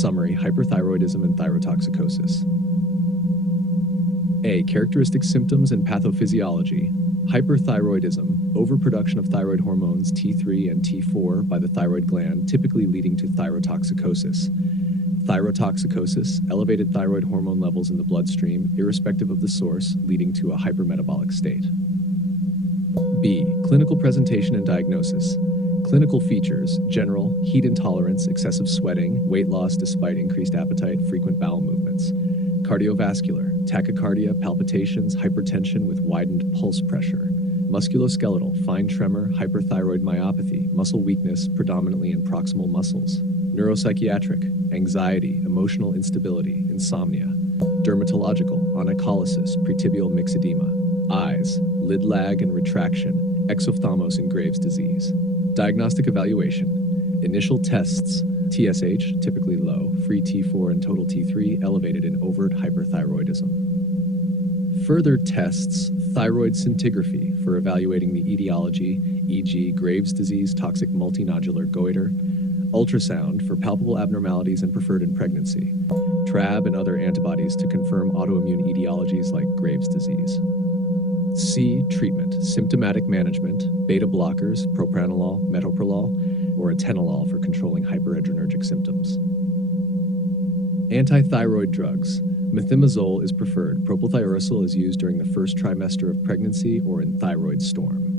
Summary: hyperthyroidism and thyrotoxicosis. A. Characteristic symptoms and pathophysiology. Hyperthyroidism, overproduction of thyroid hormones T3 and T4 by the thyroid gland, typically leading to thyrotoxicosis. Thyrotoxicosis, elevated thyroid hormone levels in the bloodstream, irrespective of the source, leading to a hypermetabolic state. B. Clinical presentation and diagnosis. Clinical features: general, heat intolerance, excessive sweating, weight loss despite increased appetite, frequent bowel movements. Cardiovascular: tachycardia, palpitations, hypertension with widened pulse pressure. Musculoskeletal: fine tremor, hyperthyroid myopathy, muscle weakness, predominantly in proximal muscles. Neuropsychiatric: anxiety, emotional instability, insomnia. Dermatological: onycholysis, pretibial myxedema. Eyes: lid lag and retraction, exophthalmos in Graves' disease. Diagnostic evaluation: initial tests: TSH, typically low, free T4 and total T3, elevated in overt hyperthyroidism. Further tests: thyroid scintigraphy for evaluating the etiology, e.g. Graves' disease, toxic multinodular goiter. Ultrasound for palpable abnormalities and preferred in pregnancy. TRAB and other antibodies to confirm autoimmune etiologies like Graves' disease. C. Treatment: symptomatic management, beta blockers, propranolol, metoprolol, or atenolol for controlling hyperadrenergic symptoms. Antithyroid drugs. Methimazole is preferred. Propylthiouracil is used during the first trimester of pregnancy or in thyroid storm.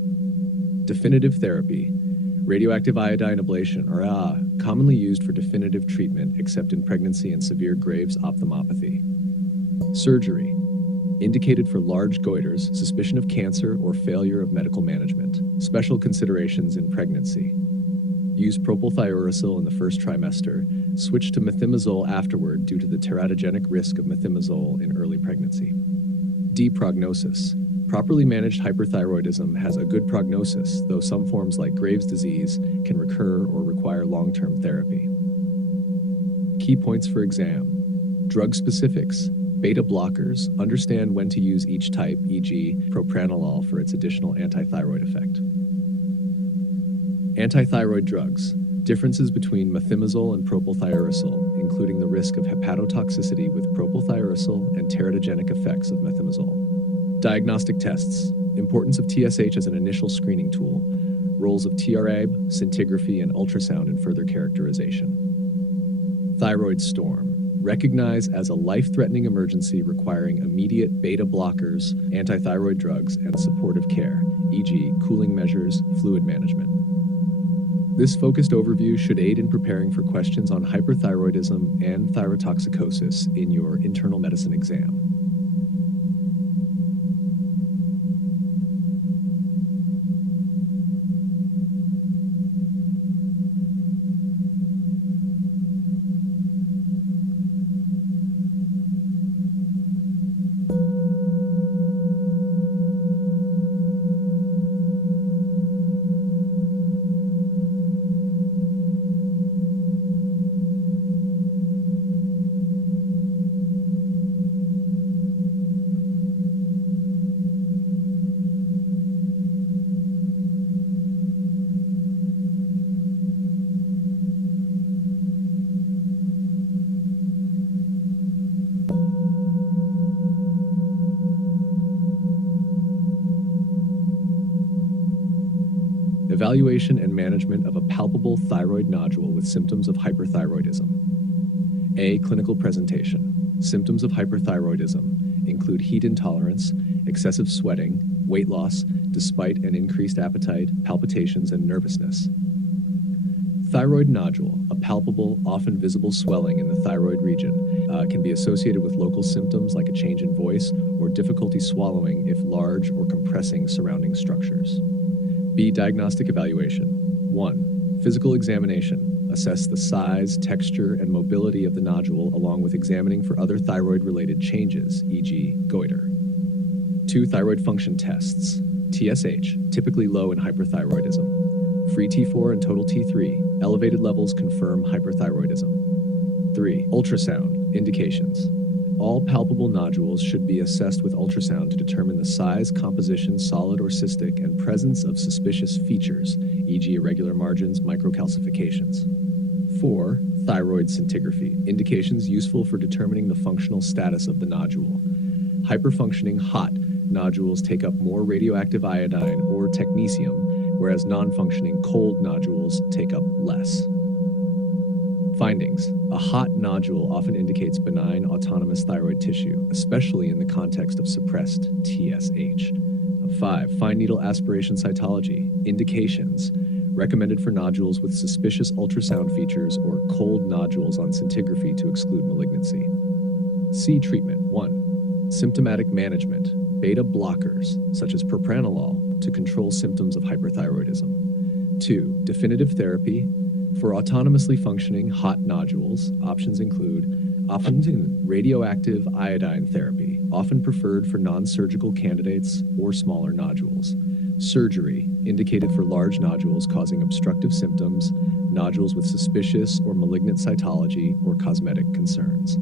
Definitive therapy. Radioactive iodine ablation, or commonly used for definitive treatment except in pregnancy and severe Graves' ophthalmopathy. Surgery. Indicated for large goiters, suspicion of cancer, or failure of medical management. Special considerations in pregnancy. Use propylthiouracil in the first trimester. Switch to methimazole afterward due to the teratogenic risk of methimazole in early pregnancy. D. Prognosis. Properly managed hyperthyroidism has a good prognosis, though some forms like Graves' disease can recur or require long-term therapy. Key points for exam. Drug specifics. Beta blockers. Understand when to use each type, e.g. propranolol for its additional antithyroid effect. Antithyroid drugs. Differences between methimazole and propylthiouracil, including the risk of hepatotoxicity with propylthiouracil and teratogenic effects of methimazole. Diagnostic tests. Importance of TSH as an initial screening tool. Roles of TRAB, scintigraphy, and ultrasound in further characterization. Thyroid storm. Recognize as a life-threatening emergency requiring immediate beta blockers, antithyroid drugs, and supportive care, e.g. cooling measures, fluid management. This focused overview should aid in preparing for questions on hyperthyroidism and thyrotoxicosis in your internal medicine exam. Evaluation and management of a palpable thyroid nodule with symptoms of hyperthyroidism. A. Clinical presentation. Symptoms of hyperthyroidism include heat intolerance, excessive sweating, weight loss despite an increased appetite, palpitations, and nervousness. Thyroid nodule, a palpable, often visible swelling in the thyroid region, can be associated with local symptoms like a change in voice or difficulty swallowing if large or compressing surrounding structures. B. Diagnostic evaluation. 1. Physical examination. Assess the size, texture, and mobility of the nodule along with examining for other thyroid-related changes, e.g. goiter. 2. Thyroid function tests. TSH, typically low in hyperthyroidism. Free T4 and total T3, elevated levels confirm hyperthyroidism. 3. Ultrasound, indications. All palpable nodules should be assessed with ultrasound to determine the size, composition, solid or cystic, and presence of suspicious features, e.g. irregular margins, microcalcifications. 4. Thyroid scintigraphy. Indications useful for determining the functional status of the nodule. Hyperfunctioning hot nodules take up more radioactive iodine or technetium, whereas non-functioning cold nodules take up less. Findings. A hot nodule often indicates benign autonomous thyroid tissue, especially in the context of suppressed TSH. 5. Fine needle aspiration cytology. Indications. Recommended for nodules with suspicious ultrasound features or cold nodules on scintigraphy to exclude malignancy. C. Treatment. 1. Symptomatic management. Beta blockers, such as propranolol, to control symptoms of hyperthyroidism. 2. Definitive therapy. For autonomously functioning hot nodules, options include radioactive iodine therapy, often preferred for non-surgical candidates or smaller nodules. Surgery, indicated for large nodules causing obstructive symptoms, nodules with suspicious or malignant cytology, or cosmetic concerns.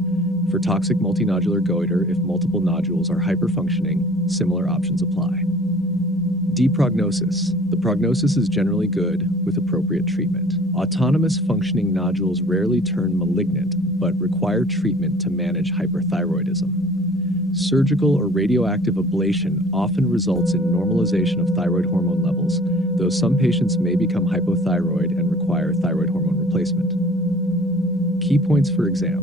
For toxic multinodular goiter, if multiple nodules are hyperfunctioning, similar options apply. D. Prognosis. The prognosis is generally good with appropriate treatment. Autonomous functioning nodules rarely turn malignant, but require treatment to manage hyperthyroidism. Surgical or radioactive ablation often results in normalization of thyroid hormone levels, though some patients may become hypothyroid and require thyroid hormone replacement. Key points for exam.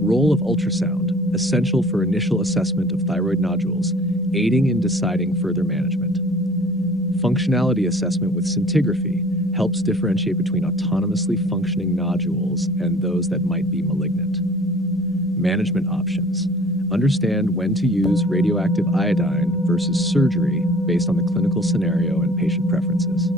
Role of ultrasound, essential for initial assessment of thyroid nodules, aiding in deciding further management. Functionality assessment with scintigraphy helps differentiate between autonomously functioning nodules and those that might be malignant. Management options. Understand when to use radioactive iodine versus surgery based on the clinical scenario and patient preferences.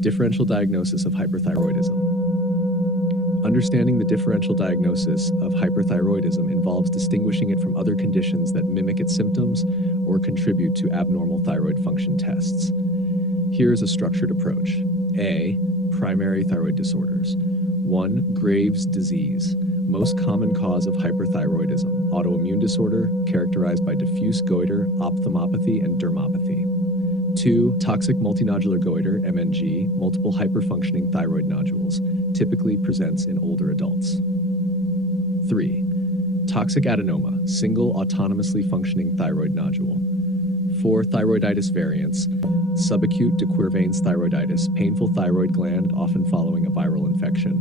Differential diagnosis of hyperthyroidism. Understanding the differential diagnosis of hyperthyroidism involves distinguishing it from other conditions that mimic its symptoms or contribute to abnormal thyroid function tests. Here is a structured approach. A. Primary thyroid disorders. 1. Graves' disease. Most common cause of hyperthyroidism. Autoimmune disorder characterized by diffuse goiter, ophthalmopathy, and dermopathy. 2. Toxic multinodular goiter, MNG, multiple hyperfunctioning thyroid nodules, typically presents in older adults. 3. Toxic adenoma, single autonomously functioning thyroid nodule. 4. Thyroiditis variants, subacute de Quervain's thyroiditis, painful thyroid gland, often following a viral infection.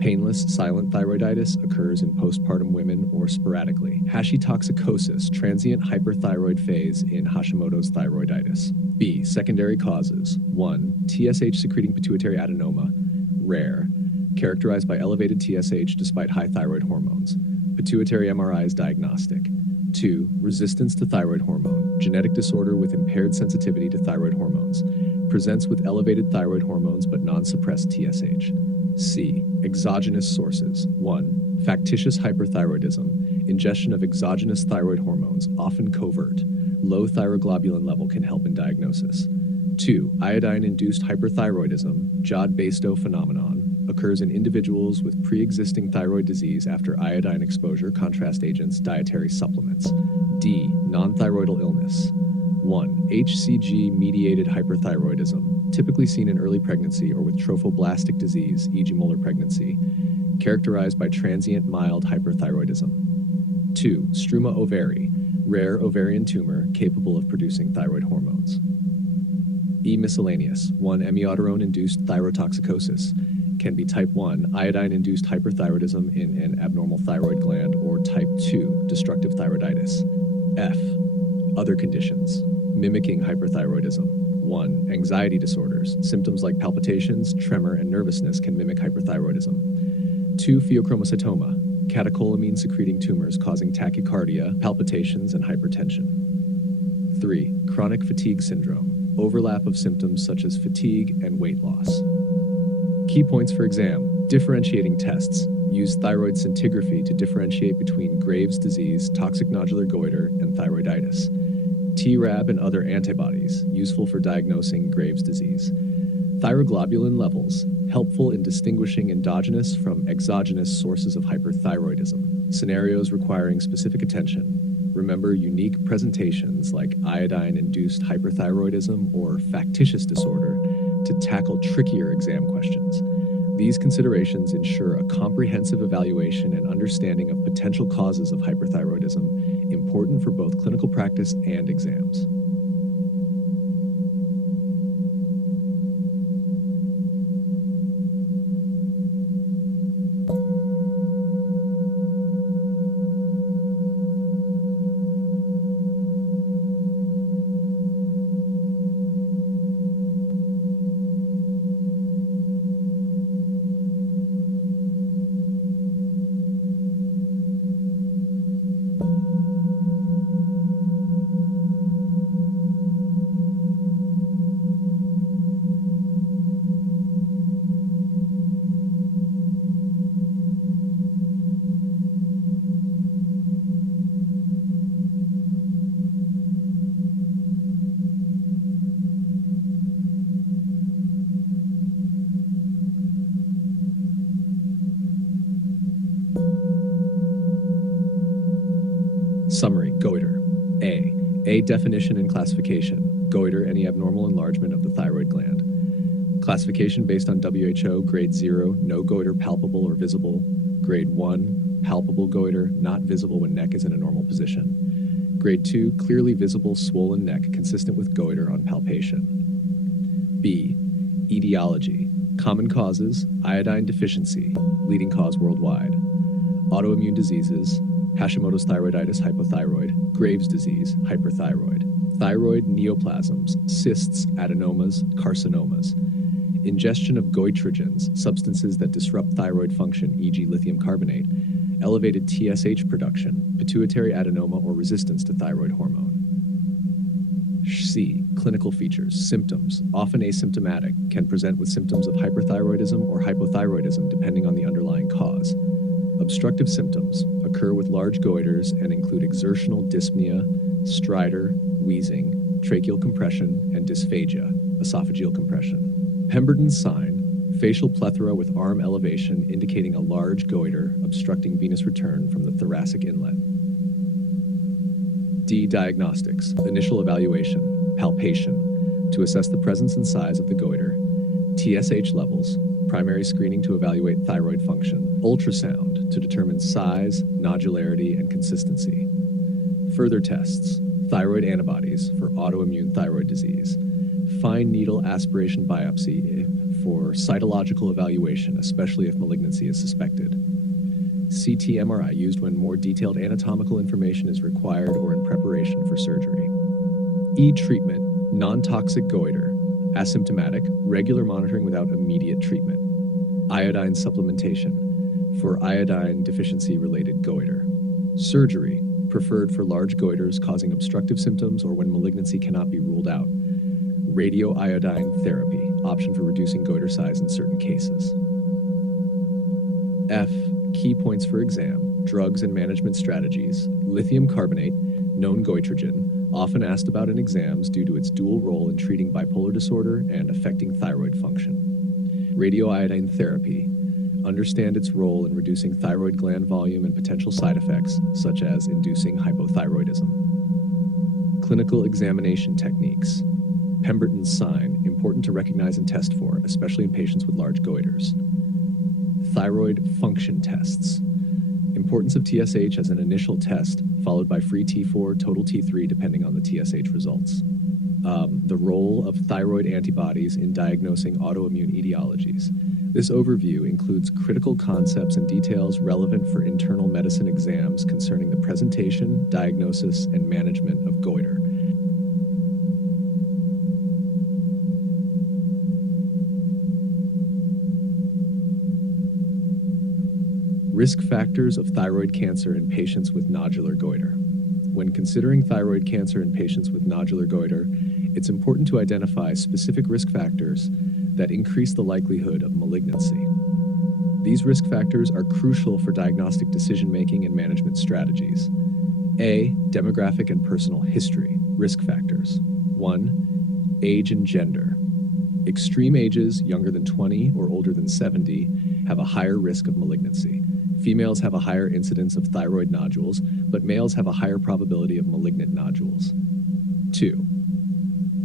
Painless silent thyroiditis occurs in postpartum women or sporadically. Hashimotoxicosis, transient hyperthyroid phase in Hashimoto's thyroiditis. B. Secondary causes. 1. TSH secreting pituitary adenoma, rare, characterized by elevated TSH despite high thyroid hormones. Pituitary MRI is diagnostic. 2. Resistance to thyroid hormone, genetic disorder with impaired sensitivity to thyroid hormones. Presents with elevated thyroid hormones but non-suppressed TSH. C. Exogenous sources. 1. Factitious hyperthyroidism, ingestion of exogenous thyroid hormones, often covert. Low thyroglobulin level can help in diagnosis. 2. Iodine-induced hyperthyroidism, Jod-Basedow phenomenon, occurs in individuals with pre-existing thyroid disease after iodine exposure, contrast agents, dietary supplements. D. Non-thyroidal illness. 1. HCG-mediated hyperthyroidism, typically seen in early pregnancy or with trophoblastic disease, e.g. molar pregnancy, characterized by transient mild hyperthyroidism. 2. Struma ovarii, rare ovarian tumor capable of producing thyroid hormones. E. miscellaneous, 1. Amiodarone-induced thyrotoxicosis, can be type 1 iodine-induced hyperthyroidism in an abnormal thyroid gland, or type 2 destructive thyroiditis. F. Other conditions mimicking hyperthyroidism. 1. Anxiety disorders. Symptoms like palpitations, tremor, and nervousness can mimic hyperthyroidism. 2. Pheochromocytoma. Catecholamine-secreting tumors causing tachycardia, palpitations, and hypertension. 3. Chronic fatigue syndrome. Overlap of symptoms such as fatigue and weight loss. Key points for exam. Differentiating tests. Use thyroid scintigraphy to differentiate between Graves' disease, toxic nodular goiter, and thyroiditis. TRAb and other antibodies, useful for diagnosing Graves' disease. Thyroglobulin levels, helpful in distinguishing endogenous from exogenous sources of hyperthyroidism. Scenarios requiring specific attention. Remember unique presentations like iodine-induced hyperthyroidism or factitious disorder to tackle trickier exam questions. These considerations ensure a comprehensive evaluation and understanding of potential causes of hyperthyroidism, important for both clinical practice and exams. Summary. Goiter. A. Definition and classification. Goiter, any abnormal enlargement of the thyroid gland. Classification based on WHO, grade 0, no goiter palpable or visible. Grade 1, palpable goiter, not visible when neck is in a normal position. Grade 2, clearly visible swollen neck consistent with goiter on palpation. B. Etiology. Common causes, iodine deficiency, leading cause worldwide. Autoimmune diseases, Hashimoto's thyroiditis, hypothyroid, Graves' disease, hyperthyroid, thyroid neoplasms, cysts, adenomas, carcinomas, ingestion of goitrogens, substances that disrupt thyroid function, e.g. lithium carbonate, elevated TSH production, pituitary adenoma or resistance to thyroid hormone. C. Clinical features, symptoms, often asymptomatic, can present with symptoms of hyperthyroidism or hypothyroidism depending on the underlying cause. Obstructive symptoms occur with large goiters and include exertional dyspnea, stridor, wheezing, tracheal compression, and dysphagia, esophageal compression. Pemberton's sign, facial plethora with arm elevation indicating a large goiter obstructing venous return from the thoracic inlet. D. Diagnostics, initial evaluation, palpation, to assess the presence and size of the goiter, TSH levels, primary screening to evaluate thyroid function, ultrasound to determine size, nodularity, and consistency. Further tests, thyroid antibodies for autoimmune thyroid disease, fine needle aspiration biopsy for cytological evaluation, especially if malignancy is suspected. CT MRI used when more detailed anatomical information is required or in preparation for surgery. E. Treatment, non-toxic goiter, asymptomatic, regular monitoring without immediate treatment. Iodine supplementation for iodine deficiency-related goiter. Surgery, preferred for large goiters causing obstructive symptoms or when malignancy cannot be ruled out. Radioiodine therapy, option for reducing goiter size in certain cases. F. Key points for exam, drugs and management strategies. Lithium carbonate, known goitrogen, often asked about in exams due to its dual role in treating bipolar disorder and affecting thyroid function. Radioiodine therapy, understand its role in reducing thyroid gland volume and potential side effects, such as inducing hypothyroidism. Clinical examination techniques. Pemberton's sign, important to recognize and test for, especially in patients with large goiters. thyroid function tests. Importance of TSH as an initial test, followed by free T4, total T3, depending on the TSH results. The role of thyroid antibodies in diagnosing autoimmune etiologies. This overview includes critical concepts and details relevant for internal medicine exams concerning the presentation, diagnosis, and management of goiter. Risk factors of thyroid cancer in patients with nodular goiter. When considering thyroid cancer in patients with nodular goiter, it's important to identify specific risk factors that increase the likelihood of malignancy. These risk factors are crucial for diagnostic decision-making and management strategies. A. Demographic and personal history. Risk factors. 1. Age and gender. Extreme ages, younger than 20 or older than 70, have a higher risk of malignancy. Females have a higher incidence of thyroid nodules, but males have a higher probability of malignant nodules. 2.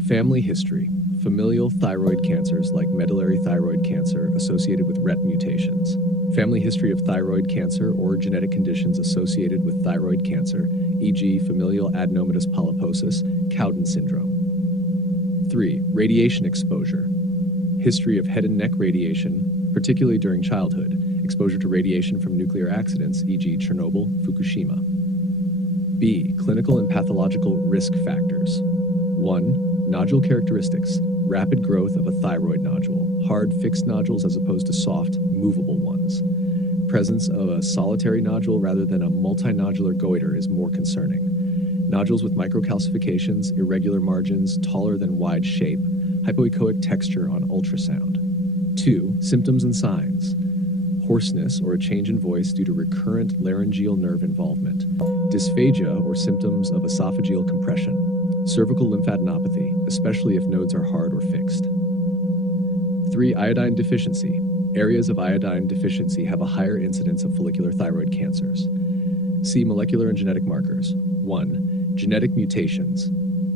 Family history. Familial thyroid cancers like medullary thyroid cancer associated with RET mutations. Family history of thyroid cancer or genetic conditions associated with thyroid cancer, e.g. familial adenomatous polyposis, Cowden syndrome. 3. Radiation exposure. History of head and neck radiation, particularly during childhood. Exposure to radiation from nuclear accidents, e.g. Chernobyl, Fukushima. B. Clinical and pathological risk factors. 1. Nodule characteristics. Rapid growth of a thyroid nodule. Hard, fixed nodules as opposed to soft, movable ones. Presence of a solitary nodule rather than a multinodular goiter is more concerning. Nodules with microcalcifications, irregular margins, taller than wide shape, hypoechoic texture on ultrasound. 2. Symptoms and signs. Hoarseness or a change in voice due to recurrent laryngeal nerve involvement. Dysphagia or symptoms of esophageal compression. Cervical lymphadenopathy, especially if nodes are hard or fixed. 3. Iodine deficiency. Areas of iodine deficiency have a higher incidence of follicular thyroid cancers. See molecular and genetic markers. 1. Genetic mutations.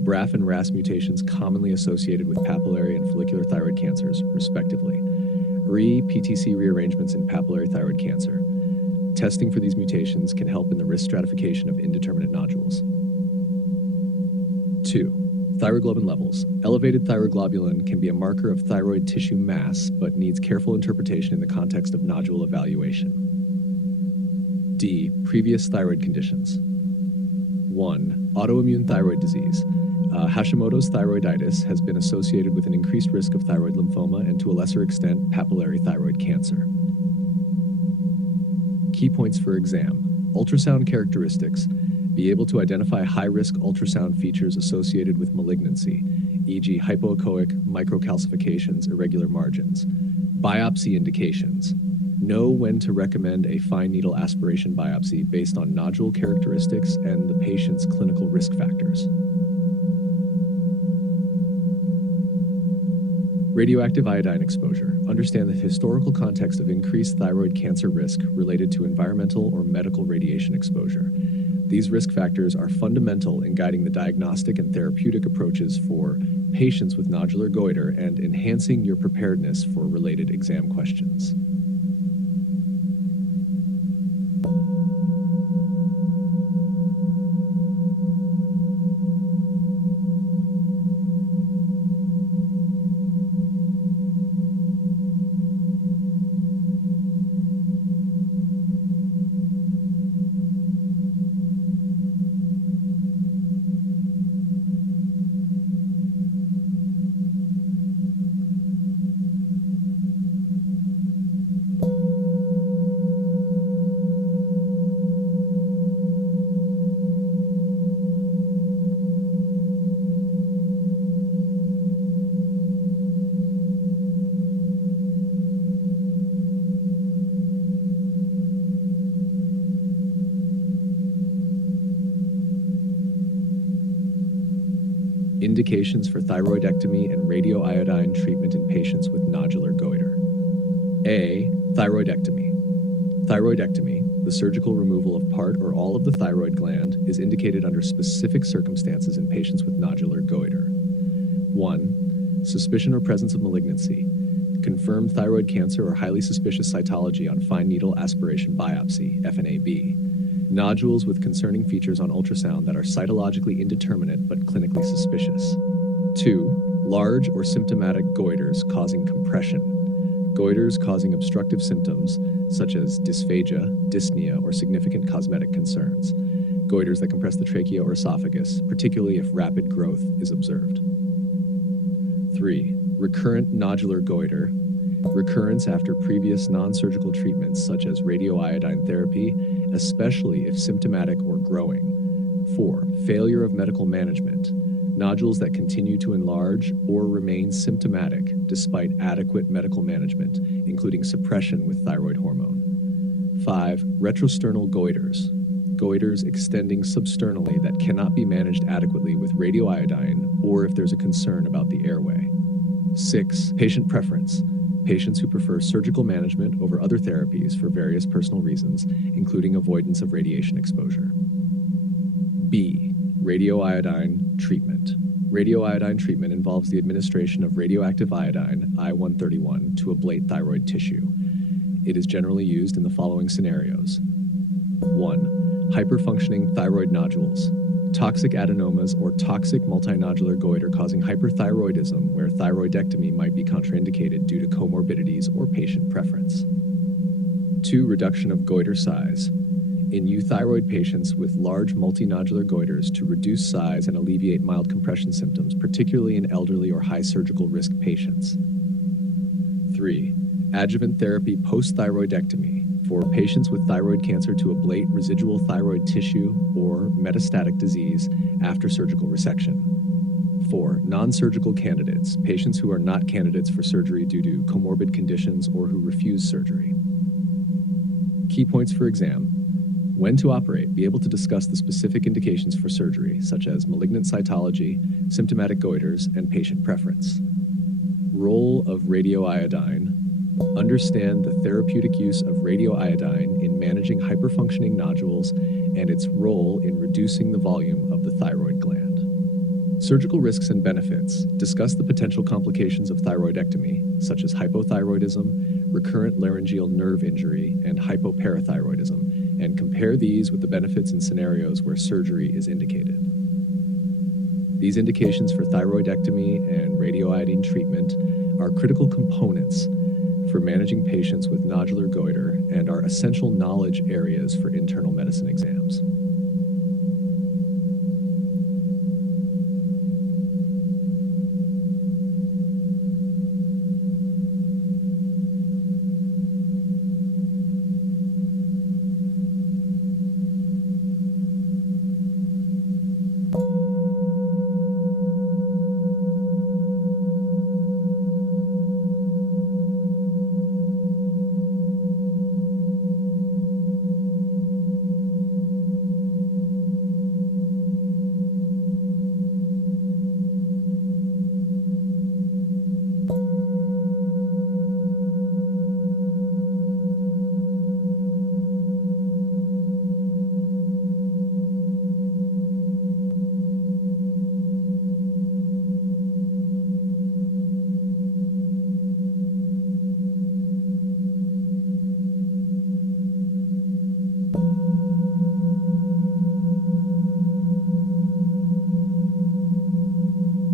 BRAF and RAS mutations commonly associated with papillary and follicular thyroid cancers, respectively. PTC rearrangements in papillary thyroid cancer. Testing for these mutations can help in the risk stratification of indeterminate nodules. 2. Thyroglobulin levels. Elevated thyroglobulin can be a marker of thyroid tissue mass, but needs careful interpretation in the context of nodule evaluation. D. Previous thyroid conditions. 1. Autoimmune thyroid disease. Hashimoto's thyroiditis has been associated with an increased risk of thyroid lymphoma and, to a lesser extent, papillary thyroid cancer. Key points for exam. Ultrasound characteristics. Be able to identify high-risk ultrasound features associated with malignancy, e.g. hypoechoic, microcalcifications, irregular margins. Biopsy indications. Know when to recommend a fine needle aspiration biopsy based on nodule characteristics and the patient's clinical risk factors. Radioactive iodine exposure. Understand the historical context of increased thyroid cancer risk related to environmental or medical radiation exposure. These risk factors are fundamental in guiding the diagnostic and therapeutic approaches for patients with nodular goiter and enhancing your preparedness for related exam questions. Indications for thyroidectomy and radioiodine treatment in patients with nodular goiter. A. Thyroidectomy. Thyroidectomy, the surgical removal of part or all of the thyroid gland, is indicated under specific circumstances in patients with nodular goiter. 1. Suspicion or presence of malignancy. confirmed thyroid cancer or highly suspicious cytology on fine needle aspiration biopsy, FNAB. Nodules with concerning features on ultrasound that are cytologically indeterminate but clinically suspicious. 2. Large or symptomatic goiters causing compression. Goiters causing obstructive symptoms such as dysphagia, dyspnea, or significant cosmetic concerns. Goiters that compress the trachea or esophagus, particularly if rapid growth is observed. 3. Recurrent nodular goiter. Recurrence after previous non-surgical treatments such as radioiodine therapy, especially if symptomatic or growing. 4. Failure of medical management. Nodules that continue to enlarge or remain symptomatic despite adequate medical management, including suppression with thyroid hormone. 5. Retrosternal goiters. Goiters extending substernally that cannot be managed adequately with radioiodine or if there's a concern about the airway. 6. Patient preference. Patients who prefer surgical management over other therapies for various personal reasons, including avoidance of radiation exposure. B. Radioiodine treatment. Radioiodine treatment involves the administration of radioactive iodine, I-131, to ablate thyroid tissue. It is generally used in the following scenarios. 1. Hyperfunctioning thyroid nodules. Toxic adenomas or toxic multinodular goiter causing hyperthyroidism where thyroidectomy might be contraindicated due to comorbidities or patient preference. 2. Reduction of goiter size. In euthyroid patients with large multinodular goiters to reduce size and alleviate mild compression symptoms, particularly in elderly or high surgical risk patients. 3. Adjuvant therapy post-thyroidectomy for patients with thyroid cancer to ablate residual thyroid tissue or metastatic disease after surgical resection. 4. Non-surgical candidates, patients who are not candidates for surgery due to comorbid conditions or who refuse surgery. Key points for exam. When to operate, be able to discuss the specific indications for surgery, such as malignant cytology, symptomatic goiters, and patient preference. Role of radioiodine. Understand the therapeutic use of radioiodine in managing hyperfunctioning nodules and its role in reducing the volume of the thyroid gland. Surgical risks and benefits. Discuss the potential complications of thyroidectomy, such as hypothyroidism, recurrent laryngeal nerve injury, and hypoparathyroidism, and compare these with the benefits in scenarios where surgery is indicated. These indications for thyroidectomy and radioiodine treatment are critical components for managing patients with nodular goiter and are essential knowledge areas for internal medicine exams.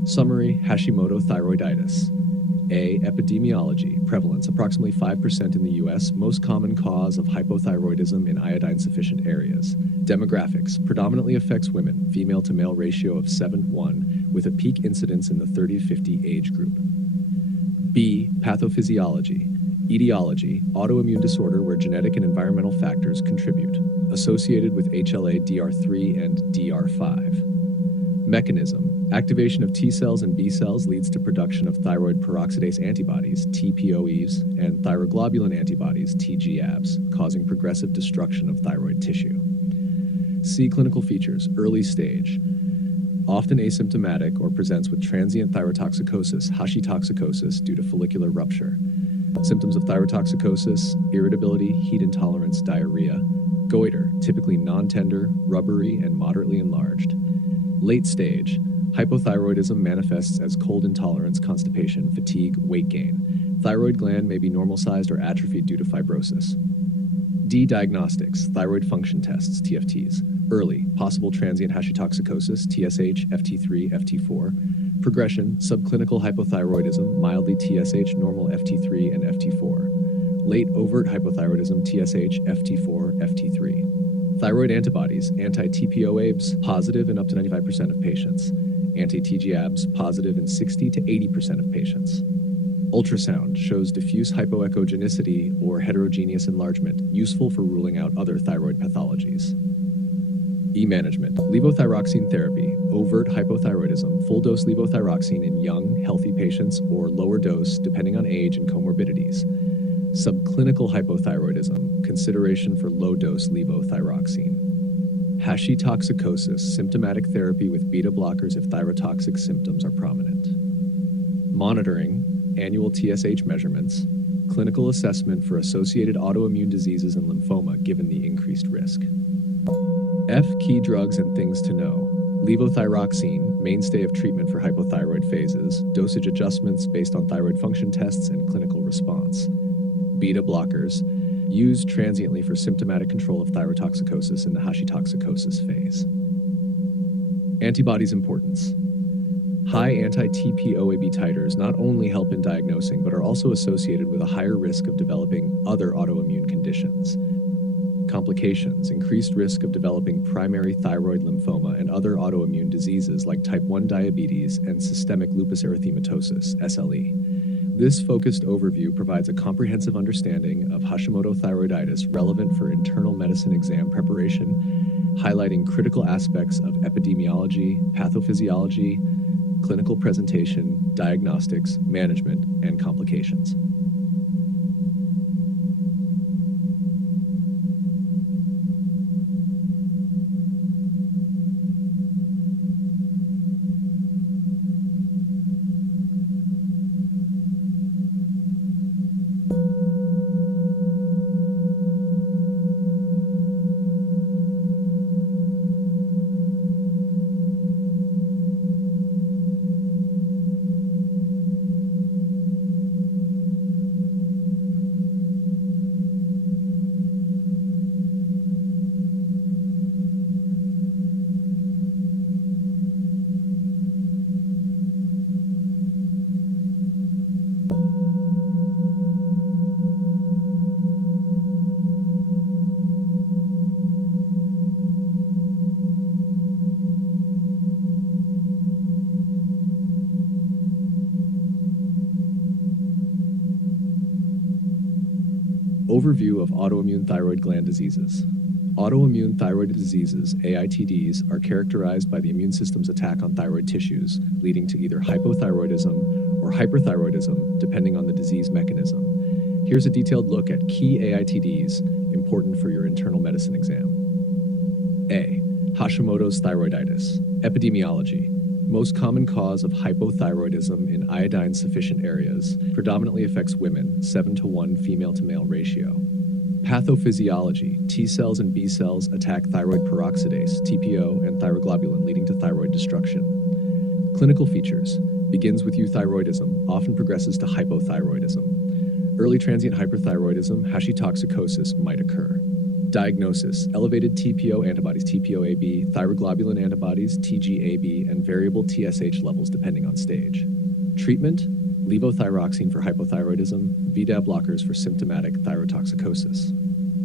Summary: Hashimoto thyroiditis. A. Epidemiology. Prevalence: approximately 5% in the U.S., most common cause of hypothyroidism in iodine-sufficient areas. Demographics: predominantly affects women, female to male ratio of 7:1, with a peak incidence in the 30 to 50 age group. B. Pathophysiology. Etiology: autoimmune disorder where genetic and environmental factors contribute, associated with HLA-DR3 and DR5. Mechanism: activation of T cells and B cells leads to production of thyroid peroxidase antibodies, TPOEs, and thyroglobulin antibodies, TGABs, causing progressive destruction of thyroid tissue. C. Clinical features: early stage, often asymptomatic or presents with transient thyrotoxicosis, Hashitoxicosis due to follicular rupture. Symptoms of thyrotoxicosis: irritability, heat intolerance, diarrhea. Goiter: typically non-tender, rubbery, and moderately enlarged. Late stage: hypothyroidism manifests as cold intolerance, constipation, fatigue, weight gain. Thyroid gland may be normal-sized or atrophied due to fibrosis. D. Diagnostics, thyroid function tests, TFTs. Early, possible transient hashitoxicosis, TSH, FT3, FT4. Progression, subclinical hypothyroidism, mildly TSH, normal FT3 and FT4. Late overt hypothyroidism, TSH, FT4, FT3. Thyroid antibodies, anti-TPO-ABs, positive in up to 95% of patients. Anti-TGABs, positive in 60 to 80% of patients. Ultrasound shows diffuse hypoechogenicity or heterogeneous enlargement, useful for ruling out other thyroid pathologies. E-management, levothyroxine therapy, overt hypothyroidism, full-dose levothyroxine in young, healthy patients, or lower dose depending on age and comorbidities. Subclinical hypothyroidism, consideration for low-dose levothyroxine. Hashitoxicosis, symptomatic therapy with beta blockers if thyrotoxic symptoms are prominent. Monitoring, annual TSH measurements, clinical assessment for associated autoimmune diseases and lymphoma given the increased risk. F. Key drugs and things to know. Levothyroxine, mainstay of treatment for hypothyroid phases, dosage adjustments based on thyroid function tests and clinical response. Beta blockers, used transiently for symptomatic control of thyrotoxicosis in the hashitoxicosis phase. Antibodies importance. High anti-TPO-AB titers not only help in diagnosing, but are also associated with a higher risk of developing other autoimmune conditions. Complications, increased risk of developing primary thyroid lymphoma and other autoimmune diseases like type 1 diabetes and systemic lupus erythematosus, SLE. This focused overview provides a comprehensive understanding of Hashimoto thyroiditis relevant for internal medicine exam preparation, highlighting critical aspects of epidemiology, pathophysiology, clinical presentation, diagnostics, management, and complications. Overview of autoimmune thyroid gland diseases. Autoimmune thyroid diseases, AITDs, are characterized by the immune system's attack on thyroid tissues, leading to either hypothyroidism or hyperthyroidism, depending on the disease mechanism. Here's a detailed look at key AITDs important for your internal medicine exam. A. Hashimoto's thyroiditis. Epidemiology. Most common cause of hypothyroidism in iodine-sufficient areas, predominantly affects women, 7:1 female-to-male ratio. Pathophysiology. T cells and B cells attack thyroid peroxidase, TPO, and thyroglobulin, leading to thyroid destruction. Clinical features. Begins with euthyroidism, often progresses to hypothyroidism. Early transient hyperthyroidism, hashitoxicosis might occur. Diagnosis: elevated TPO antibodies, TPO-AB, thyroglobulin antibodies, TGAB, and variable TSH levels depending on stage. Treatment: levothyroxine for hypothyroidism, VDAB blockers for symptomatic thyrotoxicosis.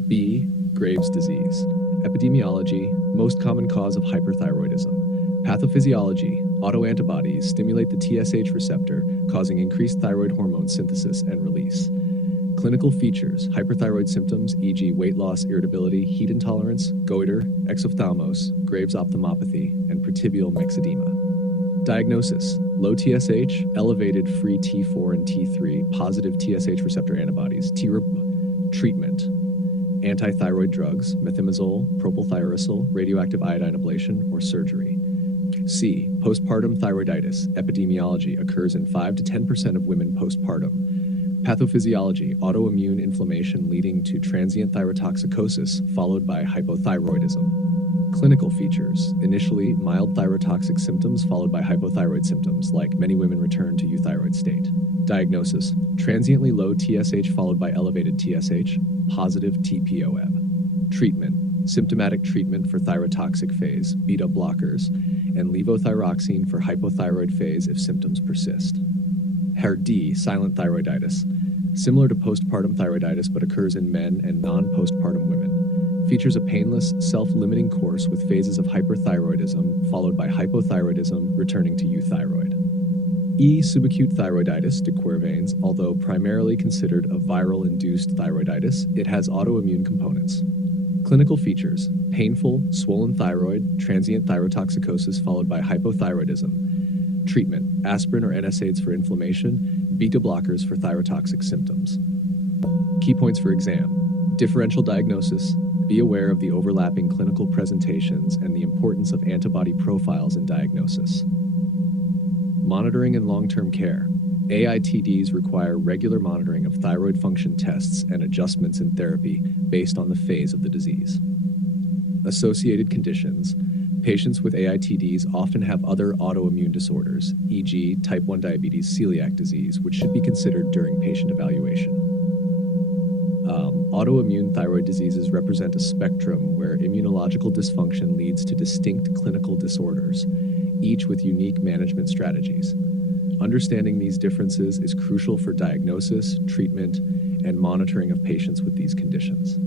B. Graves' disease. Epidemiology: most common cause of hyperthyroidism. Pathophysiology: autoantibodies stimulate the TSH receptor, causing increased thyroid hormone synthesis and release. Clinical features: hyperthyroid symptoms, e.g. weight loss, irritability, heat intolerance, goiter, exophthalmos, Graves' ophthalmopathy, and pretibial myxedema. Diagnosis: low TSH, elevated free T4 and T3, positive TSH receptor antibodies, Treatment: antithyroid drugs, methimazole, propylthiouracil, radioactive iodine ablation, or surgery. C. Postpartum thyroiditis. Epidemiology: occurs in 5 to 10% of women postpartum. Pathophysiology: autoimmune inflammation leading to transient thyrotoxicosis followed by hypothyroidism. Clinical features: initially mild thyrotoxic symptoms followed by hypothyroid symptoms, like many women return to euthyroid state. Diagnosis: transiently low TSH followed by elevated TSH, positive TPOeb. Treatment: symptomatic treatment for thyrotoxic phase, beta blockers, and levothyroxine for hypothyroid phase if symptoms persist. HER-D, silent thyroiditis. Similar to postpartum thyroiditis but occurs in men and non-postpartum women. Features a painless, self-limiting course with phases of hyperthyroidism followed by hypothyroidism returning to euthyroid. E. subacute thyroiditis, de Quervain's, although primarily considered a viral-induced thyroiditis, it has autoimmune components. Clinical features: painful, swollen thyroid, transient thyrotoxicosis followed by hypothyroidism. Treatment: aspirin or NSAIDs for inflammation, beta blockers for thyrotoxic symptoms. Key points for exam: differential diagnosis. Be aware of the overlapping clinical presentations and the importance of antibody profiles in diagnosis. Monitoring and long-term care. AITDs require regular monitoring of thyroid function tests and adjustments in therapy based on the phase of the disease. Associated conditions. Patients with AITDs often have other autoimmune disorders, e.g. type 1 diabetes, celiac disease, which should be considered during patient evaluation. Autoimmune thyroid diseases represent a spectrum where immunological dysfunction leads to distinct clinical disorders, each with unique management strategies. Understanding these differences is crucial for diagnosis, treatment, and monitoring of patients with these conditions.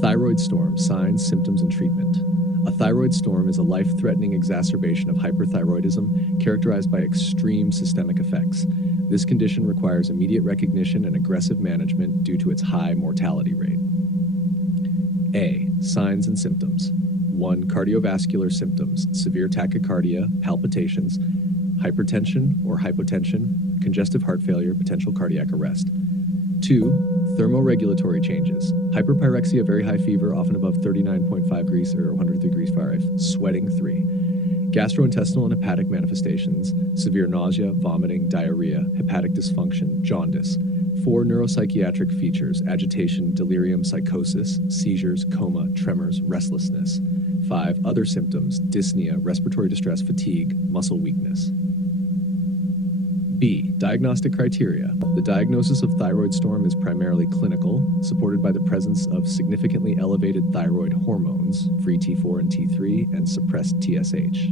Thyroid storm: signs, symptoms, and treatment. A thyroid storm is a life-threatening exacerbation of hyperthyroidism characterized by extreme systemic effects. This condition requires immediate recognition and aggressive management due to its high mortality rate. A. Signs and symptoms. 1. Cardiovascular symptoms: severe tachycardia, palpitations, hypertension or hypotension, congestive heart failure, potential cardiac arrest. 2. Thermoregulatory changes: hyperpyrexia, very high fever, often above 39.5 degrees or 100 degrees Fahrenheit, sweating. 3. Gastrointestinal and hepatic manifestations: severe nausea, vomiting, diarrhea, hepatic dysfunction, jaundice. 4. Neuropsychiatric features: agitation, delirium, psychosis, seizures, coma, tremors, restlessness. 5. Other symptoms: dyspnea, respiratory distress, fatigue, muscle weakness. B. Diagnostic criteria. The diagnosis of thyroid storm is primarily clinical, supported by the presence of significantly elevated thyroid hormones, free T4 and T3, and suppressed TSH.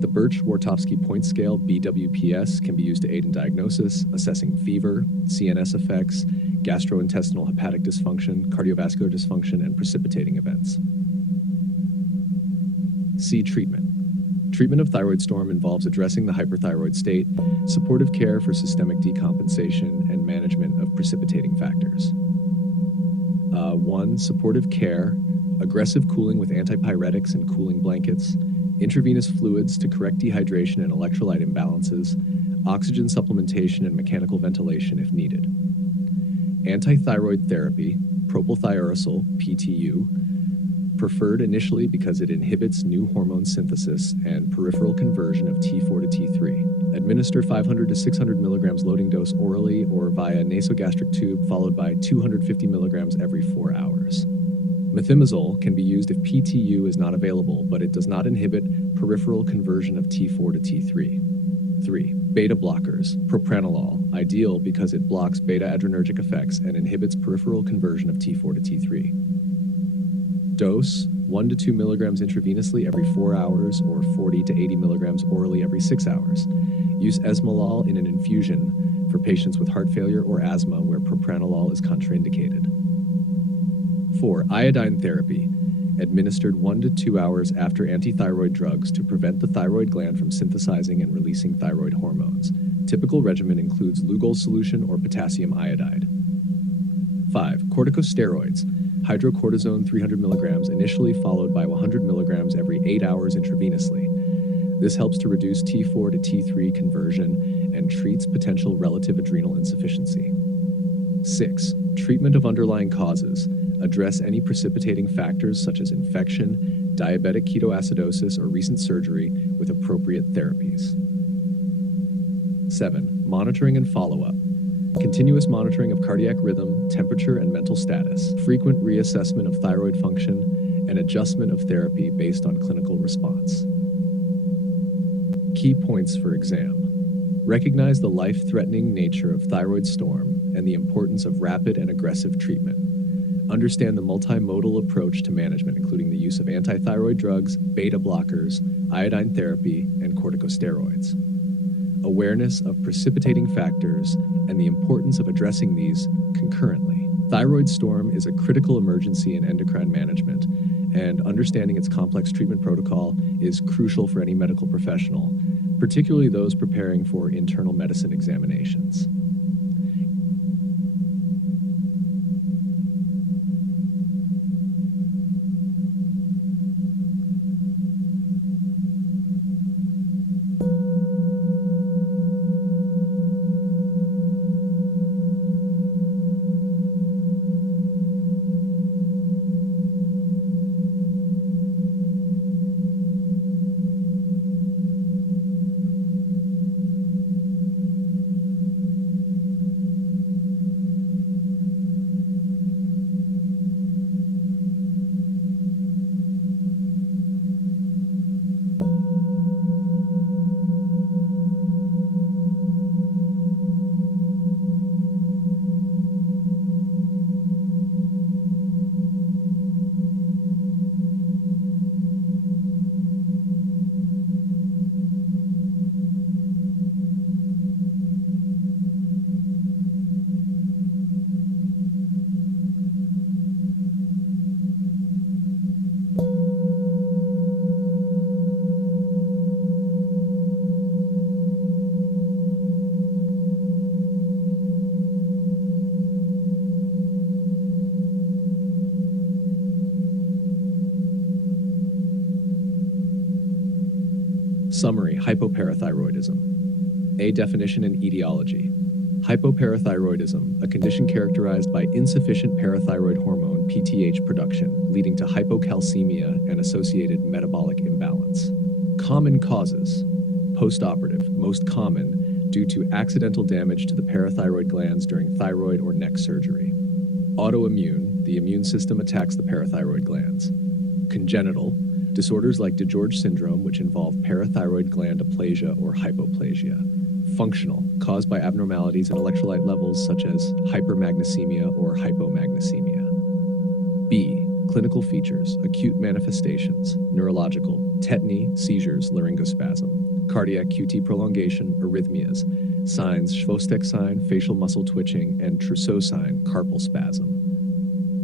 The Birch-Wartofsky Point Scale, BWPS, can be used to aid in diagnosis, assessing fever, CNS effects, gastrointestinal hepatic dysfunction, cardiovascular dysfunction, and precipitating events. C. Treatment. Treatment of thyroid storm involves addressing the hyperthyroid state, supportive care for systemic decompensation, and management of precipitating factors. 1. Supportive care: aggressive cooling with antipyretics and cooling blankets, intravenous fluids to correct dehydration and electrolyte imbalances, oxygen supplementation and mechanical ventilation if needed. Antithyroid therapy, propylthiouracil, PTU, preferred initially because it inhibits new hormone synthesis and peripheral conversion of T4 to T3. Administer 500 to 600 milligrams loading dose orally or via nasogastric tube, followed by 250 milligrams every 4 hours. Methimazole can be used if PTU is not available, but it does not inhibit peripheral conversion of T4 to T3. 3. Beta blockers. Propranolol, ideal because it blocks beta-adrenergic effects and inhibits peripheral conversion of T4 to T3. Dose, 1 to 2 milligrams intravenously every 4 hours or 40 to 80 milligrams orally every 6 hours. Use esmolol in an infusion for patients with heart failure or asthma where propranolol is contraindicated. 4. Iodine therapy, administered 1 to 2 hours after antithyroid drugs to prevent the thyroid gland from synthesizing and releasing thyroid hormones. Typical regimen includes Lugol solution or potassium iodide. 5. Corticosteroids, hydrocortisone 300 milligrams initially followed by 100 milligrams every 8 hours intravenously. This helps to reduce T4 to T3 conversion and treats potential relative adrenal insufficiency. 6. Treatment of underlying causes. Address any precipitating factors such as infection, diabetic ketoacidosis, or recent surgery with appropriate therapies. 7. Monitoring and follow-up. Continuous monitoring of cardiac rhythm, temperature, and mental status. Frequent reassessment of thyroid function and adjustment of therapy based on clinical response. Key points for exam. Recognize the life-threatening nature of thyroid storm and the importance of rapid and aggressive treatment. Understand the multimodal approach to management, including the use of antithyroid drugs, beta blockers, iodine therapy, and corticosteroids. Awareness of precipitating factors and the importance of addressing these concurrently. Thyroid storm is a critical emergency in endocrine management, and understanding its complex treatment protocol is crucial for any medical professional, particularly those preparing for internal medicine examinations. Summary: hypoparathyroidism. A definition and etiology. Hypoparathyroidism, a condition characterized by insufficient parathyroid hormone PTH production, leading to hypocalcemia and associated metabolic imbalance. Common causes. Postoperative, most common due to accidental damage to the parathyroid glands during thyroid or neck surgery. Autoimmune, the immune system attacks the parathyroid glands. Congenital, disorders like DiGeorge syndrome, which involve parathyroid gland aplasia or hypoplasia. Functional, caused by abnormalities in electrolyte levels such as hypermagnesemia or hypomagnesemia. B. Clinical features, acute manifestations, neurological, tetany, seizures, laryngospasm, cardiac QT prolongation, arrhythmias, signs, Chvostek sign, facial muscle twitching, and Trousseau sign, carpal spasm.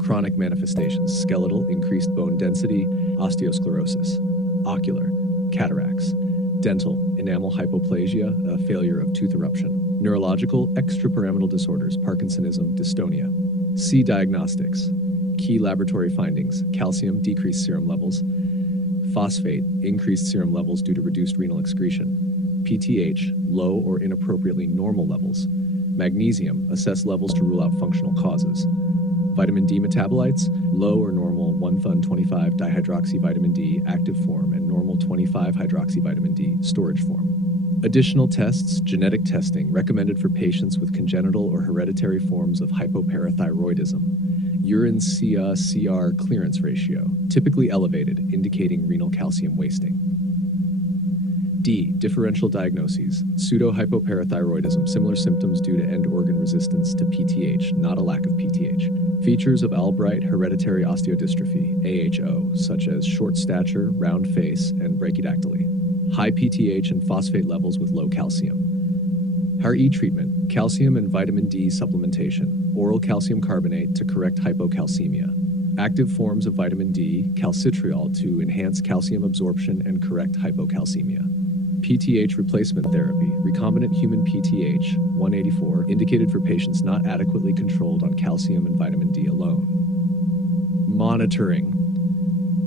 Chronic manifestations, skeletal, increased bone density, osteosclerosis, ocular, cataracts, dental, enamel hypoplasia, a failure of tooth eruption, neurological, extrapyramidal disorders, Parkinsonism, dystonia. C. Diagnostics. Key laboratory findings: calcium, decreased serum levels; phosphate, increased serum levels due to reduced renal excretion; PTH, low or inappropriately normal levels; magnesium, assess levels to rule out functional causes; vitamin D metabolites, low or normal 1,25 dihydroxyvitamin D active form and normal 25 hydroxyvitamin D storage form. Additional tests, genetic testing recommended for patients with congenital or hereditary forms of hypoparathyroidism, Urine CA-CR clearance ratio, typically elevated, indicating renal calcium wasting. D. Differential diagnoses, pseudo-hypoparathyroidism, similar symptoms due to end organ resistance to PTH, not a lack of PTH. Features of Albright hereditary osteodystrophy, AHO, such as short stature, round face, and brachydactyly. High PTH and phosphate levels with low calcium. HAR-E treatment, calcium and vitamin D supplementation, oral calcium carbonate to correct hypocalcemia. Active forms of vitamin D, calcitriol to enhance calcium absorption and correct hypocalcemia. PTH replacement therapy, recombinant human PTH, 184, indicated for patients not adequately controlled on calcium and vitamin D alone. Monitoring.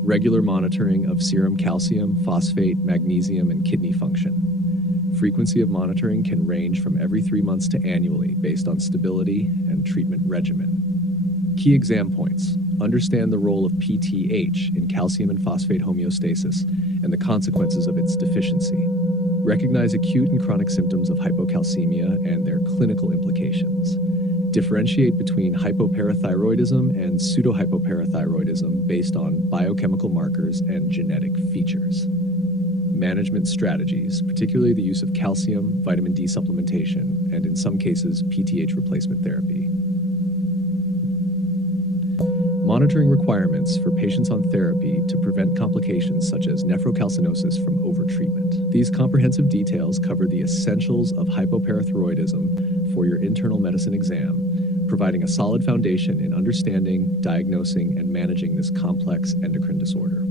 Regular monitoring of serum calcium, phosphate, magnesium, and kidney function. Frequency of monitoring can range from every 3 months to annually based on stability and treatment regimen. Key exam points. Understand the role of PTH in calcium and phosphate homeostasis and the consequences of its deficiency. Recognize acute and chronic symptoms of hypocalcemia and their clinical implications. Differentiate between hypoparathyroidism and pseudohypoparathyroidism based on biochemical markers and genetic features. Management strategies, particularly the use of calcium, vitamin D supplementation, and in some cases, PTH replacement therapy. Monitoring requirements for patients on therapy to prevent complications such as nephrocalcinosis from overtreatment. These comprehensive details cover the essentials of hypoparathyroidism for your internal medicine exam, providing a solid foundation in understanding, diagnosing, and managing this complex endocrine disorder.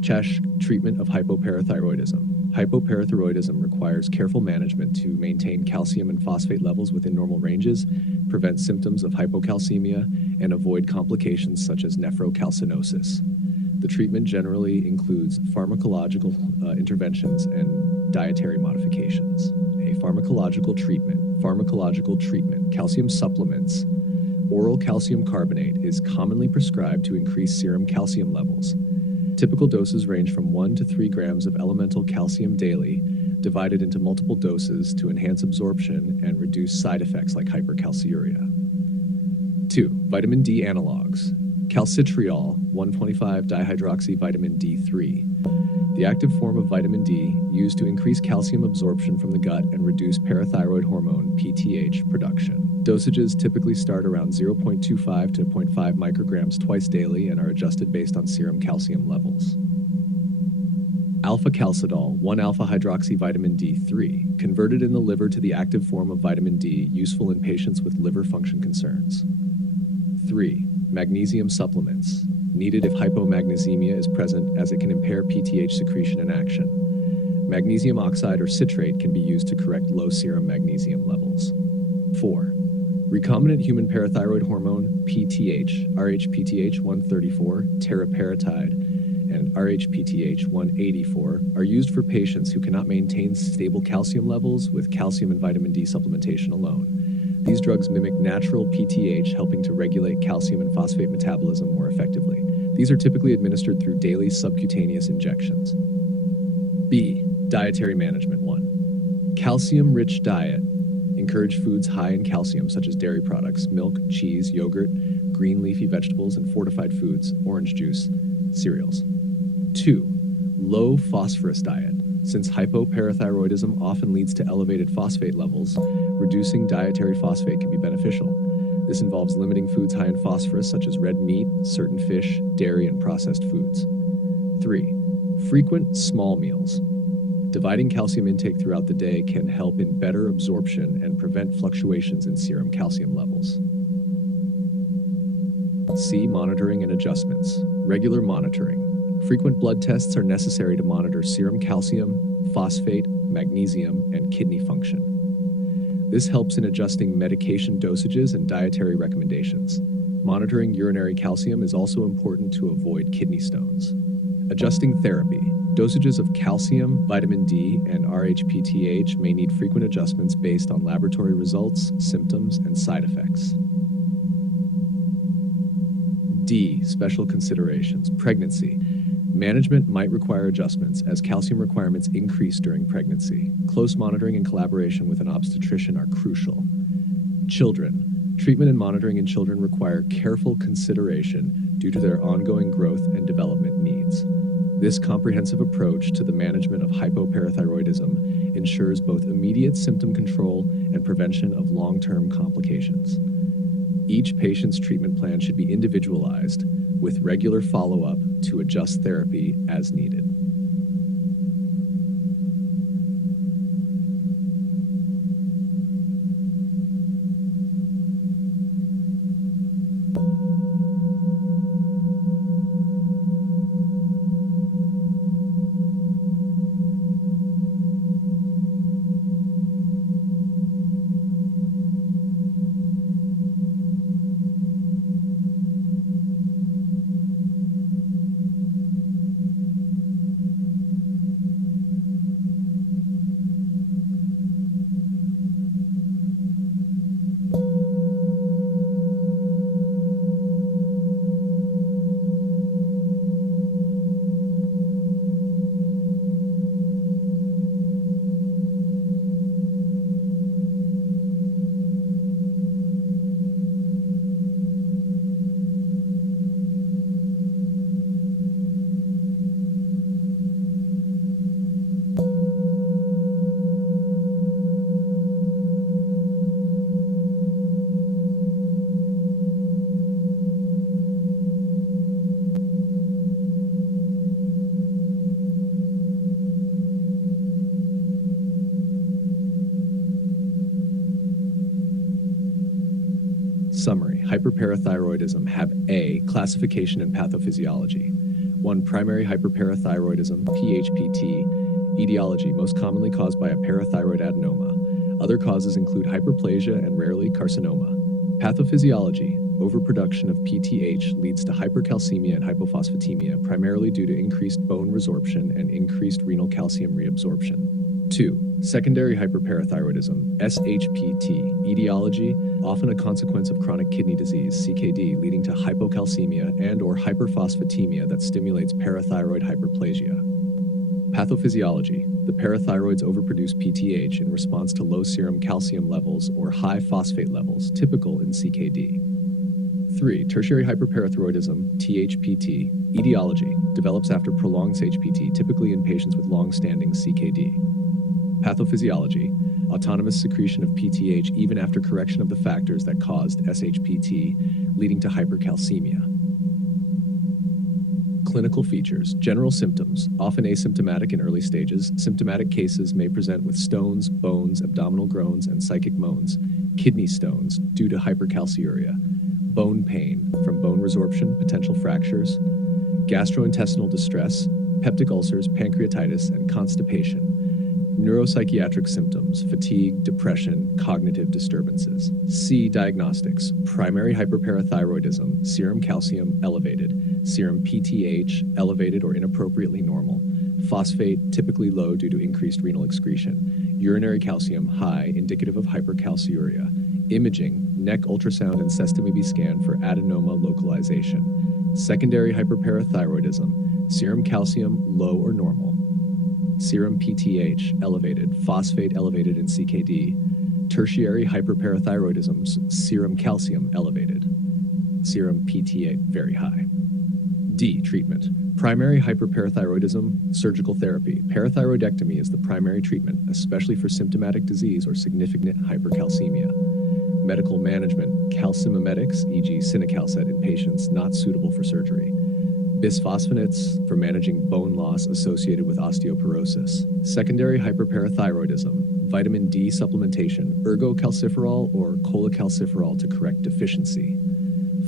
CHESH treatment of hypoparathyroidism. Hypoparathyroidism requires careful management to maintain calcium and phosphate levels within normal ranges, prevent symptoms of hypocalcemia, and avoid complications such as nephrocalcinosis. The treatment generally includes pharmacological interventions and dietary modifications. A pharmacological treatment, calcium supplements. Oral calcium carbonate is commonly prescribed to increase serum calcium levels. Typical doses range from 1 to 3 grams of elemental calcium daily, divided into multiple doses to enhance absorption and reduce side effects like hypercalciuria. 2. Vitamin D analogs. Calcitriol, 1,25-dihydroxyvitamin D3. The active form of vitamin D used to increase calcium absorption from the gut and reduce parathyroid hormone PTH production. Dosages typically start around 0.25 to 0.5 micrograms twice daily and are adjusted based on serum calcium levels. Alpha-calcidol, 1-alpha-hydroxyvitamin D3, converted in the liver to the active form of vitamin D, useful in patients with liver function concerns. 3. Magnesium supplements, needed if hypomagnesemia is present as it can impair PTH secretion and action. Magnesium oxide or citrate can be used to correct low serum magnesium levels. 4. Recombinant human parathyroid hormone, PTH, rhPTH 134, teriparatide, and rhPTH 184 are used for patients who cannot maintain stable calcium levels with calcium and vitamin D supplementation alone. These drugs mimic natural PTH, helping to regulate calcium and phosphate metabolism more effectively. These are typically administered through daily subcutaneous injections. B. Dietary management 1. Calcium-rich diet. Encourage foods high in calcium such as dairy products, milk, cheese, yogurt, green leafy vegetables, and fortified foods, orange juice, cereals. 2. Low phosphorus diet. Since hypoparathyroidism often leads to elevated phosphate levels, reducing dietary phosphate can be beneficial. This involves limiting foods high in phosphorus, such as red meat, certain fish, dairy, and processed foods. 3. Frequent small meals. Dividing calcium intake throughout the day can help in better absorption and prevent fluctuations in serum calcium levels. C. Monitoring and adjustments. Regular monitoring. Frequent blood tests are necessary to monitor serum calcium, phosphate, magnesium, and kidney function. This helps in adjusting medication dosages and dietary recommendations. Monitoring urinary calcium is also important to avoid kidney stones. Adjusting therapy. Dosages of calcium, vitamin D, and RHPTH may need frequent adjustments based on laboratory results, symptoms, and side effects. D. Special considerations. Pregnancy. Management might require adjustments as calcium requirements increase during pregnancy. Close monitoring and collaboration with an obstetrician are crucial. Children. Treatment and monitoring in children require careful consideration due to their ongoing growth and development needs. This comprehensive approach to the management of hypoparathyroidism ensures both immediate symptom control and prevention of long-term complications. Each patient's treatment plan should be individualized, with regular follow-up to adjust therapy as needed. Summary. Hyperparathyroidism have A. Classification and pathophysiology. 1. Primary hyperparathyroidism, PHPT, etiology most commonly caused by a parathyroid adenoma. Other causes include hyperplasia and rarely carcinoma. Pathophysiology. Overproduction of PTH leads to hypercalcemia and hypophosphatemia, primarily due to increased bone resorption and increased renal calcium reabsorption. 2. Secondary hyperparathyroidism, SHPT, etiology, often a consequence of chronic kidney disease, CKD, leading to hypocalcemia and/or hyperphosphatemia that stimulates parathyroid hyperplasia. Pathophysiology, the parathyroids overproduce PTH in response to low serum calcium levels or high phosphate levels, typical in CKD. 3. Tertiary hyperparathyroidism, THPT, etiology, develops after prolonged HPT, typically in patients with long-standing CKD. Pathophysiology, autonomous secretion of PTH even after correction of the factors that caused SHPT, leading to hypercalcemia. Clinical features. General symptoms, often asymptomatic in early stages. Symptomatic cases may present with stones, bones, abdominal groans, and psychic moans. Kidney stones due to hypercalciuria. Bone pain from bone resorption, potential fractures. Gastrointestinal distress, peptic ulcers, pancreatitis, and constipation. Neuropsychiatric symptoms, fatigue, depression, cognitive disturbances. C. Diagnostics. Primary hyperparathyroidism, serum calcium elevated, serum PTH elevated or inappropriately normal, phosphate typically low due to increased renal excretion, urinary calcium high, indicative of hypercalciuria. Imaging, neck ultrasound and sestami B scan for adenoma localization. Secondary hyperparathyroidism, serum calcium low or normal, serum PTH elevated, phosphate elevated in CKD. Tertiary hyperparathyroidism, serum calcium elevated, serum PTH very high. D. Treatment. Primary hyperparathyroidism, surgical therapy. Parathyroidectomy is the primary treatment, especially for symptomatic disease or significant hypercalcemia. Medical management, calcimimetics, e.g. cinacalcet in patients not suitable for surgery. Bisphosphonates for managing bone loss associated with osteoporosis. Secondary hyperparathyroidism, vitamin D supplementation, ergocalciferol or cholecalciferol to correct deficiency.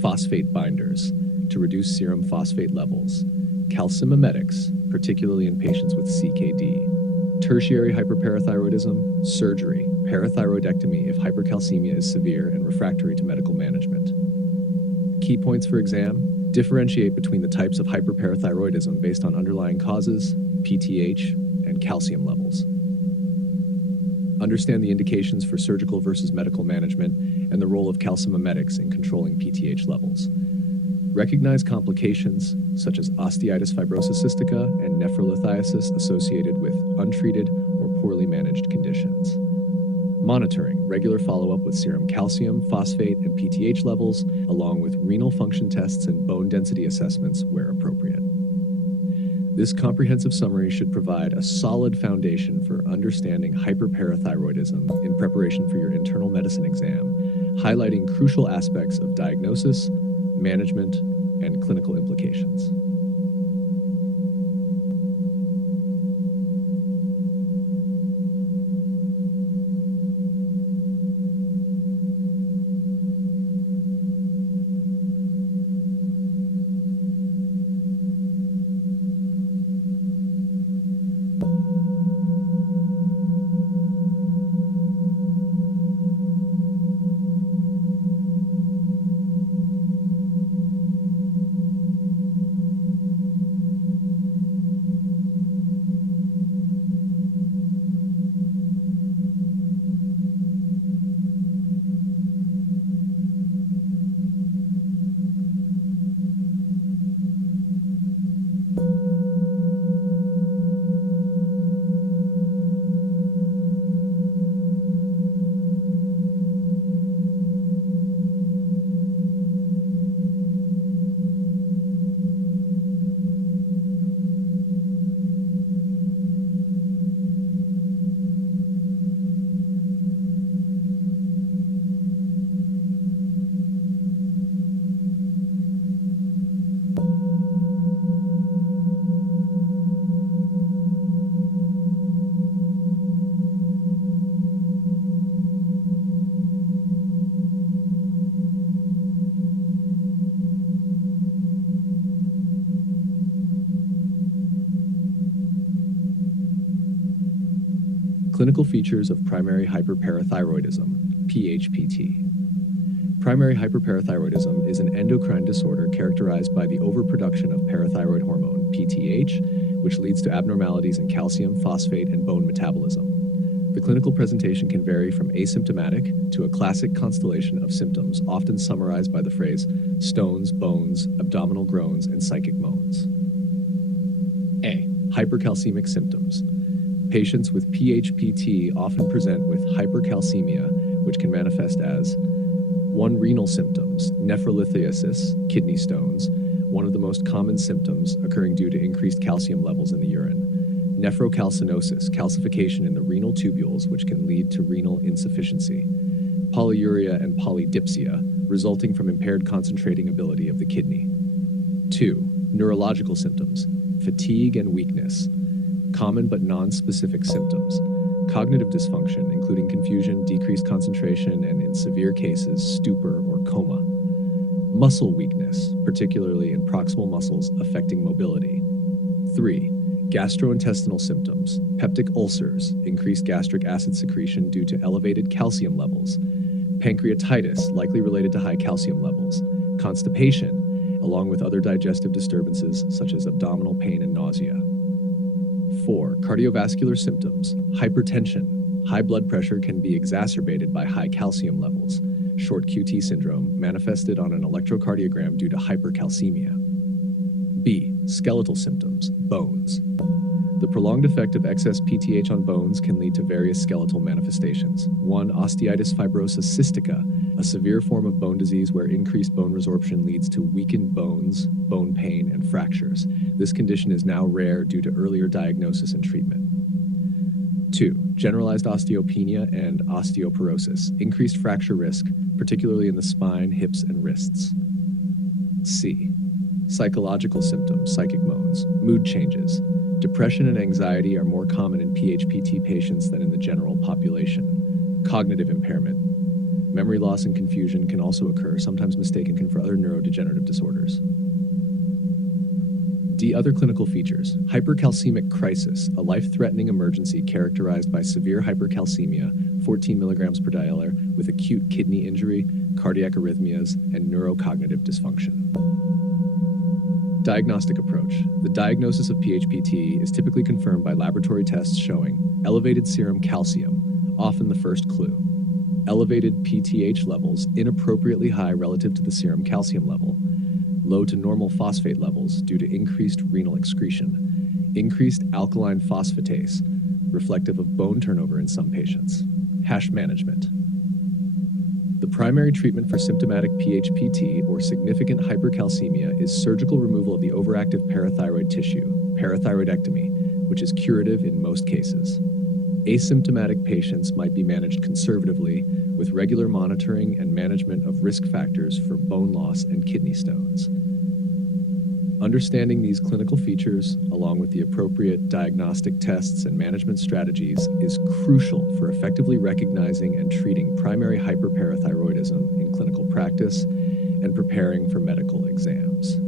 Phosphate binders to reduce serum phosphate levels. Calcimimetics, particularly in patients with CKD. Tertiary hyperparathyroidism, surgery, parathyroidectomy if hypercalcemia is severe and refractory to medical management. Key points for exam: differentiate between the types of hyperparathyroidism based on underlying causes, PTH, and calcium levels. Understand the indications for surgical versus medical management and the role of calcimimetics in controlling PTH levels. Recognize complications such as osteitis fibrosis cystica and nephrolithiasis associated with untreated or poorly managed conditions. Monitoring, regular follow-up with serum calcium, phosphate, and PTH levels, along with renal function tests and bone density assessments where appropriate. This comprehensive summary should provide a solid foundation for understanding hyperparathyroidism in preparation for your internal medicine exam, highlighting crucial aspects of diagnosis, management, and clinical implications. Clinical features of primary hyperparathyroidism, PHPT. Primary hyperparathyroidism is an endocrine disorder characterized by the overproduction of parathyroid hormone, PTH, which leads to abnormalities in calcium, phosphate, and bone metabolism. The clinical presentation can vary from asymptomatic to a classic constellation of symptoms, often summarized by the phrase stones, bones, abdominal groans, and psychic moans. A. Hypercalcemic symptoms. Patients with PHPT often present with hypercalcemia, which can manifest as 1. Renal symptoms, nephrolithiasis, kidney stones, one of the most common symptoms occurring due to increased calcium levels in the urine. Nephrocalcinosis, calcification in the renal tubules, which can lead to renal insufficiency. Polyuria and polydipsia, resulting from impaired concentrating ability of the kidney. 2. Neurological symptoms, fatigue and weakness. Common but non-specific symptoms. Cognitive dysfunction, including confusion, decreased concentration, and in severe cases, stupor or coma. Muscle weakness, particularly in proximal muscles affecting mobility. 3. Gastrointestinal symptoms, peptic ulcers, increased gastric acid secretion due to elevated calcium levels. Pancreatitis, likely related to high calcium levels. Constipation, along with other digestive disturbances such as abdominal pain and nausea. 4. Cardiovascular symptoms, hypertension. High blood pressure can be exacerbated by high calcium levels. Short QT syndrome, manifested on an electrocardiogram due to hypercalcemia. B. Skeletal symptoms, bones. The prolonged effect of excess PTH on bones can lead to various skeletal manifestations. 1. Osteitis fibrosis cystica, a severe form of bone disease where increased bone resorption leads to weakened bones, bone pain, and fractures. This condition is now rare due to earlier diagnosis and treatment. 2. Generalized osteopenia and osteoporosis, increased fracture risk, particularly in the spine, hips, and wrists. C. Psychological symptoms, psychic moans, mood changes. Depression and anxiety are more common in PHPT patients than in the general population. Cognitive impairment. Memory loss and confusion can also occur, sometimes mistaken for other neurodegenerative disorders. D. Other clinical features. Hypercalcemic crisis, a life-threatening emergency characterized by severe hypercalcemia, 14 milligrams per deciliter, with acute kidney injury, cardiac arrhythmias, and neurocognitive dysfunction. Diagnostic approach. The diagnosis of PHPT is typically confirmed by laboratory tests showing elevated serum calcium, often the first clue. Elevated PTH levels, inappropriately high relative to the serum calcium level. Low to normal phosphate levels due to increased renal excretion. Increased alkaline phosphatase, reflective of bone turnover in some patients. Hash management. The primary treatment for symptomatic PHPT or significant hypercalcemia is surgical removal of the overactive parathyroid tissue, parathyroidectomy, which is curative in most cases. Asymptomatic patients might be managed conservatively with regular monitoring and management of risk factors for bone loss and kidney stones. Understanding these clinical features, along with the appropriate diagnostic tests and management strategies, is crucial for effectively recognizing and treating primary hyperparathyroidism in clinical practice and preparing for medical exams.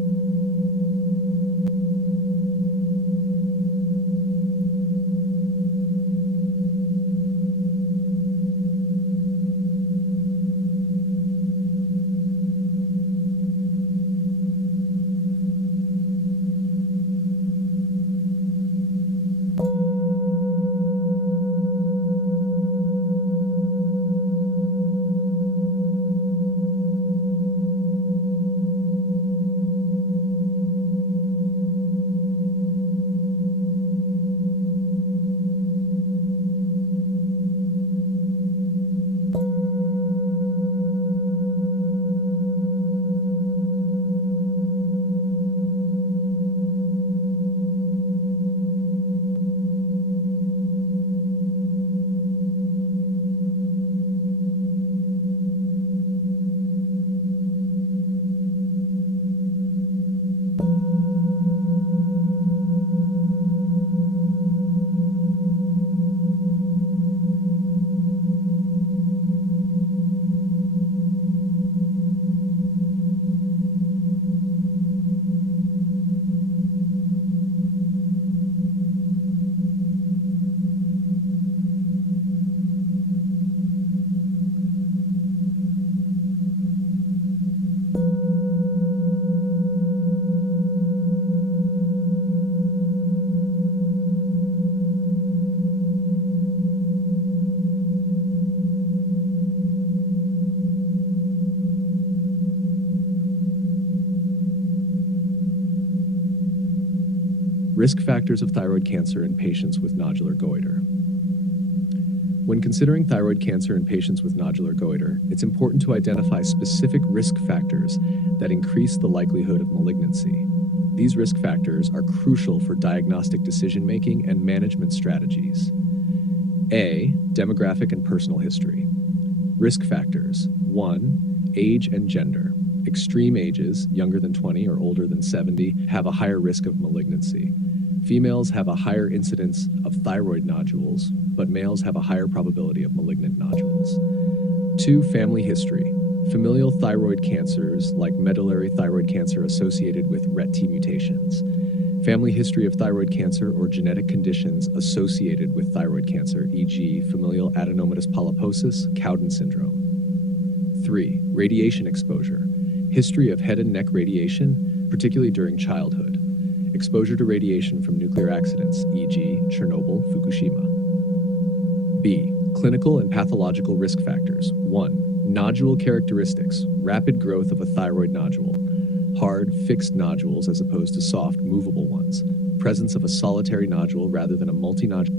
Risk factors of thyroid cancer in patients with nodular goiter. When considering thyroid cancer in patients with nodular goiter, it's important to identify specific risk factors that increase the likelihood of malignancy. These risk factors are crucial for diagnostic decision-making and management strategies. A. Demographic and personal history. Risk factors. 1. Age and gender. Extreme ages, younger than 20 or older than 70, have a higher risk of malignancy. Females have a higher incidence of thyroid nodules, but males have a higher probability of malignant nodules. 2. Family history. Familial thyroid cancers, like medullary thyroid cancer associated with RET mutations. Family history of thyroid cancer or genetic conditions associated with thyroid cancer, e.g. familial adenomatous polyposis, Cowden syndrome. 3. Radiation exposure. History of head and neck radiation, particularly during childhood. Exposure to radiation from nuclear accidents, e.g. Chernobyl, Fukushima. B. Clinical and pathological risk factors. 1. Nodule characteristics. Rapid growth of a thyroid nodule. Hard, fixed nodules as opposed to soft, movable ones. Presence of a solitary nodule rather than a multi-nodule.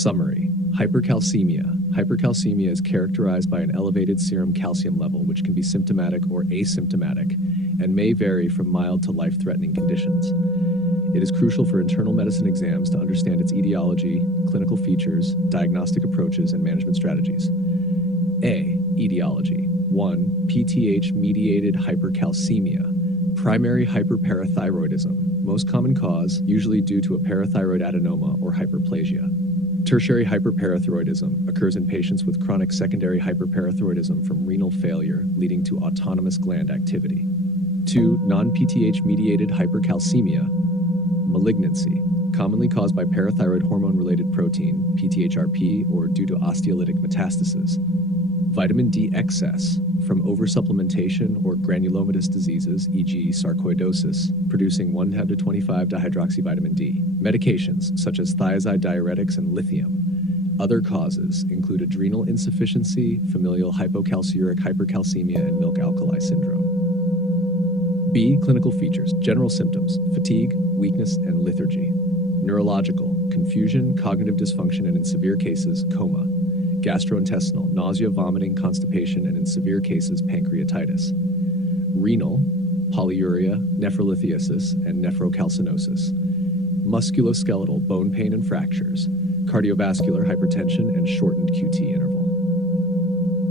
Summary: hypercalcemia. Hypercalcemia is characterized by an elevated serum calcium level, which can be symptomatic or asymptomatic, and may vary from mild to life-threatening conditions. It is crucial for internal medicine exams to understand its etiology, clinical features, diagnostic approaches, and management strategies. A. Etiology. 1. PTH-mediated hypercalcemia. Primary hyperparathyroidism. Most common cause, usually due to a parathyroid adenoma or hyperplasia. Tertiary hyperparathyroidism occurs in patients with chronic secondary hyperparathyroidism from renal failure leading to autonomous gland activity. 2. Non-PTH-mediated hypercalcemia. Malignancy, commonly caused by parathyroid hormone-related protein, PTHrP, or due to osteolytic metastasis. Vitamin D excess, from oversupplementation or granulomatous diseases, e.g. sarcoidosis, producing 110-25-dihydroxyvitamin D. Medications, such as thiazide diuretics and lithium. Other causes include adrenal insufficiency, familial hypocalciuric hypercalcemia, and milk alkali syndrome. B. Clinical features. General symptoms: fatigue, weakness, and lethargy. Neurological: confusion, cognitive dysfunction, and in severe cases, coma. Gastrointestinal: nausea, vomiting, constipation, and in severe cases, pancreatitis. Renal: polyuria, nephrolithiasis, and nephrocalcinosis. Musculoskeletal: bone pain and fractures. Cardiovascular: hypertension and shortened QT interval.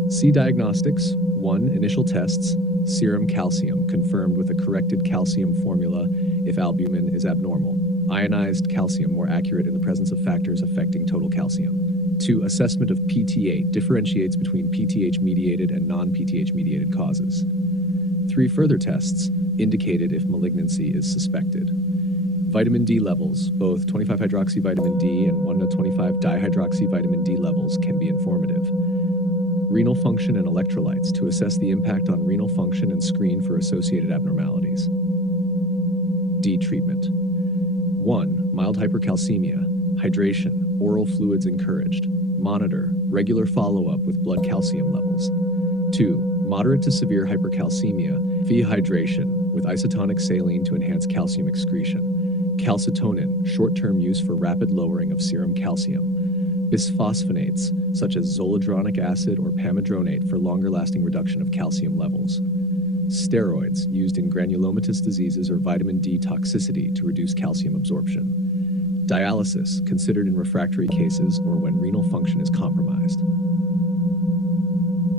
C. Diagnostics. 1. Initial tests: serum calcium, confirmed with a corrected calcium formula if albumin is abnormal. Ionized calcium, more accurate in the presence of factors affecting total calcium. 2. Assessment of PTH, differentiates between PTH-mediated and non-PTH-mediated causes. 3. Further tests, indicated if malignancy is suspected. Vitamin D levels, both 25-hydroxyvitamin D and 1-25-dihydroxyvitamin D levels can be informative. Renal function and electrolytes, to assess the impact on renal function and screen for associated abnormalities. D. Treatment. 1. Mild hypercalcemia. Hydration, oral fluids encouraged. Monitor, regular follow-up with blood calcium levels. 2. Moderate to severe hypercalcemia. Fee hydration, with isotonic saline to enhance calcium excretion. Calcitonin, short-term use for rapid lowering of serum calcium. Bisphosphonates, such as zoledronic acid or pamidronate, for longer-lasting reduction of calcium levels. Steroids, used in granulomatous diseases or vitamin D toxicity to reduce calcium absorption. Dialysis, considered in refractory cases or when renal function is compromised.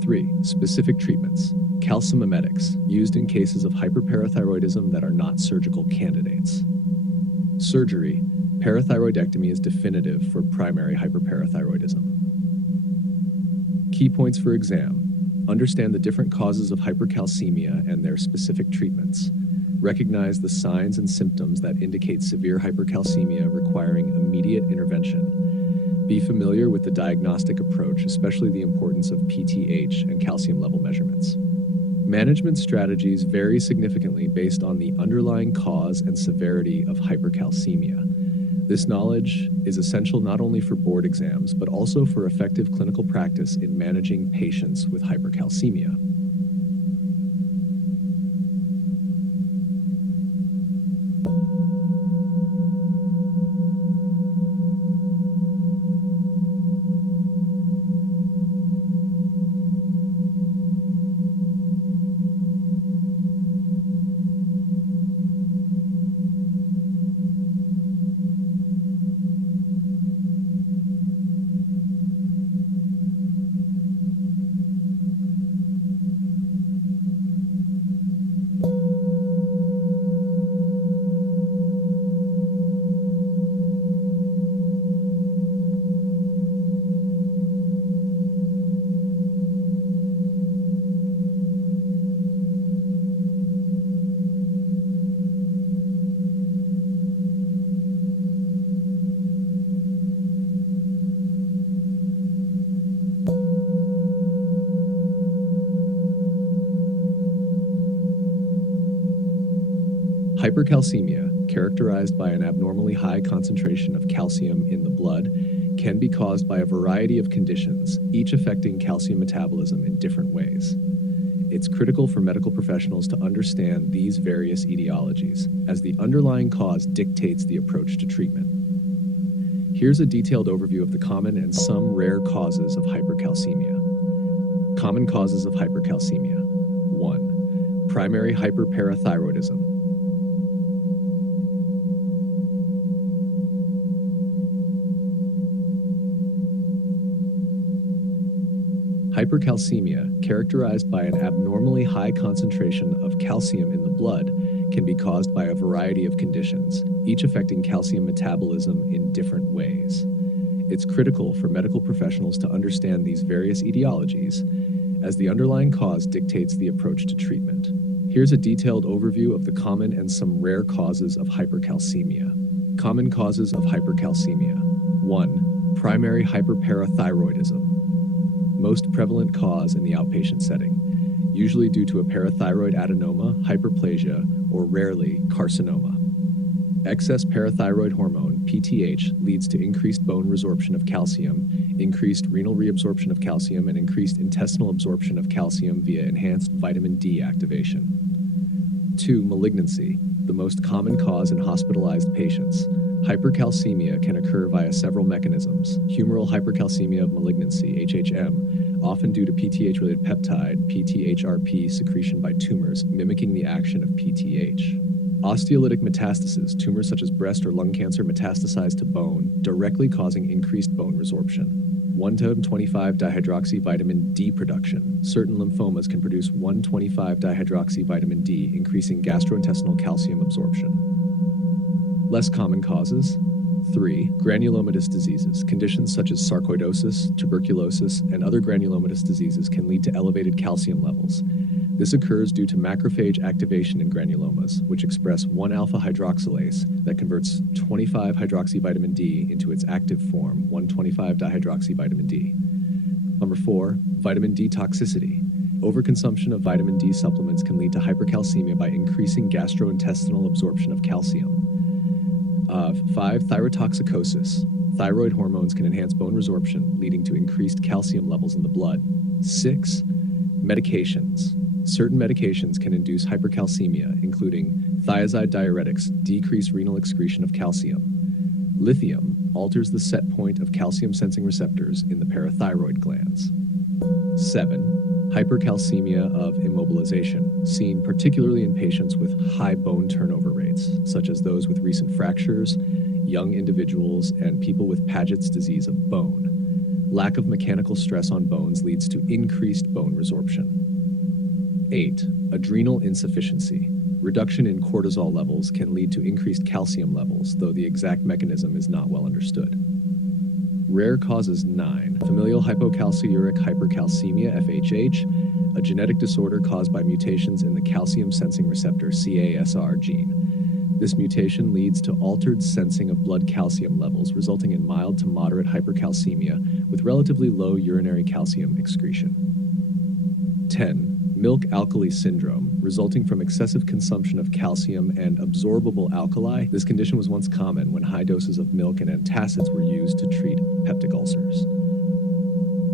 3. Specific treatments. Calcimimetics, used in cases of hyperparathyroidism that are not surgical candidates. Surgery. Parathyroidectomy is definitive for primary hyperparathyroidism. Key points for exam. Understand the different causes of hypercalcemia and their specific treatments. Recognize the signs and symptoms that indicate severe hypercalcemia requiring immediate intervention. Be familiar with the diagnostic approach, especially the importance of PTH and calcium level measurements. Management strategies vary significantly based on the underlying cause and severity of hypercalcemia. This knowledge is essential not only for board exams, but also for effective clinical practice in managing patients with hypercalcemia. Hypercalcemia, characterized by an abnormally high concentration of calcium in the blood, can be caused by a variety of conditions, each affecting calcium metabolism in different ways. It's critical for medical professionals to understand these various etiologies, as the underlying cause dictates the approach to treatment. Here's a detailed overview of the common and some rare causes of hypercalcemia. Common causes of hypercalcemia. 1. Primary hyperparathyroidism. Hypercalcemia, characterized by an abnormally high concentration of calcium in the blood, can be caused by a variety of conditions, each affecting calcium metabolism in different ways. It's critical for medical professionals to understand these various etiologies, as the underlying cause dictates the approach to treatment. Here's a detailed overview of the common and some rare causes of hypercalcemia. Common causes of hypercalcemia. 1. Primary hyperparathyroidism. Most prevalent cause in the outpatient setting, usually due to a parathyroid adenoma, hyperplasia, or rarely carcinoma. Excess parathyroid hormone, PTH, leads to increased bone resorption of calcium, increased renal reabsorption of calcium, and increased intestinal absorption of calcium via enhanced vitamin D activation. 2. Malignancy, the most common cause in hospitalized patients. Hypercalcemia can occur via several mechanisms. Humoral hypercalcemia of malignancy, HHM, often due to PTH-related peptide, PTHrP secretion by tumors, mimicking the action of PTH. Osteolytic metastases, tumors such as breast or lung cancer metastasize to bone, directly causing increased bone resorption. 1,25-dihydroxyvitamin D production. Certain lymphomas can produce 1,25-dihydroxyvitamin D, increasing gastrointestinal calcium absorption. Less common causes. 3. Granulomatous diseases. Conditions such as sarcoidosis, tuberculosis, and other granulomatous diseases can lead to elevated calcium levels. This occurs due to macrophage activation in granulomas, which express 1-alpha-hydroxylase that converts 25-hydroxyvitamin D into its active form, 1,25-dihydroxyvitamin D. Number 4. Vitamin D toxicity. Overconsumption of vitamin D supplements can lead to hypercalcemia by increasing gastrointestinal absorption of calcium. 5. Thyrotoxicosis. Thyroid hormones can enhance bone resorption, leading to increased calcium levels in the blood. 6. Medications. Certain medications can induce hypercalcemia, including thiazide diuretics, decrease renal excretion of calcium. Lithium alters the set point of calcium-sensing receptors in the parathyroid glands. 7. Hypercalcemia of immobilization, seen particularly in patients with high bone turnover rates, such as those with recent fractures, young individuals, and people with Paget's disease of bone. Lack of mechanical stress on bones leads to increased bone resorption. 8. Adrenal insufficiency. Reduction in cortisol levels can lead to increased calcium levels, though the exact mechanism is not well understood. Rare causes. 9. Familial hypocalciuric hypercalcemia, FHH, a genetic disorder caused by mutations in the calcium-sensing receptor, CASR gene. This mutation leads to altered sensing of blood calcium levels, resulting in mild to moderate hypercalcemia with relatively low urinary calcium excretion. 10. Milk alkali syndrome, resulting from excessive consumption of calcium and absorbable alkali. This condition was once common when high doses of milk and antacids were used to treat peptic ulcers.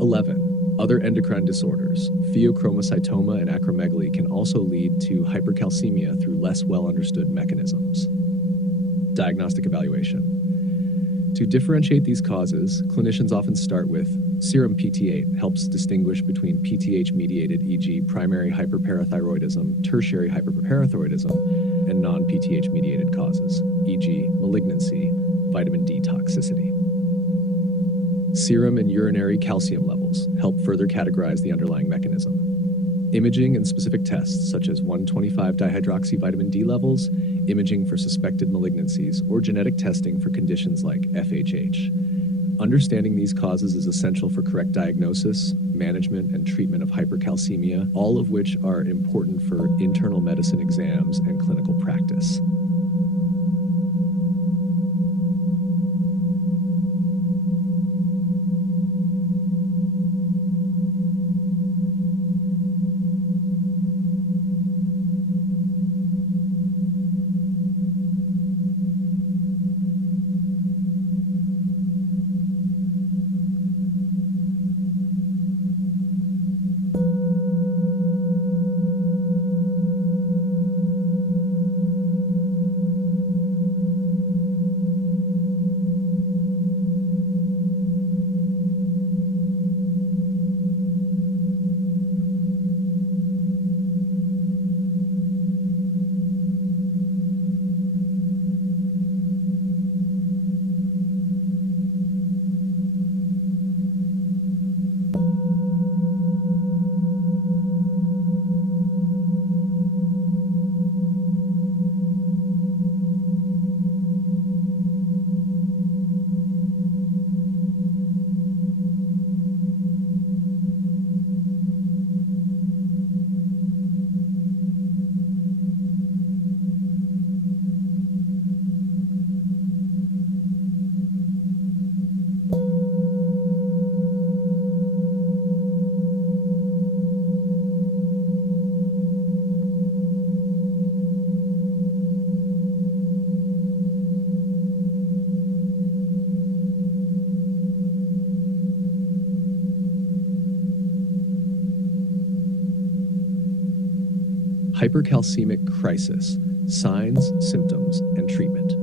11. Other endocrine disorders. Pheochromocytoma and acromegaly can also lead to hypercalcemia through less well-understood mechanisms. Diagnostic evaluation. To differentiate these causes, clinicians often start with serum PTH, helps distinguish between PTH-mediated, e.g. primary hyperparathyroidism, tertiary hyperparathyroidism, and non-PTH-mediated causes, e.g. malignancy, vitamin D toxicity. Serum and urinary calcium levels help further categorize the underlying mechanism. Imaging and specific tests such as 1,25-dihydroxyvitamin D levels, imaging for suspected malignancies, or genetic testing for conditions like FHH. Understanding these causes is essential for correct diagnosis, management, and treatment of hypercalcemia, all of which are important for internal medicine exams and clinical practice. Hypercalcemic crisis, signs, symptoms, and treatment.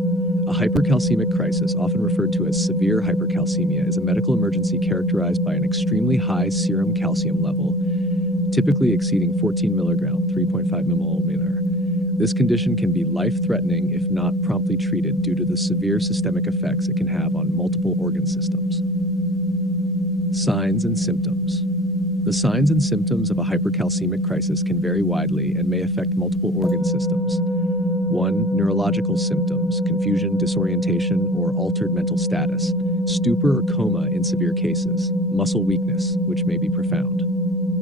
A hypercalcemic crisis, often referred to as severe hypercalcemia, is a medical emergency characterized by an extremely high serum calcium level, typically exceeding 14 milligram, 3.5 millimolar. This condition can be life-threatening if not promptly treated due to the severe systemic effects it can have on multiple organ systems. Signs and symptoms. The signs and symptoms of a hypercalcemic crisis can vary widely and may affect multiple organ systems. 1. Neurological symptoms, confusion, disorientation, or altered mental status, stupor or coma in severe cases, muscle weakness, which may be profound.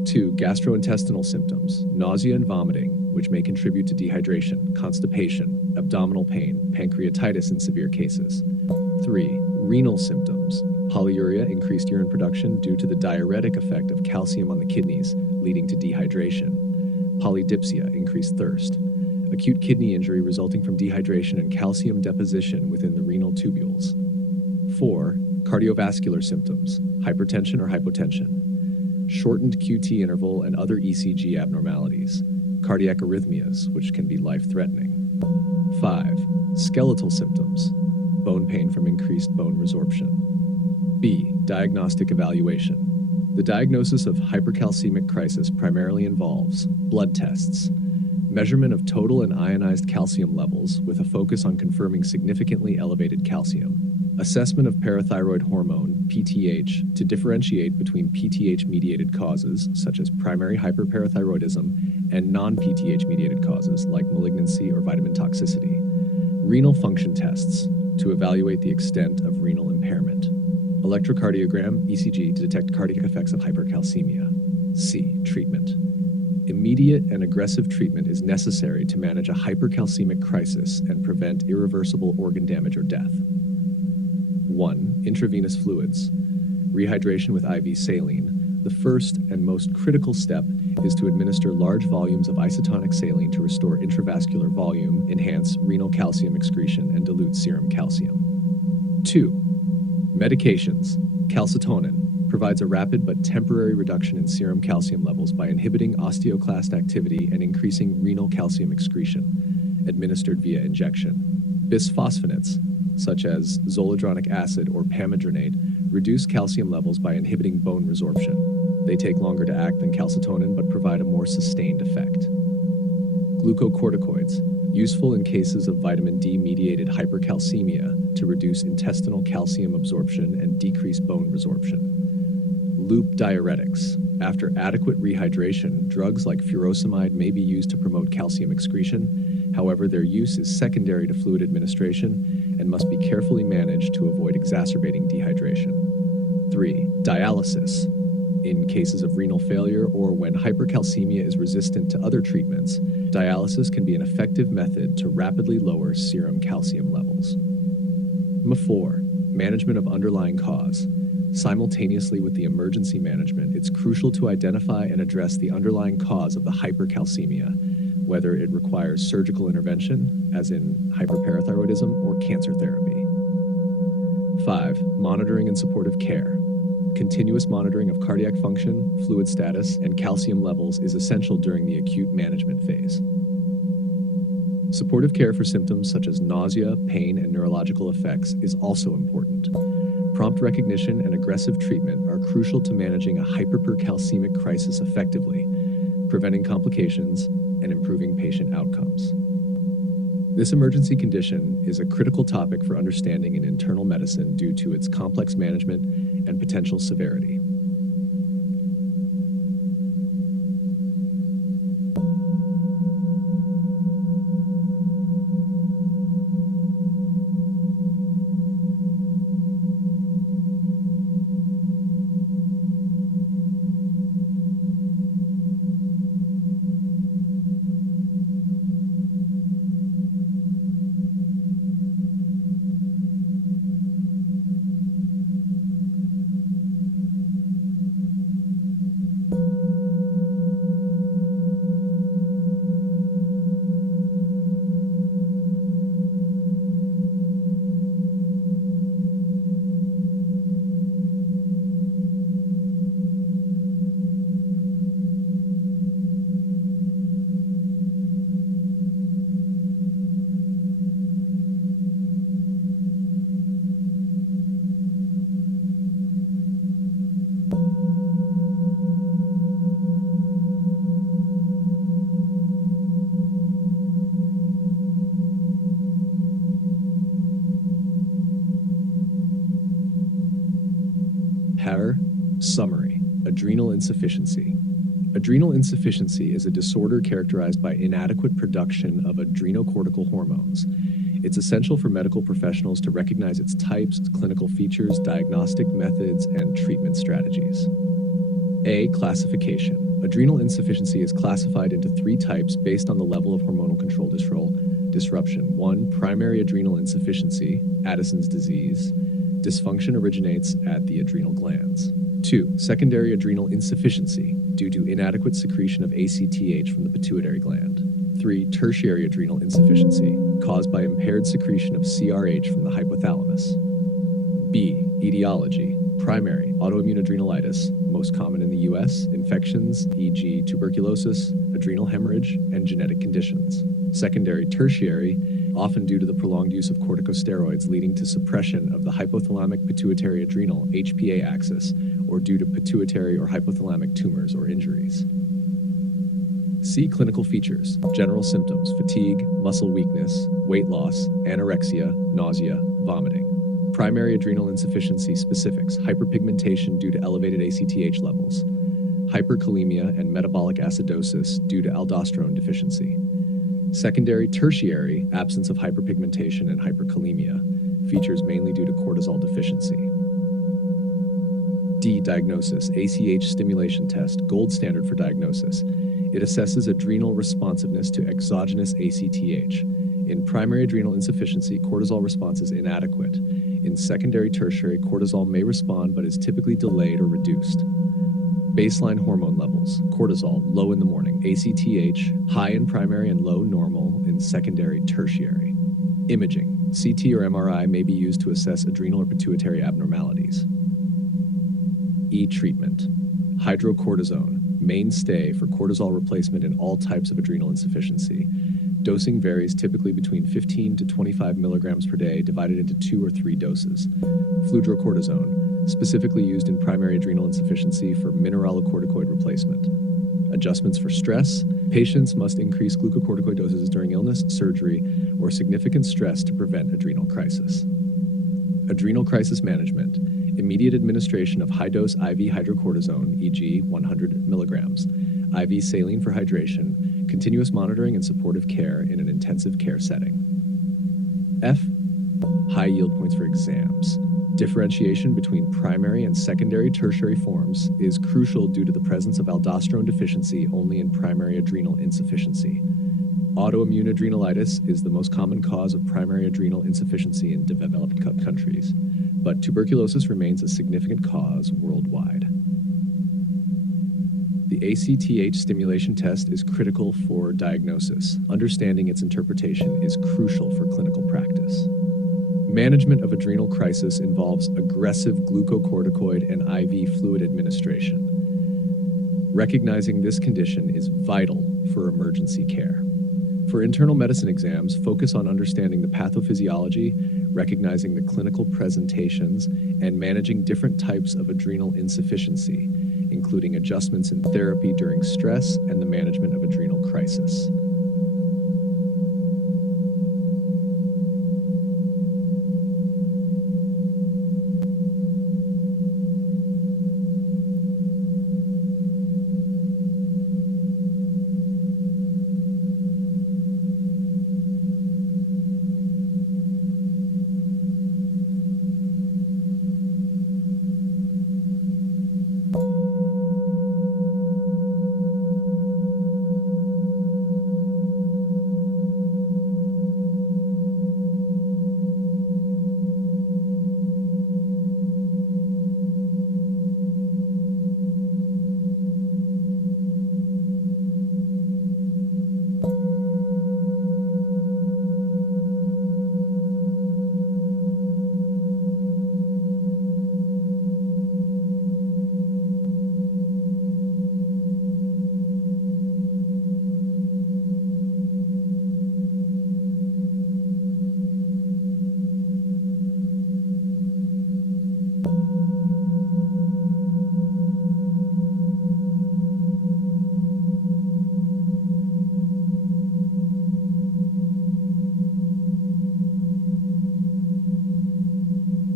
2. Gastrointestinal symptoms, nausea and vomiting, which may contribute to dehydration, constipation, abdominal pain, pancreatitis in severe cases. 3. Renal symptoms, polyuria, increased urine production due to the diuretic effect of calcium on the kidneys, leading to dehydration. Polydipsia, increased thirst. Acute kidney injury resulting from dehydration and calcium deposition within the renal tubules. 4. Cardiovascular symptoms, hypertension or hypotension. Shortened QT interval and other ECG abnormalities. Cardiac arrhythmias, which can be life-threatening. 5. Skeletal symptoms, bone pain from increased bone resorption. B. Diagnostic evaluation. The diagnosis of hypercalcemic crisis primarily involves blood tests, measurement of total and ionized calcium levels with a focus on confirming significantly elevated calcium, assessment of parathyroid hormone, PTH, to differentiate between PTH-mediated causes, such as primary hyperparathyroidism, and non-PTH-mediated causes, like malignancy or vitamin toxicity. Renal function tests, to evaluate the extent of renal impairment. Electrocardiogram, ECG, to detect cardiac effects of hypercalcemia. C. Treatment. Immediate and aggressive treatment is necessary to manage a hypercalcemic crisis and prevent irreversible organ damage or death. 1. Intravenous fluids. Rehydration with IV saline. The first and most critical step is to administer large volumes of isotonic saline to restore intravascular volume, enhance renal calcium excretion, and dilute serum calcium. 2. Medications. Calcitonin provides a rapid but temporary reduction in serum calcium levels by inhibiting osteoclast activity and increasing renal calcium excretion, administered via injection. Bisphosphonates, such as zoledronic acid or pamidronate, reduce calcium levels by inhibiting bone resorption. They take longer to act than calcitonin but provide a more sustained effect. Glucocorticoids, useful in cases of vitamin D-mediated hypercalcemia to reduce intestinal calcium absorption and decrease bone resorption. Loop diuretics. After adequate rehydration, drugs like furosemide may be used to promote calcium excretion. However, their use is secondary to fluid administration and must be carefully managed to avoid exacerbating dehydration. 3. Dialysis. In cases of renal failure or when hypercalcemia is resistant to other treatments, dialysis can be an effective method to rapidly lower serum calcium levels. 4. Management of underlying cause. Simultaneously with the emergency management, it's crucial to identify and address the underlying cause of the hypercalcemia, whether it requires surgical intervention, as in hyperparathyroidism, or cancer therapy. 5. Monitoring and supportive care. Continuous monitoring of cardiac function, fluid status, and calcium levels is essential during the acute management phase. Supportive care for symptoms such as nausea, pain, and neurological effects is also important. Prompt recognition and aggressive treatment are crucial to managing a hypercalcemic crisis effectively, preventing complications, and improving patient outcomes. This emergency condition is a critical topic for understanding in internal medicine due to its complex management and potential severity. Summary: adrenal insufficiency. Adrenal insufficiency is a disorder characterized by inadequate production of adrenocortical hormones. It's essential for medical professionals to recognize its types, clinical features, diagnostic methods, and treatment strategies. A. Classification. Adrenal insufficiency is classified into 3 types based on the level of hormonal control disruption. 1. Primary adrenal insufficiency, Addison's disease. Dysfunction originates at the adrenal glands. 2. Secondary adrenal insufficiency, due to inadequate secretion of ACTH from the pituitary gland. 3. Tertiary adrenal insufficiency, caused by impaired secretion of CRH from the hypothalamus. B. Etiology. Primary autoimmune adrenalitis, most common in the U.S., infections, e.g. tuberculosis, adrenal hemorrhage, and genetic conditions. Secondary tertiary, often due to the prolonged use of corticosteroids leading to suppression of the hypothalamic pituitary adrenal HPA axis, or due to pituitary or hypothalamic tumors or injuries. C. Clinical features. General symptoms: fatigue, muscle weakness, weight loss, anorexia, nausea, vomiting. Primary adrenal insufficiency specifics: hyperpigmentation due to elevated ACTH levels, hyperkalemia and metabolic acidosis due to aldosterone deficiency. Secondary tertiary, absence of hyperpigmentation and hyperkalemia, features mainly due to cortisol deficiency. D. Diagnosis. ACH stimulation test, gold standard for diagnosis. It assesses adrenal responsiveness to exogenous ACTH. In primary adrenal insufficiency, cortisol response is inadequate. In secondary tertiary, cortisol may respond but is typically delayed or reduced. Baseline hormone levels: cortisol, low in the morning, ACTH, high in primary and low normal in secondary tertiary. Imaging: CT or MRI may be used to assess adrenal or pituitary abnormalities. E. Treatment. Hydrocortisone, mainstay for cortisol replacement in all types of adrenal insufficiency. Dosing varies typically between 15 to 25 milligrams per day, divided into 2 or 3 doses. Fludrocortisone, specifically used in primary adrenal insufficiency for mineralocorticoid replacement. Adjustments for stress: patients must increase glucocorticoid doses during illness, surgery, or significant stress to prevent adrenal crisis. Adrenal crisis management: immediate administration of high-dose IV hydrocortisone, e.g. 100 milligrams, IV saline for hydration, continuous monitoring and supportive care in an intensive care setting. F. High yield points for exams. Differentiation between primary and secondary tertiary forms is crucial due to the presence of aldosterone deficiency only in primary adrenal insufficiency. Autoimmune adrenalitis is the most common cause of primary adrenal insufficiency in developed countries, but tuberculosis remains a significant cause worldwide. The ACTH stimulation test is critical for diagnosis. Understanding its interpretation is crucial for clinical practice. Management of adrenal crisis involves aggressive glucocorticoid and IV fluid administration. Recognizing this condition is vital for emergency care. For internal medicine exams, focus on understanding the pathophysiology, recognizing the clinical presentations, and managing different types of adrenal insufficiency, including adjustments in therapy during stress and the management of adrenal crisis.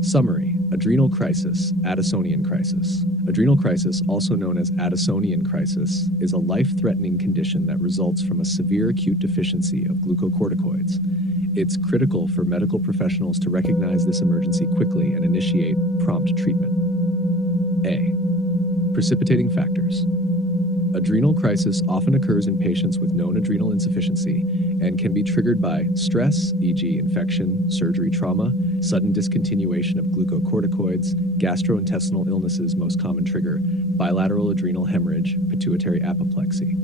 Summary: Adrenal crisis, Addisonian crisis. Adrenal crisis, also known as Addisonian crisis, is a life-threatening condition that results from a severe acute deficiency of glucocorticoids. It's critical for medical professionals to recognize this emergency quickly and initiate prompt treatment. A. Precipitating factors. Adrenal crisis often occurs in patients with known adrenal insufficiency and can be triggered by stress, e.g. infection, surgery trauma, sudden discontinuation of glucocorticoids, gastrointestinal illnesses most common trigger, bilateral adrenal hemorrhage, pituitary apoplexy.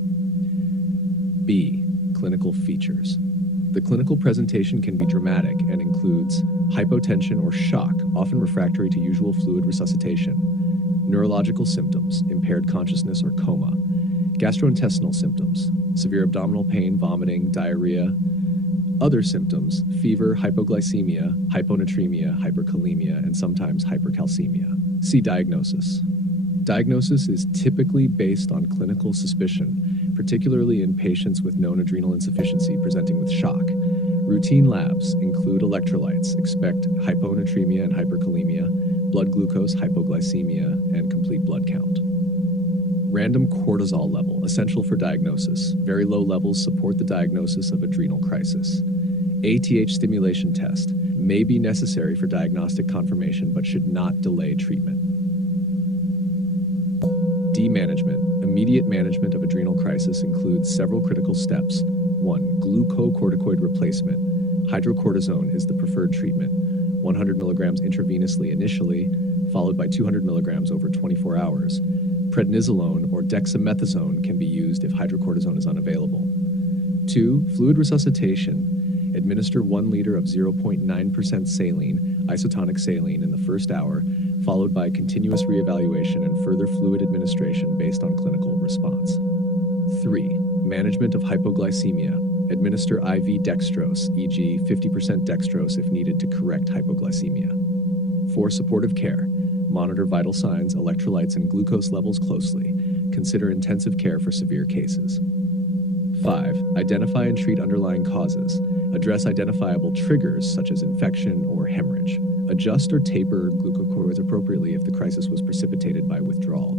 B. Clinical features. The clinical presentation can be dramatic and includes hypotension or shock, often refractory to usual fluid resuscitation, neurological symptoms, impaired consciousness or coma, gastrointestinal symptoms, severe abdominal pain, vomiting, diarrhea, other symptoms, fever, hypoglycemia, hyponatremia, hyperkalemia, and sometimes hypercalcemia. See diagnosis. Diagnosis is typically based on clinical suspicion, particularly in patients with known adrenal insufficiency presenting with shock. Routine labs include electrolytes, expect hyponatremia and hyperkalemia, blood glucose, hypoglycemia, and complete blood count. Random cortisol level, essential for diagnosis. Very low levels support the diagnosis of adrenal crisis. ATH stimulation test may be necessary for diagnostic confirmation but should not delay treatment. D. Management. Immediate management of adrenal crisis includes several critical steps. 1. Glucocorticoid replacement. Hydrocortisone is the preferred treatment. 100 milligrams intravenously initially, followed by 200 milligrams over 24 hours. Prednisolone or dexamethasone can be used if hydrocortisone is unavailable. 2. Fluid resuscitation. Administer 1 liter of 0.9% saline, isotonic saline, in the first hour, followed by continuous reevaluation and further fluid administration based on clinical response. 3. Management of hypoglycemia. Administer IV dextrose, e.g. 50% dextrose if needed to correct hypoglycemia. 4. Supportive care. Monitor vital signs, electrolytes, and glucose levels closely. Consider intensive care for severe cases. 5. Identify and treat underlying causes. Address identifiable triggers such as infection or hemorrhage. Adjust or taper glucocorticoids appropriately if the crisis was precipitated by withdrawal.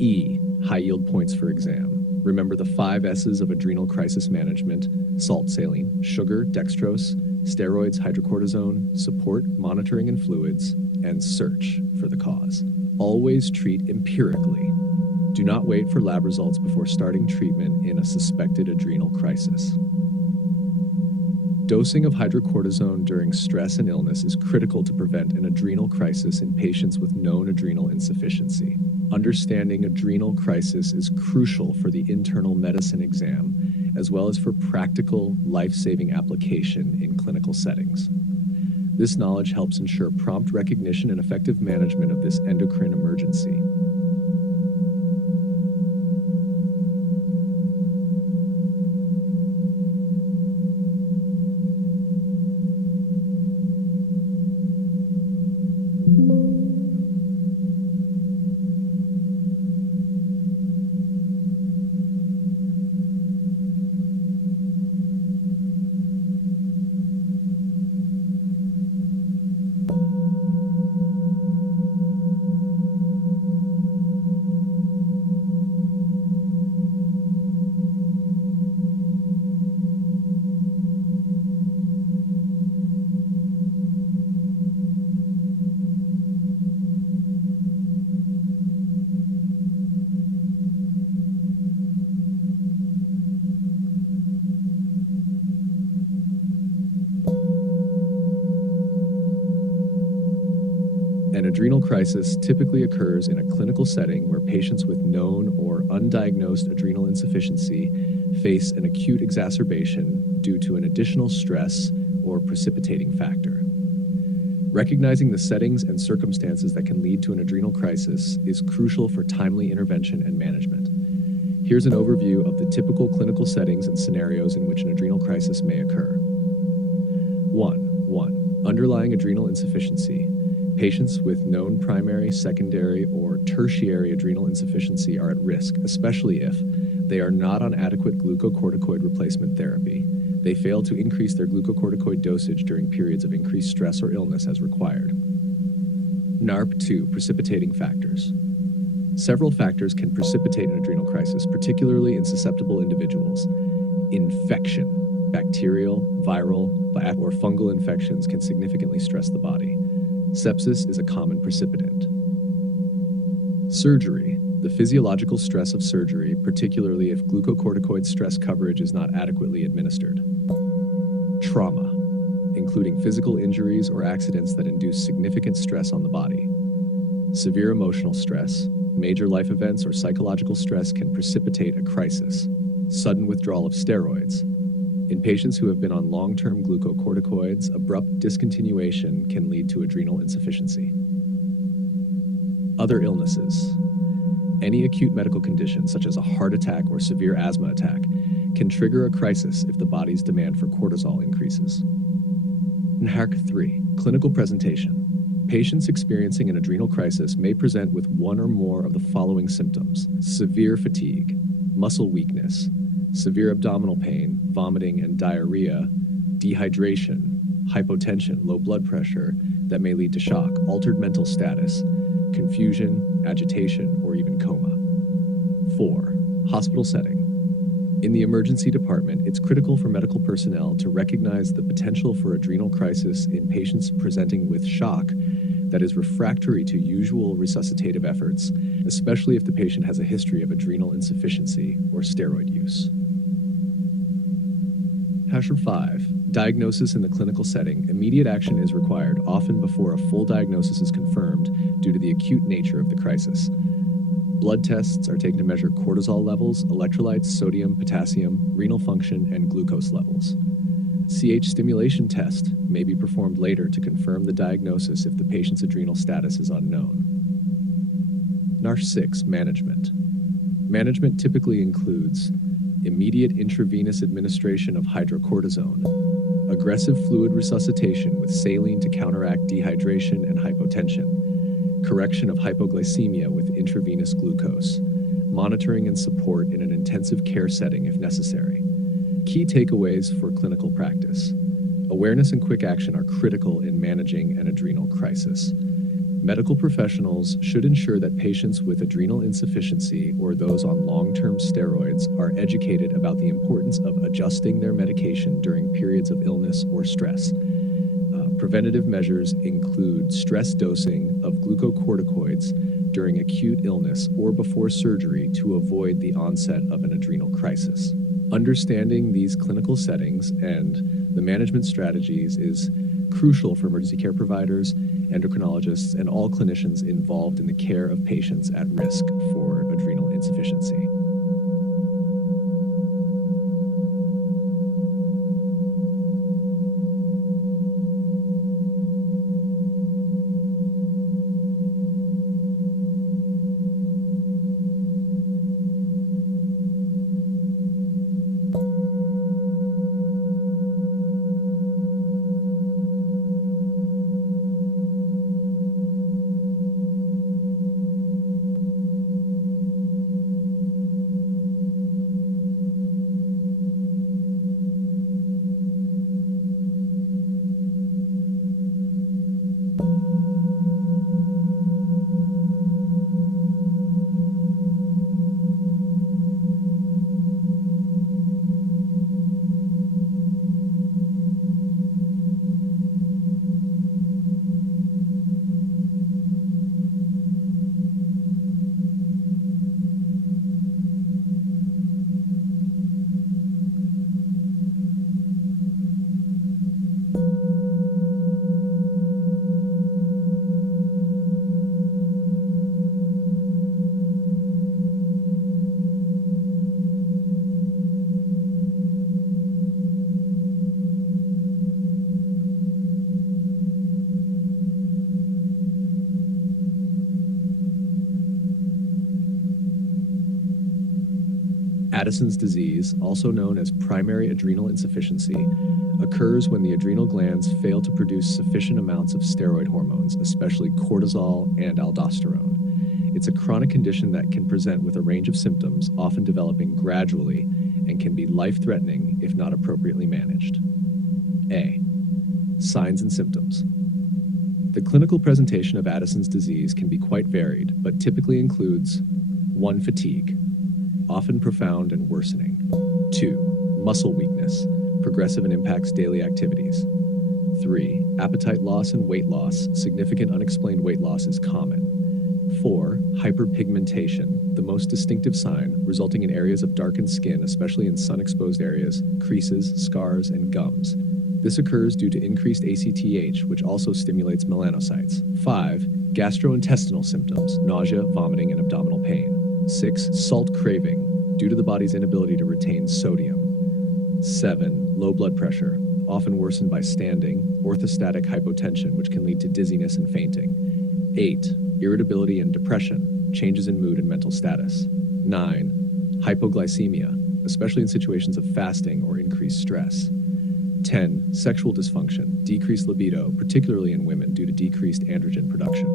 E. High yield points for exam. Remember the 5 S's of adrenal crisis management: salt, saline, sugar, dextrose, steroids, hydrocortisone, support, monitoring, and fluids, and search for the cause. Always treat empirically. Do not wait for lab results before starting treatment in a suspected adrenal crisis. Dosing of hydrocortisone during stress and illness is critical to prevent an adrenal crisis in patients with known adrenal insufficiency. Understanding adrenal crisis is crucial for the internal medicine exam, as well as for practical, life-saving application in clinical settings. This knowledge helps ensure prompt recognition and effective management of this endocrine emergency. An adrenal crisis typically occurs in a clinical setting where patients with known or undiagnosed adrenal insufficiency face an acute exacerbation due to an additional stress or precipitating factor. Recognizing the settings and circumstances that can lead to an adrenal crisis is crucial for timely intervention and management. Here's an overview of the typical clinical settings and scenarios in which an adrenal crisis may occur. 1. Underlying adrenal insufficiency. Patients with known primary, secondary, or tertiary adrenal insufficiency are at risk, especially if they are not on adequate glucocorticoid replacement therapy, they fail to increase their glucocorticoid dosage during periods of increased stress or illness as required, NARP2 precipitating factors. Several factors can precipitate an adrenal crisis, particularly in susceptible individuals. Infection. Bacterial, viral, or fungal infections can significantly stress the body. Sepsis is a common precipitant. Surgery. The physiological stress of surgery, particularly if glucocorticoid stress coverage is not adequately administered. Trauma, including physical injuries or accidents that induce significant stress on the body. Severe emotional stress, major life events, or psychological stress can precipitate a crisis. Sudden withdrawal of steroids. In patients who have been on long-term glucocorticoids, abrupt discontinuation can lead to adrenal insufficiency. Other illnesses. Any acute medical condition, such as a heart attack or severe asthma attack, can trigger a crisis if the body's demand for cortisol increases. NHARC 3. Clinical presentation. Patients experiencing an adrenal crisis may present with one or more of the following symptoms: severe fatigue, muscle weakness, severe abdominal pain, vomiting and diarrhea, dehydration, hypotension, low blood pressure that may lead to shock, altered mental status, confusion, agitation, or even coma. 4. Hospital setting. In the emergency department, it's critical for medical personnel to recognize the potential for adrenal crisis in patients presenting with shock that is refractory to usual resuscitative efforts, especially if the patient has a history of adrenal insufficiency or steroid use. HASHR 5. Diagnosis in the clinical setting. Immediate action is required, often before a full diagnosis is confirmed due to the acute nature of the crisis. Blood tests are taken to measure cortisol levels, electrolytes, sodium, potassium, renal function, and glucose levels. CH stimulation test may be performed later to confirm the diagnosis if the patient's adrenal status is unknown. NARS 6. Management. Management typically includes immediate intravenous administration of hydrocortisone, aggressive fluid resuscitation with saline to counteract dehydration and hypotension, correction of hypoglycemia with intravenous glucose, monitoring and support in an intensive care setting if necessary. Key takeaways for clinical practice. Awareness and quick action are critical in managing an adrenal crisis. Medical professionals should ensure that patients with adrenal insufficiency or those on long-term steroids are educated about the importance of adjusting their medication during periods of illness or stress. Preventative measures include stress dosing of glucocorticoids during acute illness or before surgery to avoid the onset of an adrenal crisis. Understanding these clinical settings and the management strategies is crucial for emergency care providers, endocrinologists, and all clinicians involved in the care of patients at risk for adrenal insufficiency. Addison's disease, also known as primary adrenal insufficiency, occurs when the adrenal glands fail to produce sufficient amounts of steroid hormones, especially cortisol and aldosterone. It's a chronic condition that can present with a range of symptoms, often developing gradually, and can be life-threatening if not appropriately managed. A. Signs and symptoms. The clinical presentation of Addison's disease can be quite varied, but typically includes 1. Fatigue, often profound and worsening. 2. Muscle weakness, progressive and impacts daily activities. 3. Appetite loss and weight loss, significant unexplained weight loss is common. 4. Hyperpigmentation, the most distinctive sign, resulting in areas of darkened skin, especially in sun-exposed areas, creases, scars, and gums. This occurs due to increased ACTH, which also stimulates melanocytes. 5. Gastrointestinal symptoms, nausea, vomiting, and abdominal pain. 6. Salt craving, due to the body's inability to retain sodium. 7. Low blood pressure, often worsened by standing, orthostatic hypotension, which can lead to dizziness and fainting. 8. Irritability and depression, changes in mood and mental status. 9. Hypoglycemia, especially in situations of fasting or increased stress. 10. Sexual dysfunction, decreased libido, particularly in women due to decreased androgen production.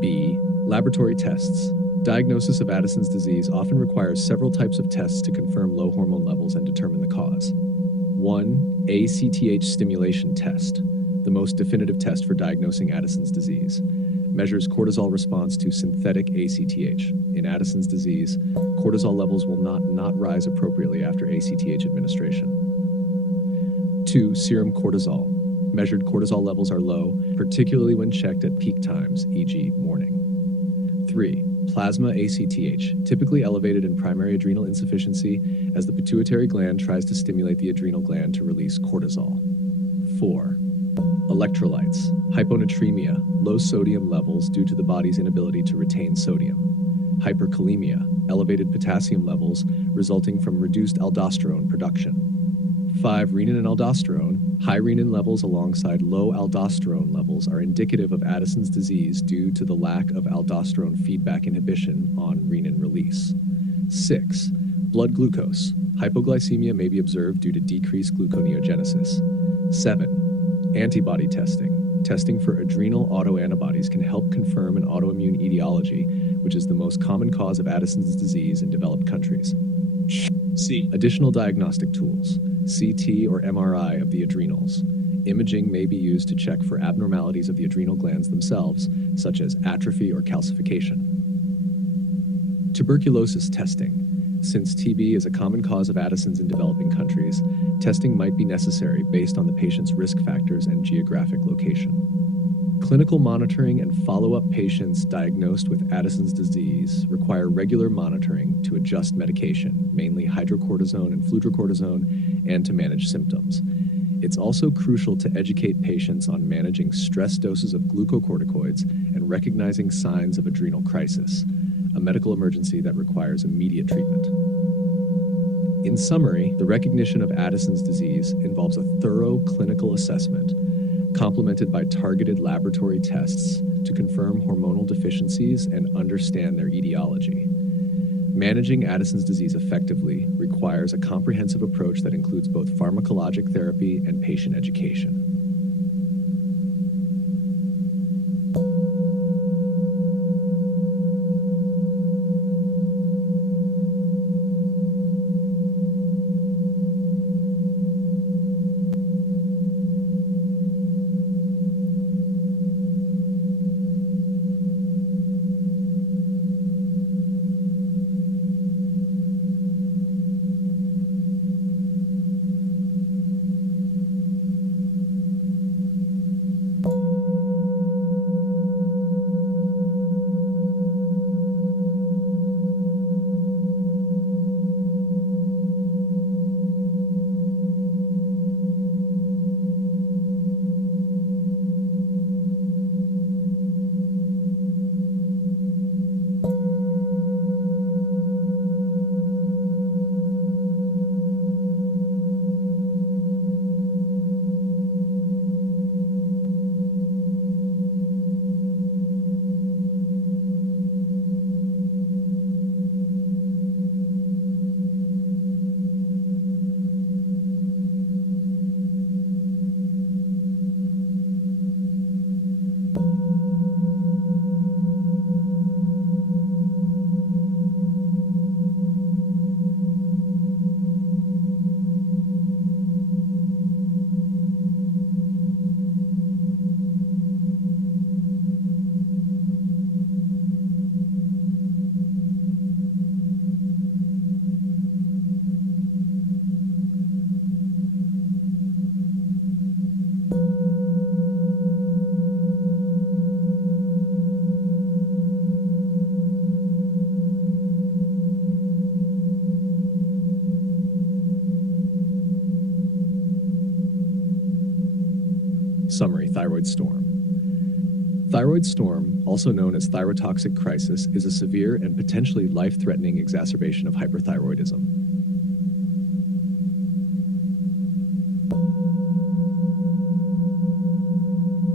B. Laboratory tests. Diagnosis of Addison's disease often requires several types of tests to confirm low hormone levels and determine the cause. 1. ACTH stimulation test, the most definitive test for diagnosing Addison's disease. Measures cortisol response to synthetic ACTH. In Addison's disease, cortisol levels will not rise appropriately after ACTH administration. 2. Serum cortisol. Measured cortisol levels are low, particularly when checked at peak times, e.g. morning. 3. Plasma ACTH, typically elevated in primary adrenal insufficiency as the pituitary gland tries to stimulate the adrenal gland to release cortisol. 4. Electrolytes, hyponatremia, low sodium levels due to the body's inability to retain sodium. Hyperkalemia, elevated potassium levels resulting from reduced aldosterone production. 5. Renin and aldosterone. High renin levels alongside low aldosterone levels are indicative of Addison's disease due to the lack of aldosterone feedback inhibition on renin release. 6. Blood glucose. Hypoglycemia may be observed due to decreased gluconeogenesis. 7. Antibody testing. Testing for adrenal autoantibodies can help confirm an autoimmune etiology, which is the most common cause of Addison's disease in developed countries. C. Additional diagnostic tools. CT or MRI of the adrenals. Imaging may be used to check for abnormalities of the adrenal glands themselves, such as atrophy or calcification. Tuberculosis testing. Since TB is a common cause of Addison's in developing countries, testing might be necessary based on the patient's risk factors and geographic location. Clinical monitoring and follow-up patients diagnosed with Addison's disease require regular monitoring to adjust medication, mainly hydrocortisone and fludrocortisone, and to manage symptoms. It's also crucial to educate patients on managing stress doses of glucocorticoids and recognizing signs of adrenal crisis, a medical emergency that requires immediate treatment. In summary, the recognition of Addison's disease involves a thorough clinical assessment, complemented by targeted laboratory tests to confirm hormonal deficiencies and understand their etiology. Managing Addison's disease effectively requires a comprehensive approach that includes both pharmacologic therapy and patient education. Summary: thyroid storm. Thyroid storm, also known as thyrotoxic crisis, is a severe and potentially life-threatening exacerbation of hyperthyroidism.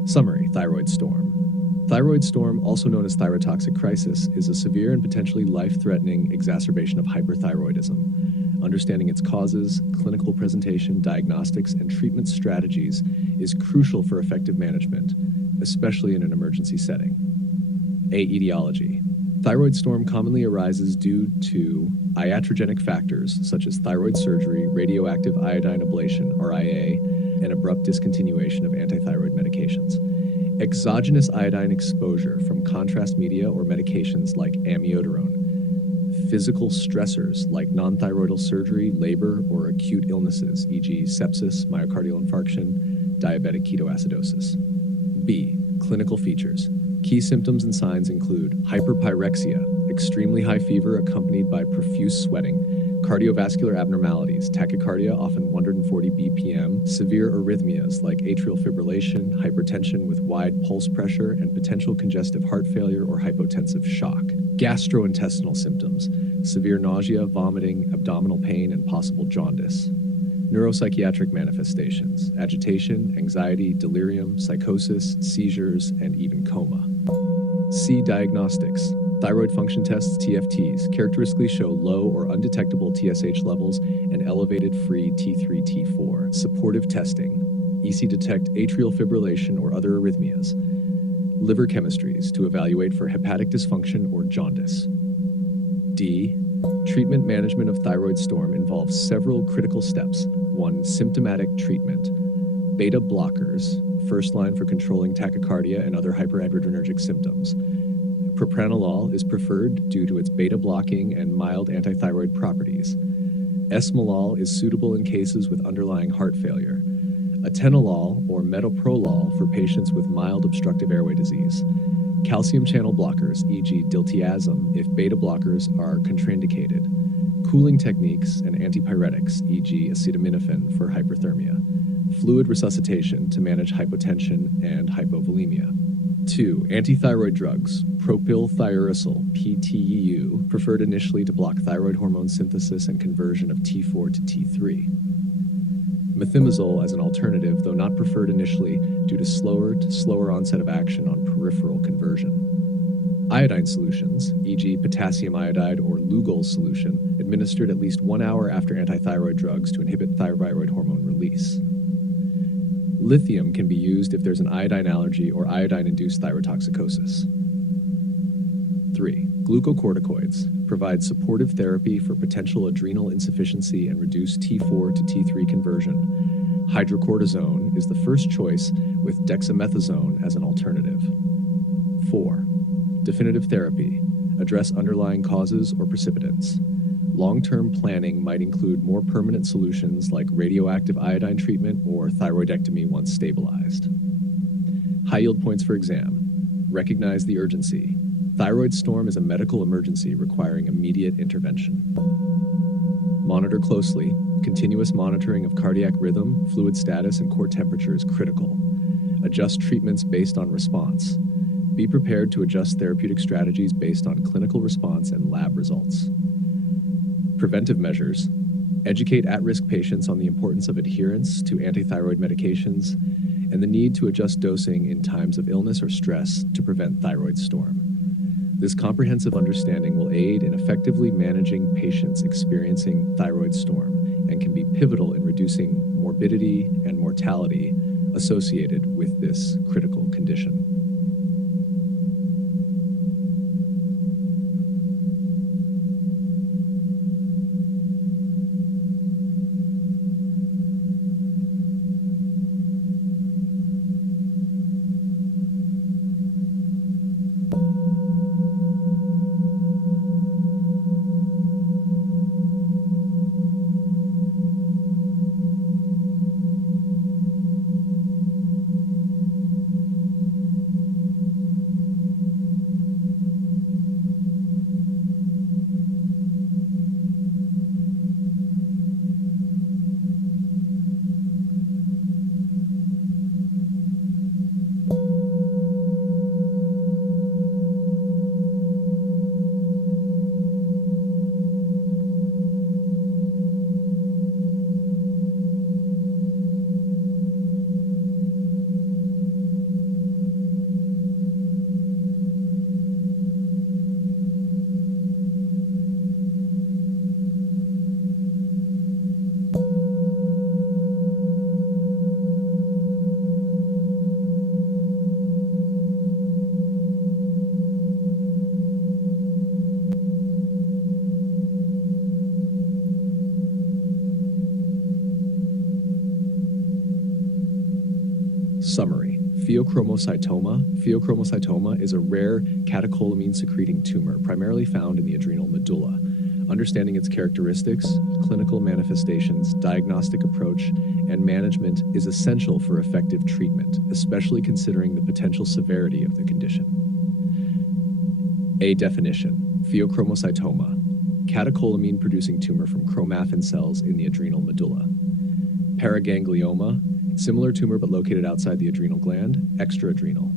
Summary: thyroid storm. Thyroid storm, also known as thyrotoxic crisis, is a severe and potentially life-threatening exacerbation of hyperthyroidism. Understanding its causes, clinical presentation, diagnostics, and treatment strategies is crucial for effective management, especially in an emergency setting. Etiology. Thyroid storm commonly arises due to iatrogenic factors such as thyroid surgery, radioactive iodine ablation, RIA, and abrupt discontinuation of antithyroid medications. Exogenous iodine exposure from contrast media or medications like amiodarone. Physical stressors like non-thyroidal surgery, labor, or acute illnesses, e.g. sepsis, myocardial infarction, diabetic ketoacidosis. B. Clinical features. Key symptoms and signs include hyperpyrexia, extremely high fever accompanied by profuse sweating, cardiovascular abnormalities, tachycardia often 140 BPM, severe arrhythmias like atrial fibrillation, hypertension with wide pulse pressure, and potential congestive heart failure or hypotensive shock. Gastrointestinal symptoms, severe nausea, vomiting, abdominal pain, and possible jaundice. Neuropsychiatric manifestations, agitation, anxiety, delirium, psychosis, seizures, and even coma. C. Diagnostics. Thyroid function tests, TFTs, characteristically show low or undetectable TSH levels and elevated free T3, T4. Supportive testing. EC detect atrial fibrillation or other arrhythmias. Liver chemistries to evaluate for hepatic dysfunction or jaundice. D. Treatment management of thyroid storm involves several critical steps. 1. Symptomatic treatment. Beta blockers, first line for controlling tachycardia and other hyperadrenergic symptoms. Propranolol is preferred due to its beta blocking and mild antithyroid properties. Esmolol is suitable in cases with underlying heart failure. Atenolol or metoprolol for patients with mild obstructive airway disease. Calcium channel blockers, e.g. diltiazem, if beta blockers are contraindicated. Cooling techniques and antipyretics, e.g. acetaminophen for hyperthermia. Fluid resuscitation to manage hypotension and hypovolemia. 2. Antithyroid drugs, propylthiouracil, PTEU, preferred initially to block thyroid hormone synthesis and conversion of T4 to T3. Methimazole as an alternative, though not preferred initially due to slower onset of action on peripheral conversion. Iodine solutions, e.g. potassium iodide or Lugol solution, administered at least 1 hour after antithyroid drugs to inhibit thyroid hormone release. Lithium can be used if there's an iodine allergy or iodine-induced thyrotoxicosis. 3. Glucocorticoids provide supportive therapy for potential adrenal insufficiency and reduce T4 to T3 conversion. Hydrocortisone is the first choice with dexamethasone as an alternative. 4. Definitive therapy. Address underlying causes or precipitants. Long-term planning might include more permanent solutions like radioactive iodine treatment or thyroidectomy once stabilized. High yield points for exam. Recognize the urgency. Thyroid storm is a medical emergency requiring immediate intervention. Monitor closely. Continuous monitoring of cardiac rhythm, fluid status, and core temperature is critical. Adjust treatments based on response. Be prepared to adjust therapeutic strategies based on clinical response and lab results. Preventive measures. Educate at-risk patients on the importance of adherence to antithyroid medications and the need to adjust dosing in times of illness or stress to prevent thyroid storm. This comprehensive understanding will aid in effectively managing patients experiencing thyroid storm and can be pivotal in reducing morbidity and mortality associated with this critical condition. Summary. Pheochromocytoma. Pheochromocytoma is a rare catecholamine-secreting tumor primarily found in the adrenal medulla. Understanding its characteristics, clinical manifestations, diagnostic approach, and management is essential for effective treatment, especially considering the potential severity of the condition. A definition. Pheochromocytoma. Catecholamine-producing tumor from chromaffin cells in the adrenal medulla. Paraganglioma. Similar tumor but located outside the adrenal gland, extraadrenal.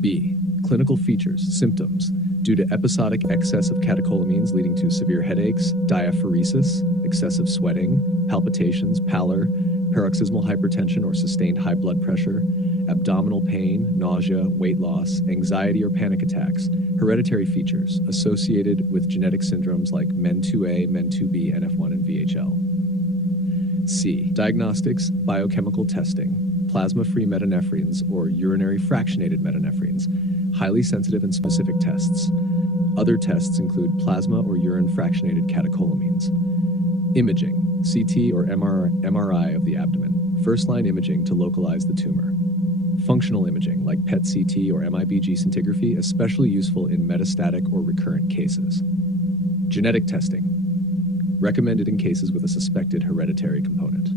B. Clinical features, symptoms. Due to episodic excess of catecholamines leading to severe headaches, diaphoresis, excessive sweating, palpitations, pallor, paroxysmal hypertension or sustained high blood pressure, abdominal pain, nausea, weight loss, anxiety or panic attacks, hereditary features associated with genetic syndromes like MEN2A, MEN2B, NF1, and VHL. C. Diagnostics, biochemical testing, plasma-free metanephrines or urinary fractionated metanephrines, highly sensitive and specific tests. Other tests include plasma or urine fractionated catecholamines. Imaging, CT or MRI of the abdomen, first-line imaging to localize the tumor. Functional imaging like PET-CT or MIBG scintigraphy, especially useful in metastatic or recurrent cases. Genetic testing, recommended in cases with a suspected hereditary component.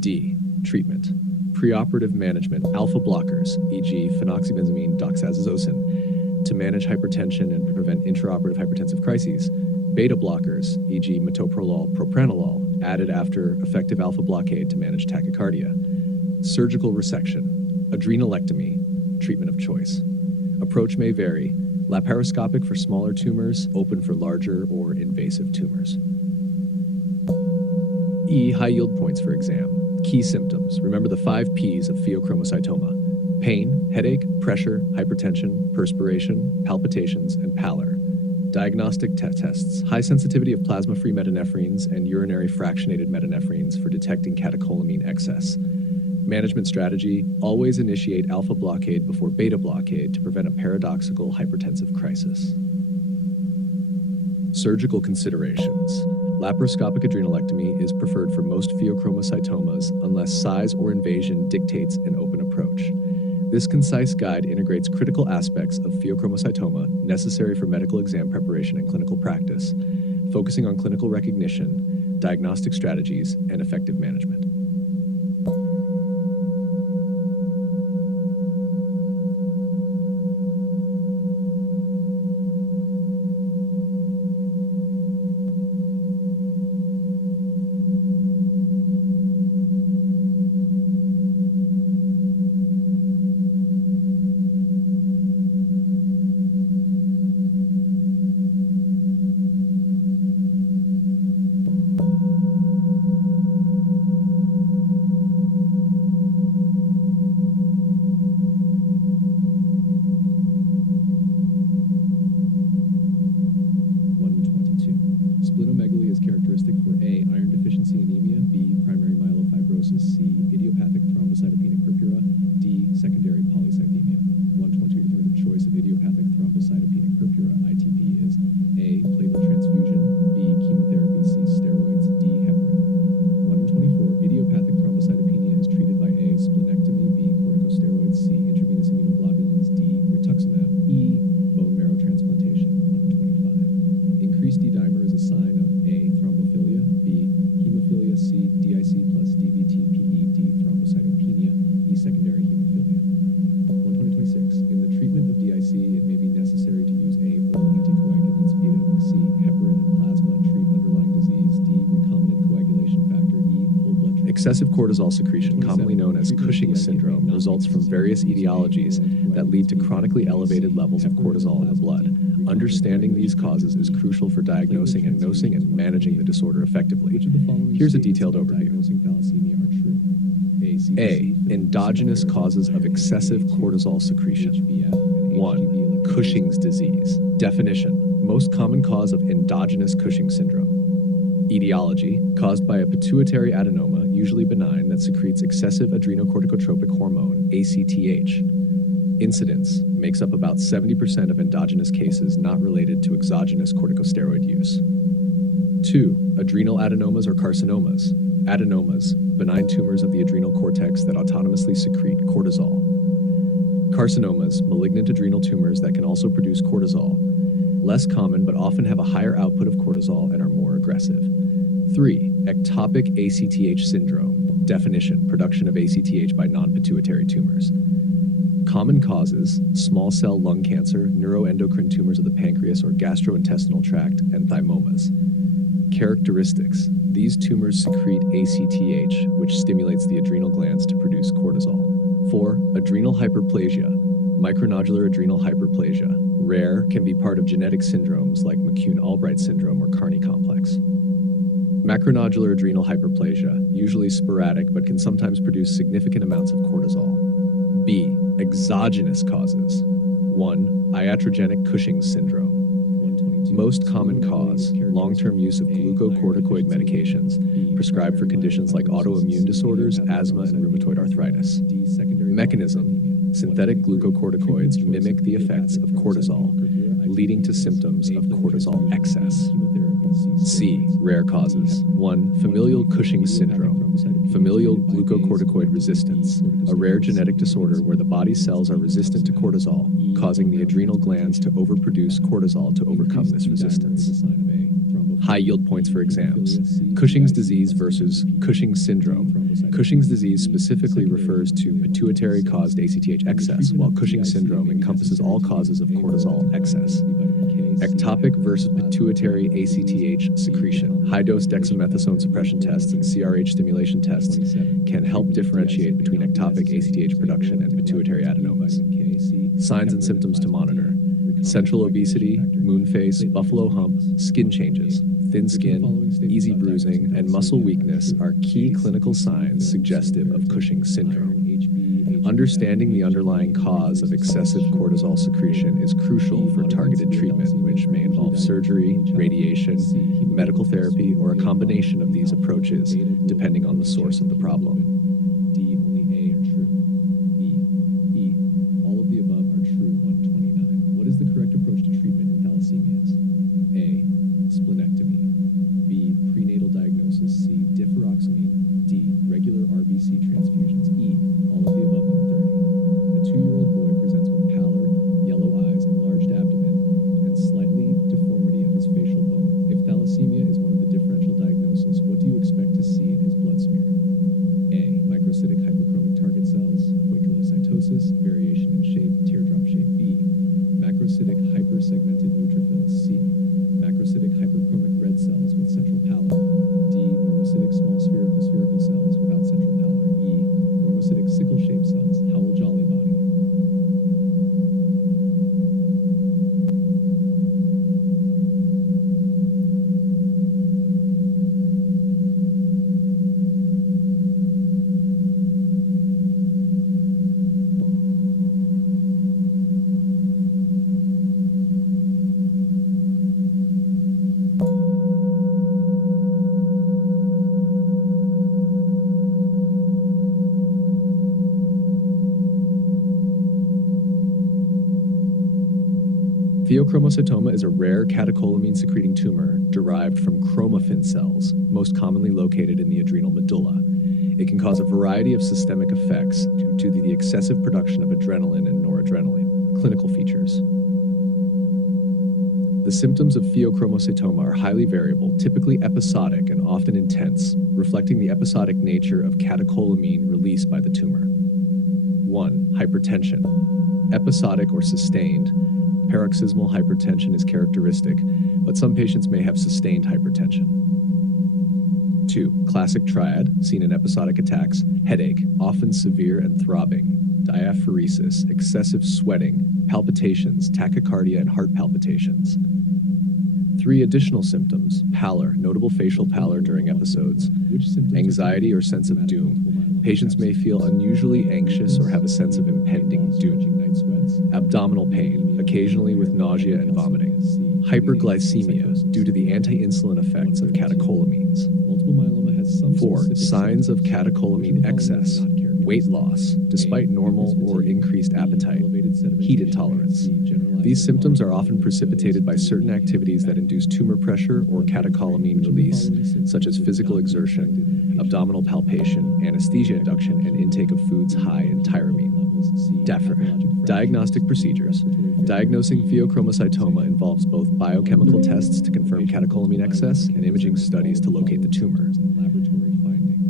D. Treatment. Preoperative management, alpha blockers, e.g. phenoxybenzamine, doxazosin, to manage hypertension and prevent intraoperative hypertensive crises. Beta blockers, e.g. metoprolol, propranolol, added after effective alpha blockade to manage tachycardia. Surgical resection, adrenalectomy, treatment of choice. Approach may vary. Laparoscopic for smaller tumors, open for larger or invasive tumors. E. High yield points for exam. Key symptoms. Remember the 5 P's of pheochromocytoma. Pain, headache, pressure, hypertension, perspiration, palpitations, and pallor. Diagnostic tests. High sensitivity of plasma-free metanephrines and urinary fractionated metanephrines for detecting catecholamine excess. Management strategy, always initiate alpha blockade before beta blockade to prevent a paradoxical hypertensive crisis. Surgical considerations. Laparoscopic adrenalectomy is preferred for most pheochromocytomas unless size or invasion dictates an open approach. This concise guide integrates critical aspects of pheochromocytoma necessary for medical exam preparation and clinical practice, focusing on clinical recognition, diagnostic strategies, and effective management. Splenomegaly is characteristic for A. Iron deficiency anemia, B. Primary myelofibrosis, C. Idiopathic thrombocytopenic purpura, D. Secondary polycythemia. 120 determined the choice of idiopathic thrombocytopenic purpura, ITP, is A. Platelet transfusion, B. Chemotherapy, C. Steroids, D. Heparin. 1 in 24, idiopathic thrombocytopenia is treated by A. Splenectomy, B. Corticosteroids, C. Intravenous immunoglobulins, D. Rituximab, E. Bone marrow transplantation. 1 in 25. Increased D-dimer is a sign of A. Thrombophilia, B. Hemophilia, C. DIC plus DVT-PE, D. Thrombocytopenia, E. Secondary hemophilia. 126. In the treatment of DIC, it may be necessary to use A. Oral anticoagulants, B. Vitamin C, heparin, and plasma treat underlying disease, D. Recombinant coagulation factor, E. Whole blood transfusion. Excessive cortisol secretion, commonly known as Cushing's syndrome, results from various etiologies that lead to chronically elevated levels of cortisol in the blood. Understanding these causes is crucial for diagnosing and managing the disorder effectively. Here's a detailed overview. A. Endogenous causes of excessive cortisol secretion. 1. Cushing's disease. Definition. Most common cause of endogenous Cushing's syndrome. Etiology. Caused by a pituitary adenoma, usually benign, that secretes excessive adrenocorticotropic hormone, ACTH. Incidence makes up about 70% of endogenous cases not related to exogenous corticosteroid use. 2. Adrenal adenomas or carcinomas. Adenomas, benign tumors of the adrenal cortex that autonomously secrete cortisol. Carcinomas, malignant adrenal tumors that can also produce cortisol. Less common but often have a higher output of cortisol and are more aggressive. 3. Ectopic ACTH syndrome. Definition: production of ACTH by non-pituitary tumors. Common causes: small cell lung cancer, neuroendocrine tumors of the pancreas or gastrointestinal tract, and thymomas. Characteristics: these tumors secrete ACTH, which stimulates the adrenal glands to produce cortisol. 4. Adrenal hyperplasia. Micronodular adrenal hyperplasia. Rare, can be part of genetic syndromes like McCune-Albright syndrome or Carney complex. Macronodular adrenal hyperplasia, usually sporadic but can sometimes produce significant amounts of cortisol. B. Exogenous causes. 1. Iatrogenic Cushing's syndrome. Most common cause: long-term use of glucocorticoid medications, prescribed for conditions like autoimmune disorders, asthma, and rheumatoid arthritis. Mechanism: synthetic glucocorticoids mimic the effects of cortisol, leading to symptoms of cortisol excess. C. Rare causes. 1. Familial Cushing's syndrome. Familial glucocorticoid resistance, a rare genetic disorder where the body's cells are resistant to cortisol, causing the adrenal glands to overproduce cortisol to overcome this resistance. High yield points for exams. Cushing's disease versus Cushing's syndrome. Cushing's disease specifically refers to pituitary-caused ACTH excess, while Cushing's syndrome encompasses all causes of cortisol excess. Ectopic versus pituitary ACTH secretion. High-dose dexamethasone suppression tests and CRH stimulation tests can help differentiate between ectopic ACTH production and pituitary adenomas. Signs and symptoms to monitor: central obesity, moon face, buffalo hump, skin changes, thin skin, easy bruising, and muscle weakness are key clinical signs suggestive of Cushing's syndrome. Understanding the underlying cause of excessive cortisol secretion is crucial for targeted treatment, which may involve surgery, radiation, medical therapy, or a combination of these approaches, depending on the source of the problem. D. Only A are true. E. All of the above are true. 129. What is the correct approach to treatment in thalassemias? A. Splenectomy. B. Prenatal diagnosis. C. Differoxamine. D. Regular RBC transfusions. E. All of the above on 30. A 2-year-old boy presents with pallor, yellow eyes, enlarged abdomen, and slightly deformity of his facial bone. If thalassemia is one of the differential diagnoses, what do you expect to see in his blood smear? A. Microcytic hypochromic target cells, poikilocytosis, variation in shape, teardrop shape. B. Macrocytic hypersegmented neutrophils. C. Macrocytic hyperchromic red cells with central pallor. D. Normocytic small spherical cells without central pallor. E. Normocytic sickle-shaped cells. Howell Jolly body. Pheochromocytoma is a rare catecholamine-secreting tumor derived from chromaffin cells, most commonly located in the adrenal medulla. It can cause a variety of systemic effects due to the excessive production of adrenaline and noradrenaline. Clinical features. The symptoms of pheochromocytoma are highly variable, typically episodic and often intense, reflecting the episodic nature of catecholamine released by the tumor. 1. Hypertension. Episodic or sustained. Paroxysmal hypertension is characteristic, but some patients may have sustained hypertension. 2. Classic triad, seen in episodic attacks: headache, often severe and throbbing, diaphoresis, excessive sweating, palpitations, tachycardia, and heart palpitations. 3. Additional symptoms: pallor, notable facial pallor during episodes, anxiety or sense of doom. Patients may feel unusually anxious or have a sense of impending doom. Abdominal pain, occasionally with nausea and vomiting. Hyperglycemia, due to the anti-insulin effects of catecholamines. 4. Signs of catecholamine excess. Weight loss, despite normal or increased appetite. Heat intolerance. These symptoms are often precipitated by certain activities that induce tumor pressure or catecholamine release, such as physical exertion, abdominal palpation, anesthesia induction, and intake of foods high in tyramine. DEFR. Diagnostic procedures. Diagnosing pheochromocytoma involves both biochemical tests to confirm catecholamine excess and imaging studies to locate the tumor.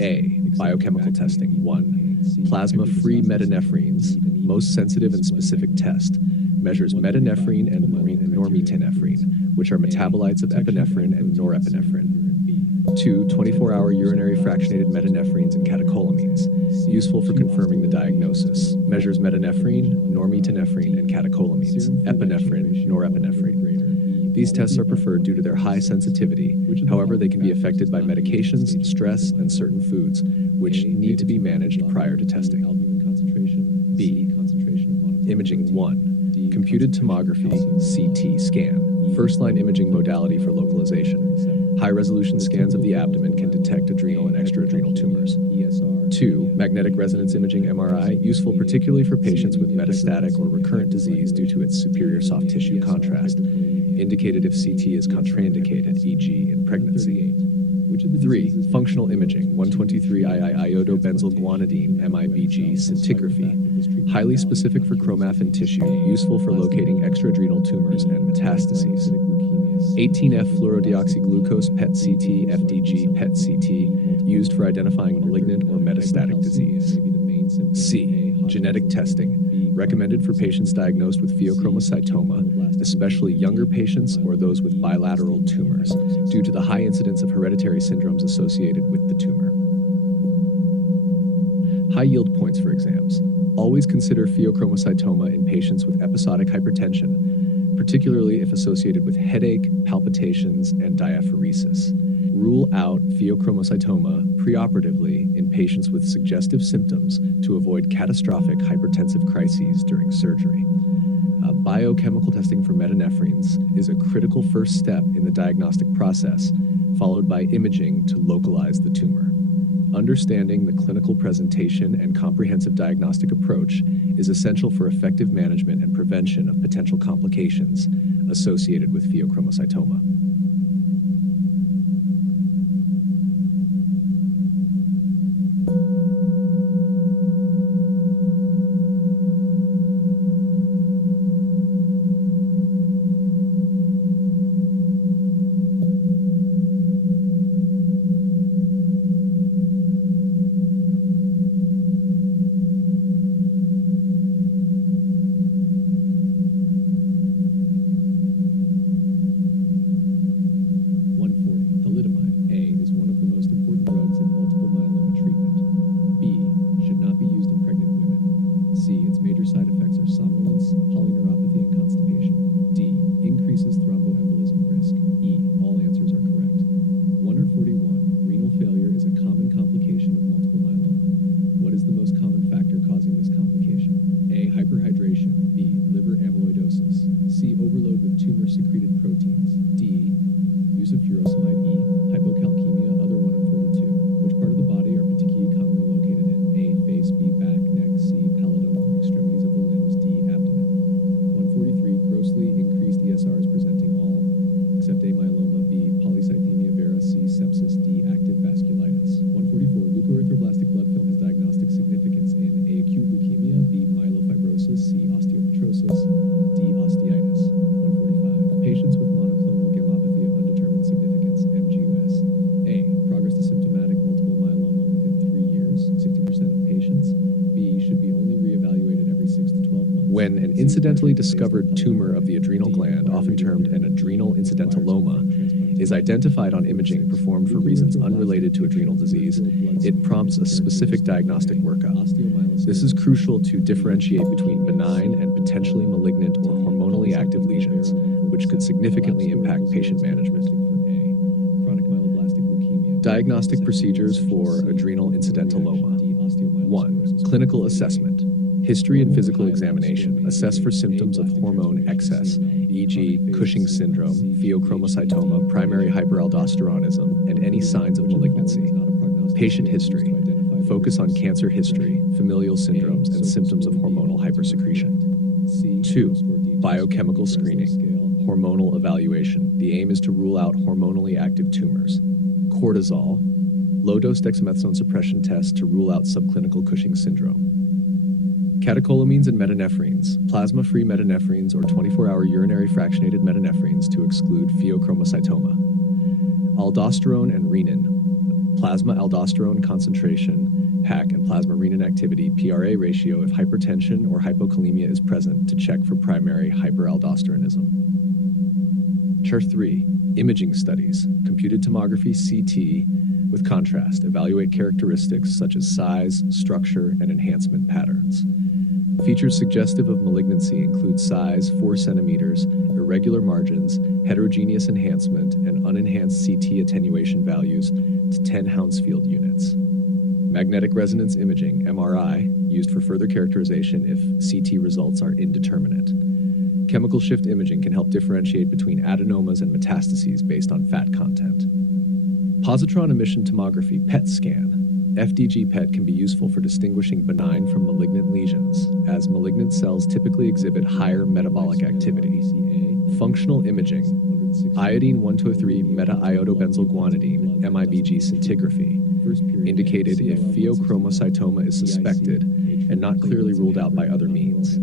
A. Biochemical testing. 1. Plasma-free metanephrines, most sensitive and specific test, measures metanephrine and normetanephrine, which are metabolites of epinephrine and norepinephrine. 2. 24-hour urinary fractionated metanephrine's and catecholamines, useful for confirming the diagnosis, measures metanephrine, normetanephrine, and catecholamines, epinephrine, norepinephrine. These tests are preferred due to their high sensitivity. However, they can be affected by medications, stress, and certain foods, which need to be managed prior to testing. B. Imaging. 1. Computed tomography, CT scan, first-line imaging modality for localization. High-resolution scans of the abdomen can detect adrenal and extra-adrenal tumors. 2. Magnetic resonance imaging, MRI, useful particularly for patients with metastatic or recurrent disease due to its superior soft tissue contrast, indicated if CT is contraindicated, e.g. in pregnancy. 3. Functional imaging, 123-iodobenzoylguanidine, MIBG, scintigraphy, highly specific for chromaffin tissue, useful for locating extraadrenal tumors and metastases. 18F-fluorodeoxyglucose PET-CT, FDG PET-CT, used for identifying malignant or metastatic disease. C. Genetic testing, recommended for patients diagnosed with pheochromocytoma, especially younger patients or those with bilateral tumors, due to the high incidence of hereditary syndromes associated with the tumor. High yield points for exams. Always consider pheochromocytoma in patients with episodic hypertension, particularly if associated with headache, palpitations, and diaphoresis. Rule out pheochromocytoma preoperatively in patients with suggestive symptoms to avoid catastrophic hypertensive crises during surgery. Biochemical testing for metanephrines is a critical first step in the diagnostic process, followed by imaging to localize the tumor. Understanding the clinical presentation and comprehensive diagnostic approach is essential for effective management and prevention of potential complications associated with pheochromocytoma. When an incidentally discovered tumor of the adrenal gland, often termed an adrenal incidentaloma, is identified on imaging performed for reasons unrelated to adrenal disease, it prompts a specific diagnostic workup. This is crucial to differentiate between benign and potentially malignant or hormonally active lesions, which could significantly impact patient management. Diagnostic procedures for adrenal incidentaloma. 1. Clinical assessment. History and physical examination. Assess for symptoms of hormone excess, e.g. Cushing's syndrome, pheochromocytoma, primary hyperaldosteronism, and any signs of malignancy. Patient history. Focus on cancer history, familial syndromes, and symptoms of hormonal hypersecretion. 2. Biochemical screening. Hormonal evaluation. The aim is to rule out hormonally active tumors. Cortisol. Low-dose dexamethasone suppression test to rule out subclinical Cushing's syndrome. Catecholamines and metanephrines. Plasma-free metanephrines or 24-hour urinary fractionated metanephrines to exclude pheochromocytoma. Aldosterone and renin. Plasma aldosterone concentration, PAC, and plasma renin activity, PRA ratio if hypertension or hypokalemia is present to check for primary hyperaldosteronism. Chair 3. Imaging studies. Computed tomography, CT, with contrast. Evaluate characteristics such as size, structure, and enhancement patterns. Features suggestive of malignancy include size, 4 centimeters, irregular margins, heterogeneous enhancement, and unenhanced CT attenuation values to 10 Hounsfield units. Magnetic resonance imaging, MRI, used for further characterization if CT results are indeterminate. Chemical shift imaging can help differentiate between adenomas and metastases based on fat content. Positron emission tomography, PET scan. FDG PET can be useful for distinguishing benign from malignant lesions, as malignant cells typically exhibit higher metabolic activity. Functional imaging. Iodine 1,2,3 meta-iodobenzylguanidine, MIBG scintigraphy, indicated if pheochromocytoma is suspected and not clearly ruled out by other means.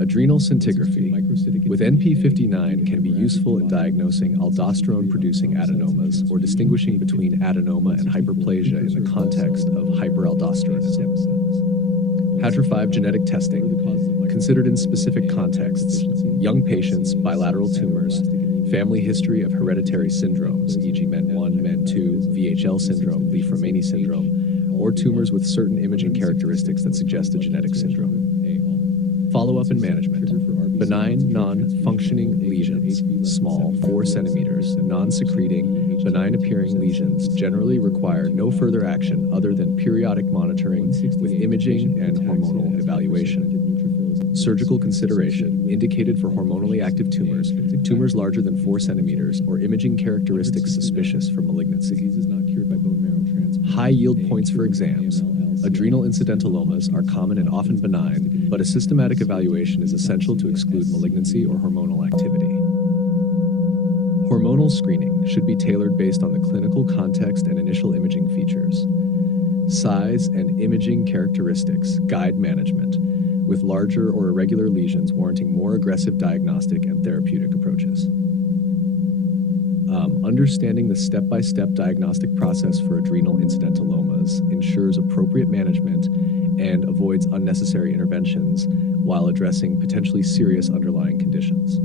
Adrenal scintigraphy with NP59 can be useful in diagnosing aldosterone-producing adenomas or distinguishing between adenoma and hyperplasia in the context of hyperaldosteronism. HATRA5 genetic testing, considered in specific contexts, young patients, bilateral tumors, family history of hereditary syndromes, e.g. MEN1, MEN2, VHL syndrome, Li-Fraumeni syndrome, or tumors with certain imaging characteristics that suggest a genetic syndrome. Follow-up and management. Benign, non-functioning lesions, small, 4 centimeters, non-secreting, benign-appearing lesions generally require no further action other than periodic monitoring with imaging and hormonal evaluation. Surgical consideration, indicated for hormonally active tumors, tumors larger than 4 centimeters, or imaging characteristics suspicious for malignancy. High yield points for exams. Adrenal incidentalomas are common and often benign, but a systematic evaluation is essential to exclude malignancy or hormonal activity. Hormonal screening should be tailored based on the clinical context and initial imaging features. Size and imaging characteristics guide management, with larger or irregular lesions warranting more aggressive diagnostic and therapeutic approaches. Understanding the step-by-step diagnostic process for adrenal incidentalomas ensures appropriate management and avoids unnecessary interventions while addressing potentially serious underlying conditions.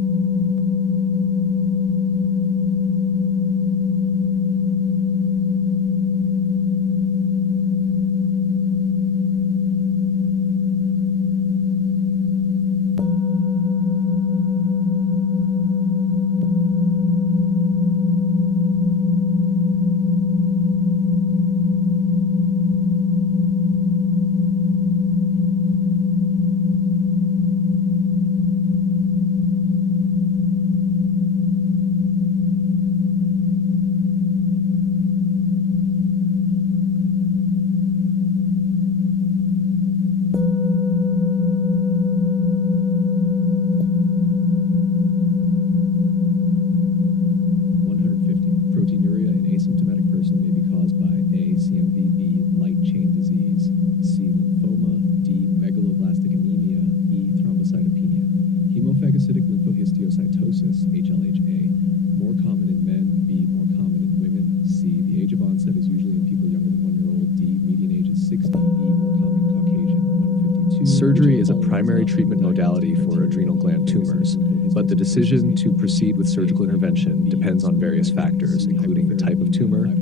Asymptomatic person may be caused by A. CMV, B. Light chain disease, C. Lymphoma, D. Megaloblastic anemia, E. Thrombocytopenia. Hemophagocytic lymphohistiocytosis, HLHA, more common in men, B. More common in women, C. The age of onset is usually in people younger than 1 year old, D. Median age is 60, E. More common in Caucasian, 152. Surgery is a primary treatment modality for adrenal gland tumors, but the decision to proceed with surgical intervention depends on various factors, including the type of tumor,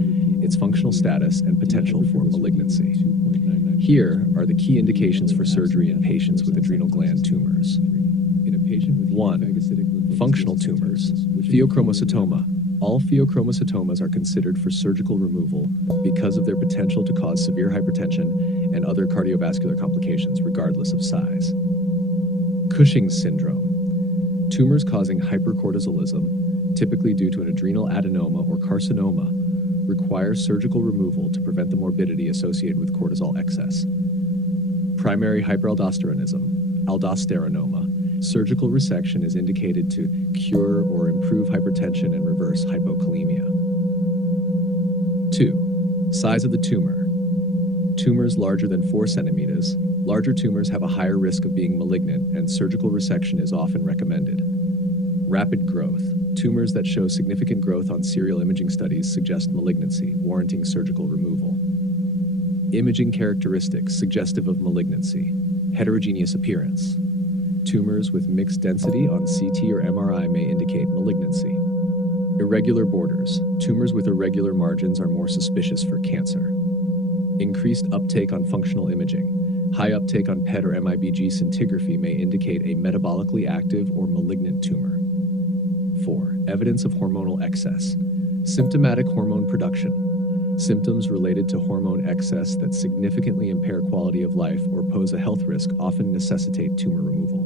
its functional status, and potential for malignancy. Here are the key indications for surgery in patients with adrenal gland tumors. 1. Functional tumors. Pheochromocytoma. All pheochromocytomas are considered for surgical removal because of their potential to cause severe hypertension and other cardiovascular complications regardless of size. Cushing's syndrome. Tumors causing hypercortisolism, typically due to an adrenal adenoma or carcinoma, require surgical removal to prevent the morbidity associated with cortisol excess. Primary hyperaldosteronism, aldosteronoma. Surgical resection is indicated to cure or improve hypertension and reverse hypokalemia. 2. Size of the tumor. Tumors larger than 4 centimeters. Larger tumors have a higher risk of being malignant, and surgical resection is often recommended. Rapid growth. Tumors that show significant growth on serial imaging studies suggest malignancy, warranting surgical removal. Imaging characteristics suggestive of malignancy. Heterogeneous appearance. Tumors with mixed density on CT or MRI may indicate malignancy. Irregular borders. Tumors with irregular margins are more suspicious for cancer. Increased uptake on functional imaging. High uptake on PET or MIBG scintigraphy may indicate a metabolically active or malignant tumor. 4. Evidence of hormonal excess. Symptomatic hormone production. Symptoms related to hormone excess that significantly impair quality of life or pose a health risk often necessitate tumor removal.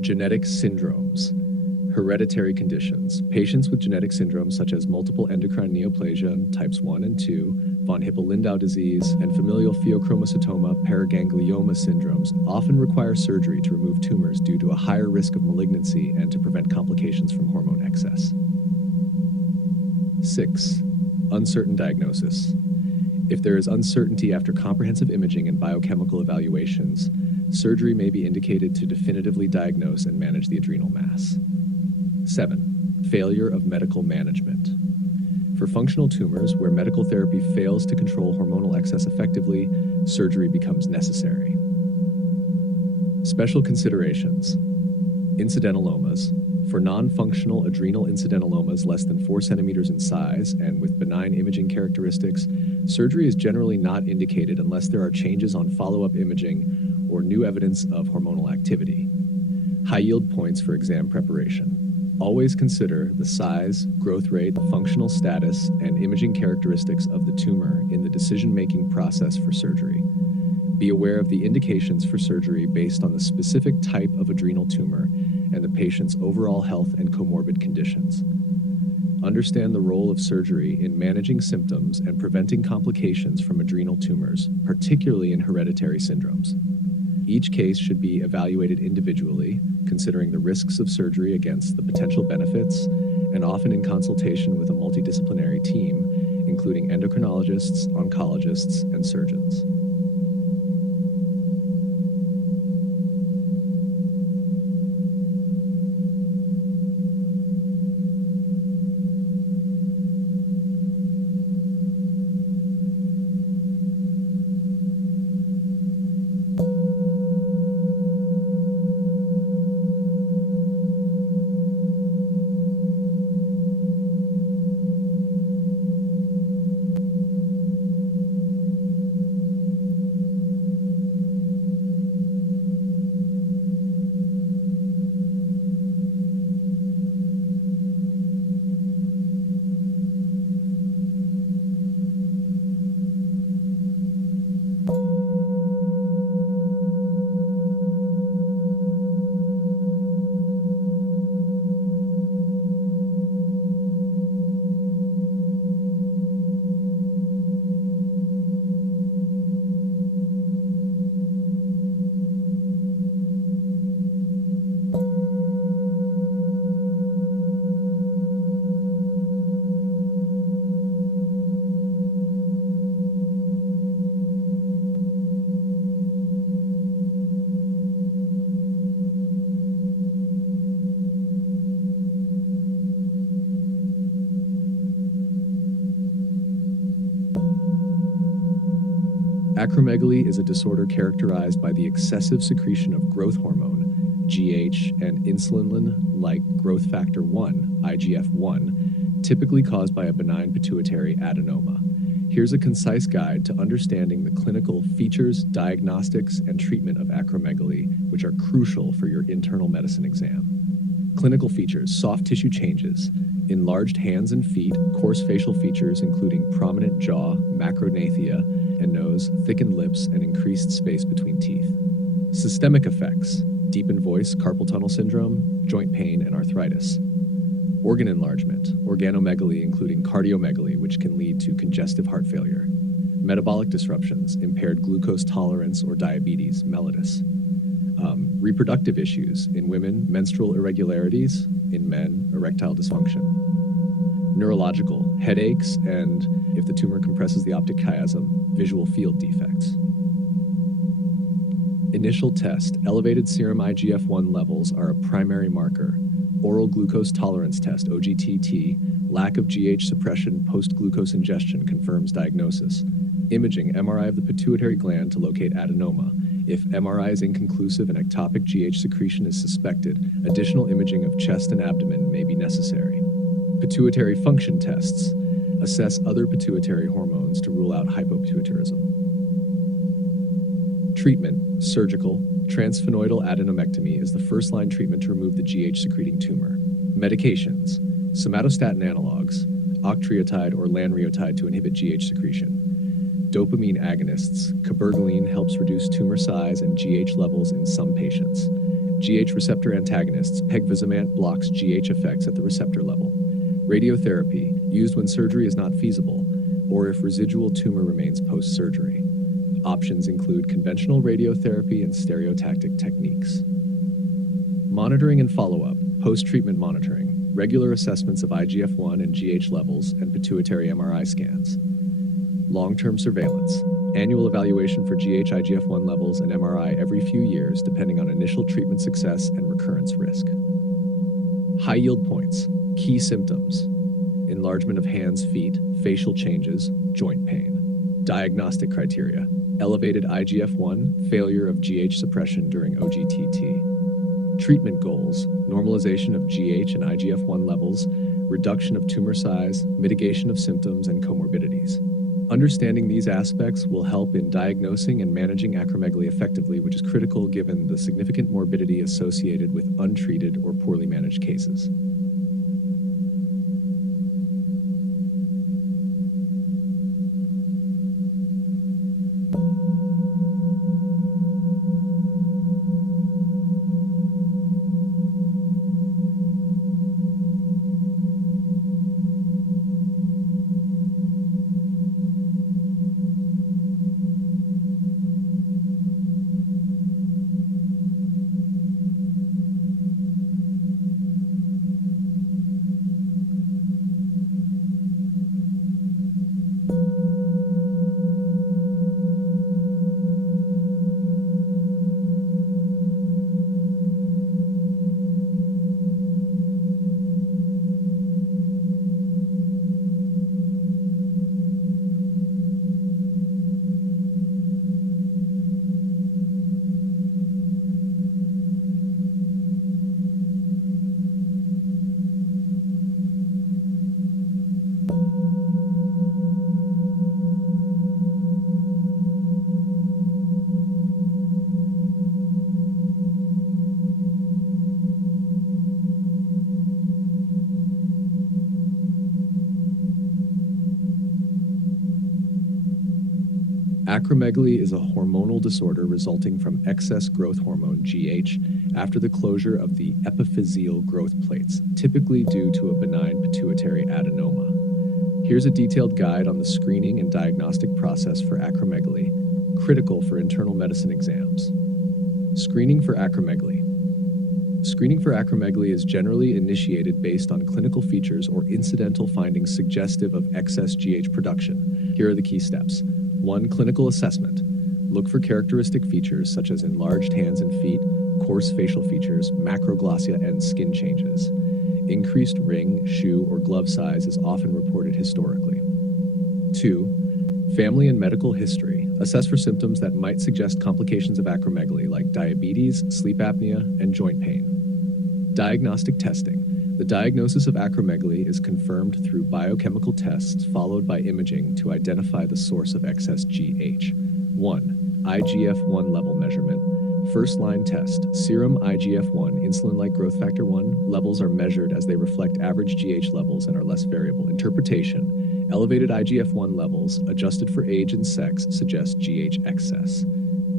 Genetic syndromes. Hereditary conditions. Patients with genetic syndromes such as multiple endocrine neoplasia types 1 and 2, von Hippel-Lindau disease, and familial pheochromocytoma paraganglioma syndromes often require surgery to remove tumors due to a higher risk of malignancy and to prevent complications from hormone excess. 6. Uncertain diagnosis. If there is uncertainty after comprehensive imaging and biochemical evaluations, surgery may be indicated to definitively diagnose and manage the adrenal mass. 7. Failure of medical management. For functional tumors where medical therapy fails to control hormonal excess effectively, surgery becomes necessary. Special considerations. Incidentalomas. For non-functional adrenal incidentalomas less than 4 centimeters in size and with benign imaging characteristics, surgery is generally not indicated unless there are changes on follow-up imaging or new evidence of hormonal activity. High yield points for exam preparation. Always consider the size, growth rate, functional status, and imaging characteristics of the tumor in the decision-making process for surgery. Be aware of the indications for surgery based on the specific type of adrenal tumor and the patient's overall health and comorbid conditions. Understand the role of surgery in managing symptoms and preventing complications from adrenal tumors, particularly in hereditary syndromes. Each case should be evaluated individually, considering the risks of surgery against the potential benefits, and often in consultation with a multidisciplinary team, including endocrinologists, oncologists, and surgeons. Acromegaly is a disorder characterized by the excessive secretion of growth hormone, GH, and insulin-like growth factor 1, IGF-1, typically caused by a benign pituitary adenoma. Here's a concise guide to understanding the clinical features, diagnostics, and treatment of acromegaly, which are crucial for your internal medicine exam. Clinical features: soft tissue changes, enlarged hands and feet, coarse facial features including prominent jaw, macrognathia, and nose, thickened lips, and increased space between teeth. Systemic effects: deepened voice, carpal tunnel syndrome, joint pain, and arthritis. Organ enlargement, organomegaly including cardiomegaly, which can lead to congestive heart failure. Metabolic disruptions, impaired glucose tolerance or diabetes, mellitus. Reproductive issues, in women, menstrual irregularities, in men, erectile dysfunction. Neurological, headaches, and, if the tumor compresses the optic chiasm, visual field defects. Initial test: elevated serum IGF-1 levels are a primary marker. Oral glucose tolerance test, OGTT, lack of GH suppression post-glucose ingestion confirms diagnosis. Imaging: MRI of the pituitary gland to locate adenoma. If MRI is inconclusive and ectopic GH secretion is suspected, additional imaging of chest and abdomen may be necessary. Pituitary function tests: assess other pituitary hormones to rule out hypopituitarism. Treatment: surgical. Transsphenoidal adenomectomy is the first-line treatment to remove the GH-secreting tumor. Medications: somatostatin analogs, octreotide or lanreotide to inhibit GH secretion. Dopamine agonists: cabergoline helps reduce tumor size and GH levels in some patients. GH receptor antagonists: pegvisomant blocks GH effects at the receptor level. Radiotherapy, used when surgery is not feasible, or if residual tumor remains post-surgery. Options include conventional radiotherapy and stereotactic techniques. Monitoring and follow-up: post-treatment monitoring, regular assessments of IGF-1 and GH levels, and pituitary MRI scans. Long-term surveillance: annual evaluation for GH IGF-1 levels and MRI every few years depending on initial treatment success and recurrence risk. High yield points: key symptoms: enlargement of hands, feet, facial changes, joint pain. Diagnostic criteria: elevated IGF-1, failure of GH suppression during OGTT. Treatment goals: normalization of GH and IGF-1 levels, reduction of tumor size, mitigation of symptoms and comorbidities. Understanding these aspects will help in diagnosing and managing acromegaly effectively, which is critical given the significant morbidity associated with untreated or poorly managed cases. Acromegaly is a hormonal disorder resulting from excess growth hormone, GH, after the closure of the epiphyseal growth plates, typically due to a benign pituitary adenoma. Here's a detailed guide on the screening and diagnostic process for acromegaly, critical for internal medicine exams. Screening for acromegaly. Screening for acromegaly is generally initiated based on clinical features or incidental findings suggestive of excess GH production. Here are the key steps. 1. Clinical assessment. Look for characteristic features such as enlarged hands and feet, coarse facial features, macroglossia, and skin changes. Increased ring, shoe, or glove size is often reported historically. 2. Family and medical history. Assess for symptoms that might suggest complications of acromegaly like diabetes, sleep apnea, and joint pain. Diagnostic testing. The diagnosis of acromegaly is confirmed through biochemical tests followed by imaging to identify the source of excess GH. 1. IGF-1 level measurement. First-line test, serum IGF-1, insulin-like growth factor 1, levels are measured as they reflect average GH levels and are less variable. Interpretation, elevated IGF-1 levels, adjusted for age and sex, suggest GH excess.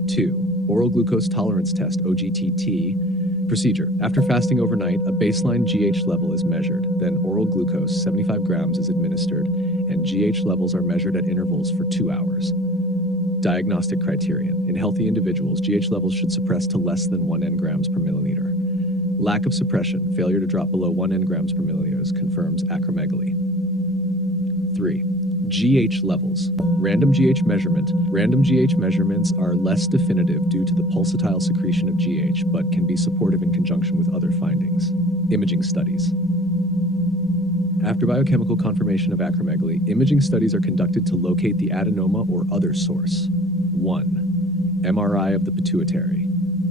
2. Oral glucose tolerance test, OGTT. Procedure, after fasting overnight, a baseline GH level is measured, then oral glucose, 75 grams, is administered, and GH levels are measured at intervals for 2 hours. Diagnostic criterion. In healthy individuals, GH levels should suppress to less than 1 n-grams per milliliter. Lack of suppression, failure to drop below 1 n-grams per milliliter, confirms acromegaly. 3. GH levels. Random GH measurement. Random GH measurements are less definitive due to the pulsatile secretion of GH, but can be supportive in conjunction with other findings. Imaging studies. After biochemical confirmation of acromegaly, imaging studies are conducted to locate the adenoma or other source. 1. MRI of the pituitary.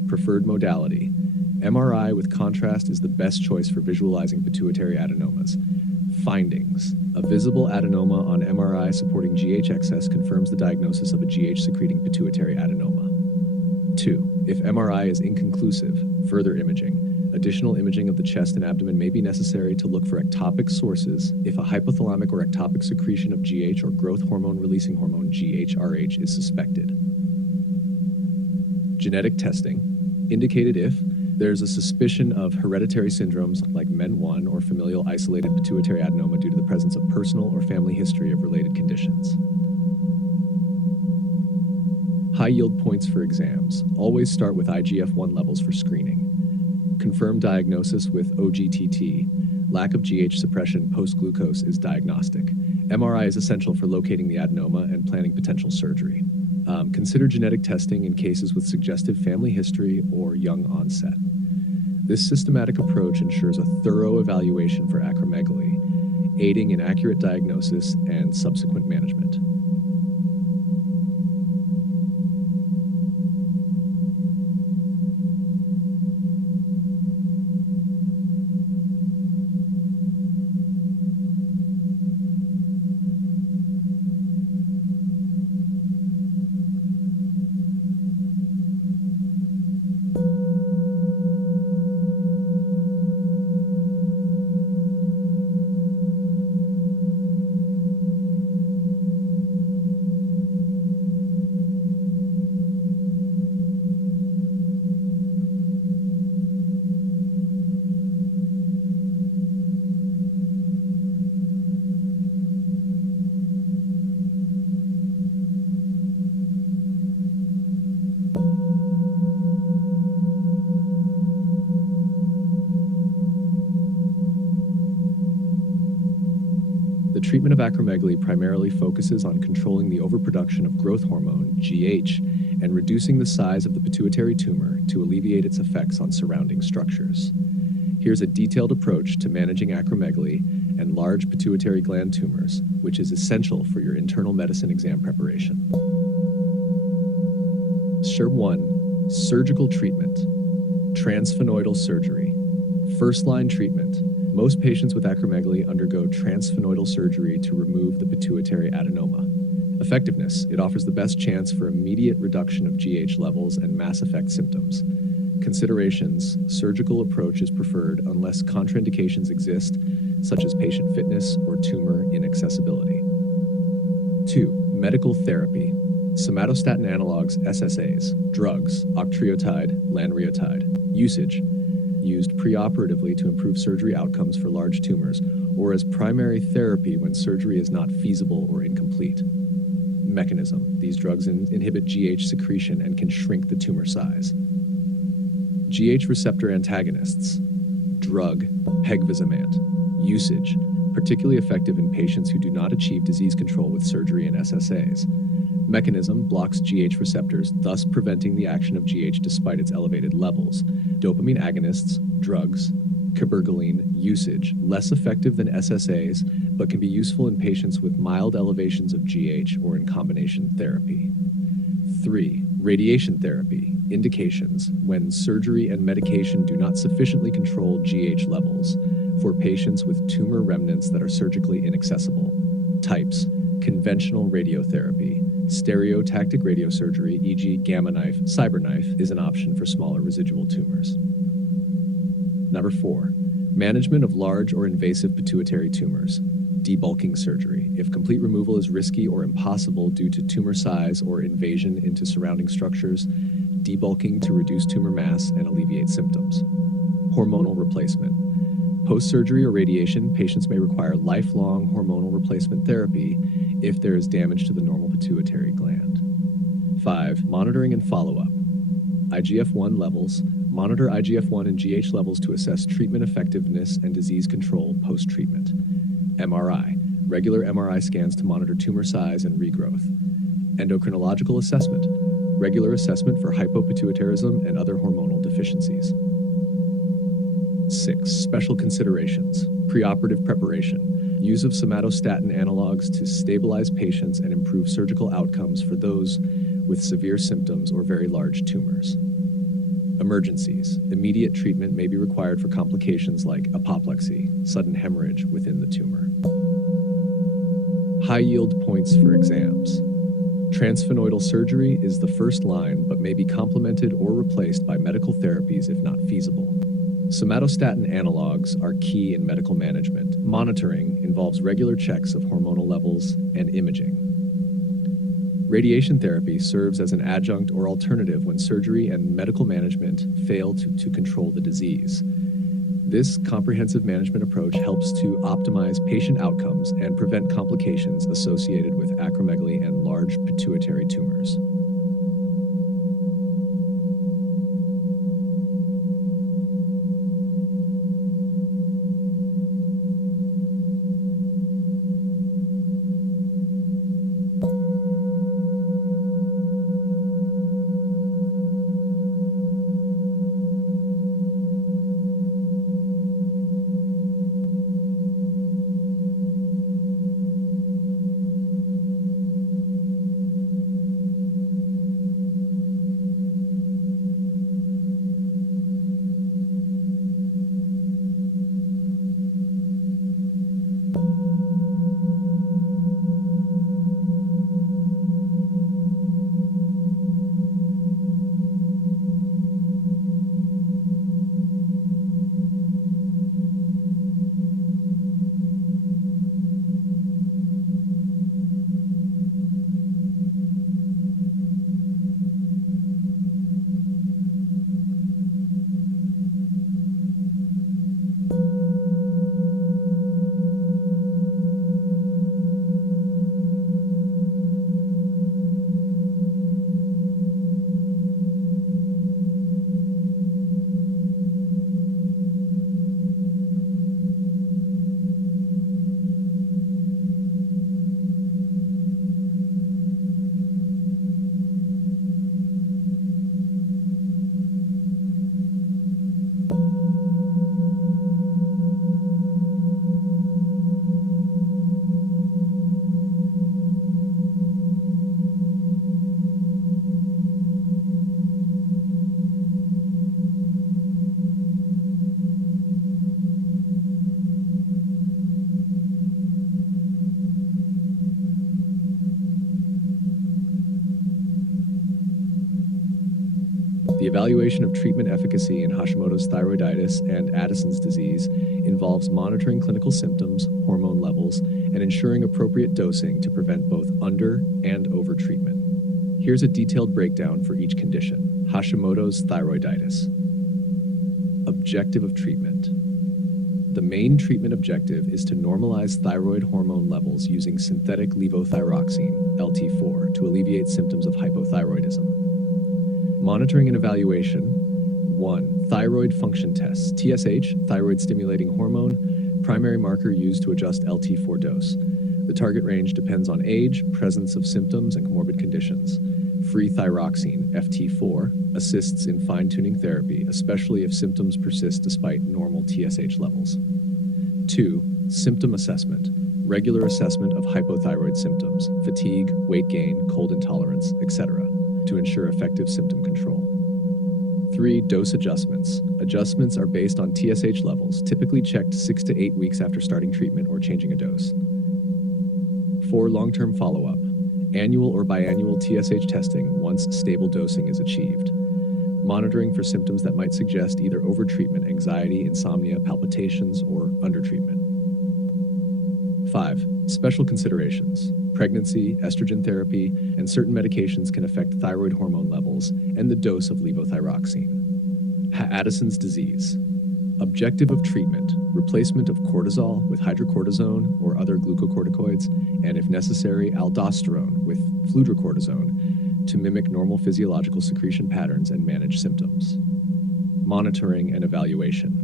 Preferred modality. MRI with contrast is the best choice for visualizing pituitary adenomas. Findings. A visible adenoma on MRI supporting GH excess confirms the diagnosis of a GH-secreting pituitary adenoma. 2. If MRI is inconclusive, further imaging. Additional imaging of the chest and abdomen may be necessary to look for ectopic sources if a hypothalamic or ectopic secretion of GH or growth hormone-releasing hormone GHRH is suspected. Genetic testing. Indicated if there's a suspicion of hereditary syndromes like MEN1 or familial isolated pituitary adenoma due to the presence of personal or family history of related conditions. High yield points for exams. Always start with IGF-1 levels for screening. Confirmed diagnosis with OGTT. Lack of GH suppression post-glucose is diagnostic. MRI is essential for locating the adenoma and planning potential surgery. Consider genetic testing in cases with suggestive family history or young onset. This systematic approach ensures a thorough evaluation for acromegaly, aiding in accurate diagnosis and subsequent management. The treatment of acromegaly primarily focuses on controlling the overproduction of growth hormone, GH, and reducing the size of the pituitary tumor to alleviate its effects on surrounding structures. Here's a detailed approach to managing acromegaly and large pituitary gland tumors, which is essential for your internal medicine exam preparation. Step 1. Surgical treatment. Transsphenoidal surgery. First-line treatment. Most patients with acromegaly undergo transsphenoidal surgery to remove the pituitary adenoma. Effectiveness. It offers the best chance for immediate reduction of GH levels and mass effect symptoms. Considerations. Surgical approach is preferred unless contraindications exist, such as patient fitness or tumor inaccessibility. 2. Medical therapy. Somatostatin analogs, SSAs, drugs, octreotide, lanreotide. Usage. Used preoperatively to improve surgery outcomes for large tumors, or as primary therapy when surgery is not feasible or incomplete. Mechanism. These drugs inhibit GH secretion and can shrink the tumor size. GH receptor antagonists. Drug, pegvisomant. Usage. Particularly effective in patients who do not achieve disease control with surgery and SSAs. Mechanism blocks GH receptors, thus preventing the action of GH despite its elevated levels. Dopamine agonists, drugs, cabergoline. Usage, less effective than SSAs, but can be useful in patients with mild elevations of GH or in combination therapy. 3. Radiation therapy. Indications, when surgery and medication do not sufficiently control GH levels, for patients with tumor remnants that are surgically inaccessible. Types, conventional radiotherapy. Stereotactic radiosurgery, e.g. gamma knife, cyberknife, is an option for smaller residual tumors. Number 4. Management of large or invasive pituitary tumors. Debulking surgery, if complete removal is risky or impossible due to tumor size or invasion into surrounding structures, debulking to reduce tumor mass and alleviate symptoms. Hormonal replacement. Post-surgery or radiation, patients may require lifelong hormonal replacement therapy if there is damage to the normal pituitary gland. 5. Monitoring and follow-up. IGF-1 levels. Monitor IGF-1 and GH levels to assess treatment effectiveness and disease control post-treatment. MRI. Regular MRI scans to monitor tumor size and regrowth. Endocrinological assessment. Regular assessment for hypopituitarism and other hormonal deficiencies. 6. Special considerations. Preoperative preparation. Use of somatostatin analogs to stabilize patients and improve surgical outcomes for those with severe symptoms or very large tumors. Emergencies. Immediate treatment may be required for complications like apoplexy, sudden hemorrhage within the tumor. High yield points for exams. Transsphenoidal surgery is the first line but may be complemented or replaced by medical therapies if not feasible. Somatostatin analogs are key in medical management. Monitoring involves regular checks of hormonal levels and imaging. Radiation therapy serves as an adjunct or alternative when surgery and medical management fail to control the disease. This comprehensive management approach helps to optimize patient outcomes and prevent complications associated with acromegaly and large pituitary tumors. The evaluation of treatment efficacy in Hashimoto's thyroiditis and Addison's disease involves monitoring clinical symptoms, hormone levels, and ensuring appropriate dosing to prevent both under and over treatment. Here's a detailed breakdown for each condition. Hashimoto's thyroiditis. Objective of treatment. The main treatment objective is to normalize thyroid hormone levels using synthetic levothyroxine, LT4, to alleviate symptoms of hypothyroidism. Monitoring and evaluation. 1. Thyroid function tests. TSH, thyroid stimulating hormone, primary marker used to adjust LT4 dose. The target range depends on age, presence of symptoms, and comorbid conditions. Free thyroxine, FT4, assists in fine-tuning therapy, especially if symptoms persist despite normal TSH levels. 2. Symptom assessment. Regular assessment of hypothyroid symptoms, fatigue, weight gain, cold intolerance, etc., to ensure effective symptom control. 3. Dose adjustments. Adjustments are based on TSH levels, typically checked 6 to 8 weeks after starting treatment or changing a dose. 4. Long-term follow-up. Annual or biannual TSH testing once stable dosing is achieved. Monitoring for symptoms that might suggest either overtreatment, anxiety, insomnia, palpitations, or undertreatment. 5. Special considerations. Pregnancy, estrogen therapy, and certain medications can affect thyroid hormone levels and the dose of levothyroxine. Addison's disease. Objective of treatment: replacement of cortisol with hydrocortisone or other glucocorticoids, and if necessary, aldosterone with fludrocortisone to mimic normal physiological secretion patterns and manage symptoms. Monitoring and evaluation.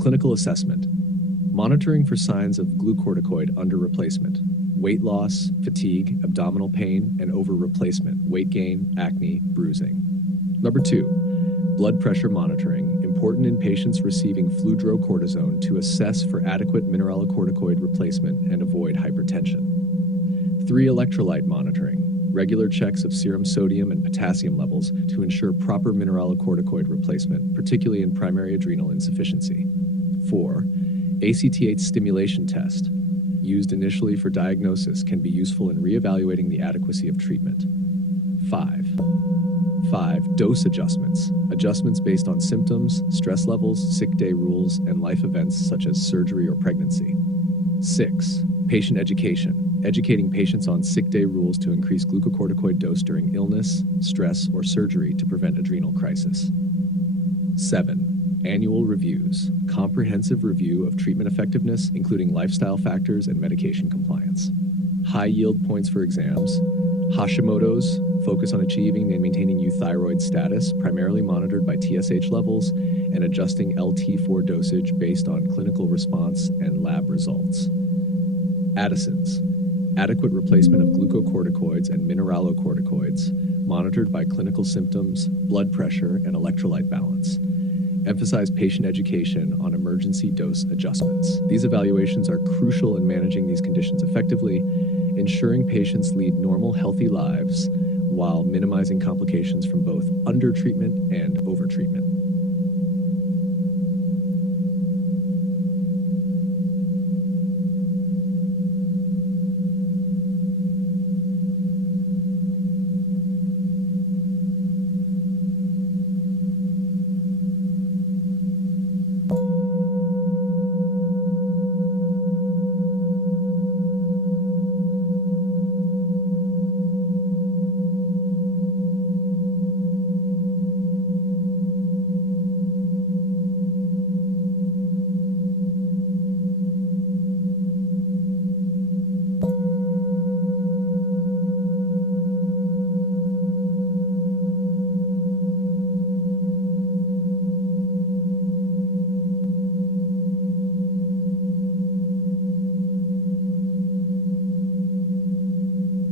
Clinical assessment. Monitoring for signs of glucocorticoid under replacement, weight loss, fatigue, abdominal pain, and over replacement, weight gain, acne, bruising. Number 2. Blood pressure monitoring, important in patients receiving fludrocortisone to assess for adequate mineralocorticoid replacement and avoid hypertension. 3. Electrolyte monitoring, regular checks of serum sodium and potassium levels to ensure proper mineralocorticoid replacement, particularly in primary adrenal insufficiency. 4. ACTH stimulation test, used initially for diagnosis, can be useful in reevaluating the adequacy of treatment. 5. Dose adjustments, adjustments based on symptoms, stress levels, sick day rules, and life events such as surgery or pregnancy. 6. Patient education, educating patients on sick day rules to increase glucocorticoid dose during illness, stress, or surgery to prevent adrenal crisis. 7. Annual reviews, comprehensive review of treatment effectiveness, including lifestyle factors and medication compliance. High yield points for exams. Hashimoto's focus on achieving and maintaining euthyroid status, primarily monitored by TSH levels, and adjusting LT4 dosage based on clinical response and lab results. Addison's, adequate replacement of glucocorticoids and mineralocorticoids, monitored by clinical symptoms, blood pressure, and electrolyte balance. Emphasize patient education on emergency dose adjustments. These evaluations are crucial in managing these conditions effectively, ensuring patients lead normal, healthy lives while minimizing complications from both undertreatment and overtreatment.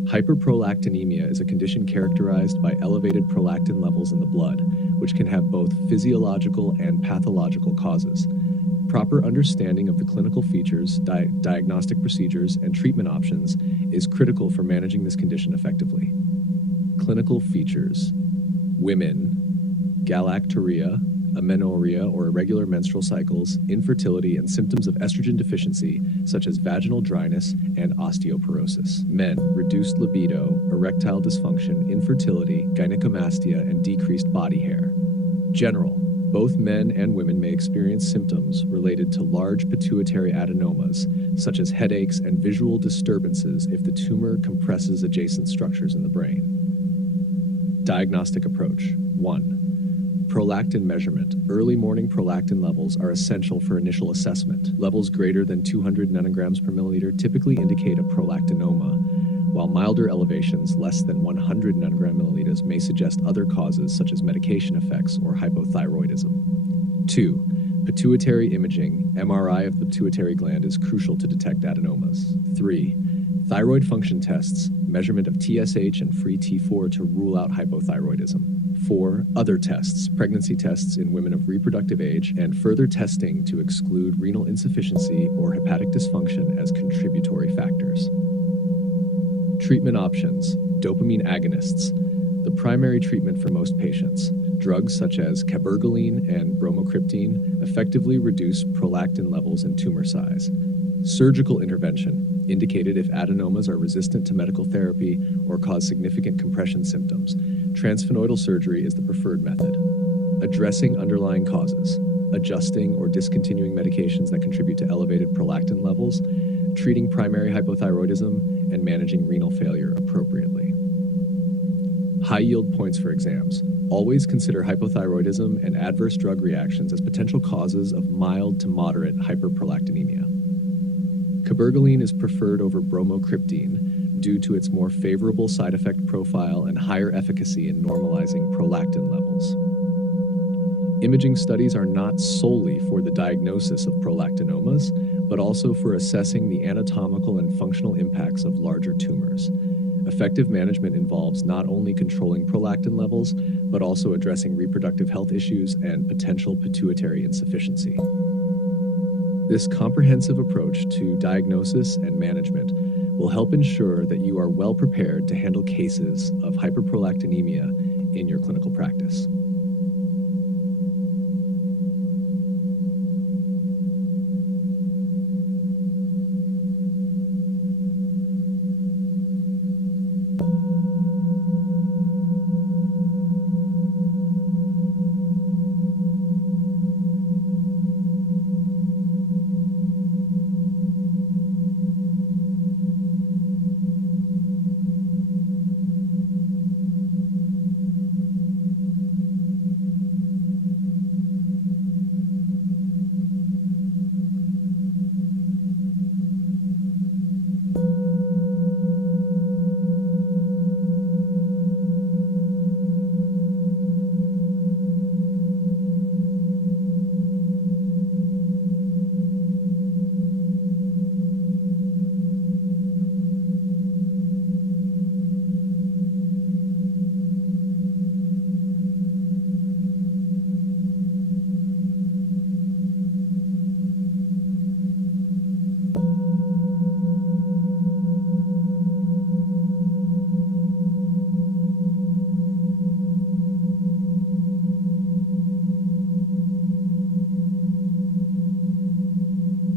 Hyperprolactinemia is a condition characterized by elevated prolactin levels in the blood, which can have both physiological and pathological causes. Proper understanding of the clinical features, diagnostic procedures, and treatment options is critical for managing this condition effectively. Clinical features: women, galactorrhea, amenorrhea or irregular menstrual cycles, infertility, and symptoms of estrogen deficiency, such as vaginal dryness and osteoporosis. Men, reduced libido, erectile dysfunction, infertility, gynecomastia, and decreased body hair. General, both men and women may experience symptoms related to large pituitary adenomas, such as headaches and visual disturbances if the tumor compresses adjacent structures in the brain. Diagnostic approach. 1. Prolactin measurement. Early morning prolactin levels are essential for initial assessment. Levels greater than 200 nanograms per milliliter typically indicate a prolactinoma, while milder elevations less than 100 nanogram milliliters may suggest other causes such as medication effects or hypothyroidism. 2. Pituitary imaging. MRI of the pituitary gland is crucial to detect adenomas. 3. Thyroid function tests. Measurement of TSH and free T4 to rule out hypothyroidism. 4. Other tests, pregnancy tests in women of reproductive age, and further testing to exclude renal insufficiency or hepatic dysfunction as contributory factors. Treatment options. Dopamine agonists, the primary treatment for most patients. Drugs such as cabergoline and bromocriptine effectively reduce prolactin levels and tumor size. Surgical intervention. indicated if adenomas are resistant to medical therapy or cause significant compression symptoms. Transsphenoidal surgery is the preferred method. Addressing underlying causes, adjusting or discontinuing medications that contribute to elevated prolactin levels, treating primary hypothyroidism, and managing renal failure appropriately. High yield points for exams. Always consider hypothyroidism and adverse drug reactions as potential causes of mild to moderate hyperprolactinemia. Cabergoline is preferred over bromocriptine due to its more favorable side effect profile and higher efficacy in normalizing prolactin levels. Imaging studies are not solely for the diagnosis of prolactinomas, but also for assessing the anatomical and functional impacts of larger tumors. Effective management involves not only controlling prolactin levels, but also addressing reproductive health issues and potential pituitary insufficiency. This comprehensive approach to diagnosis and management will help ensure that you are well prepared to handle cases of hyperprolactinemia in your clinical practice.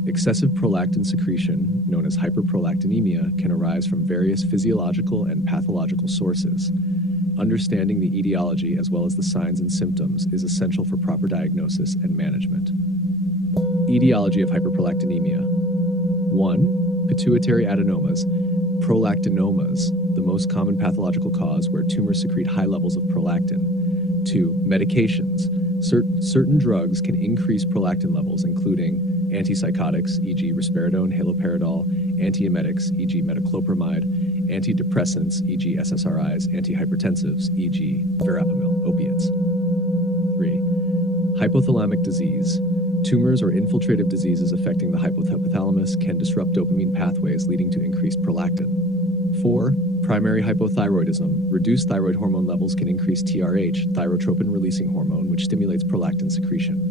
Excessive prolactin secretion, known as hyperprolactinemia, can arise from various physiological and pathological sources. Understanding the etiology as well as the signs and symptoms is essential for proper diagnosis and management. Etiology of hyperprolactinemia. 1. Pituitary adenomas. Prolactinomas, the most common pathological cause where tumors secrete high levels of prolactin. 2. Medications. Certain drugs can increase prolactin levels, including antipsychotics, e.g. risperidone, haloperidol, antiemetics, e.g. metoclopramide, antidepressants, e.g. SSRIs, antihypertensives, e.g. verapamil, opiates. 3. Hypothalamic disease. Tumors or infiltrative diseases affecting the hypothalamus can disrupt dopamine pathways, leading to increased prolactin. 4. Primary hypothyroidism. Reduced thyroid hormone levels can increase TRH, thyrotropin-releasing hormone, which stimulates prolactin secretion.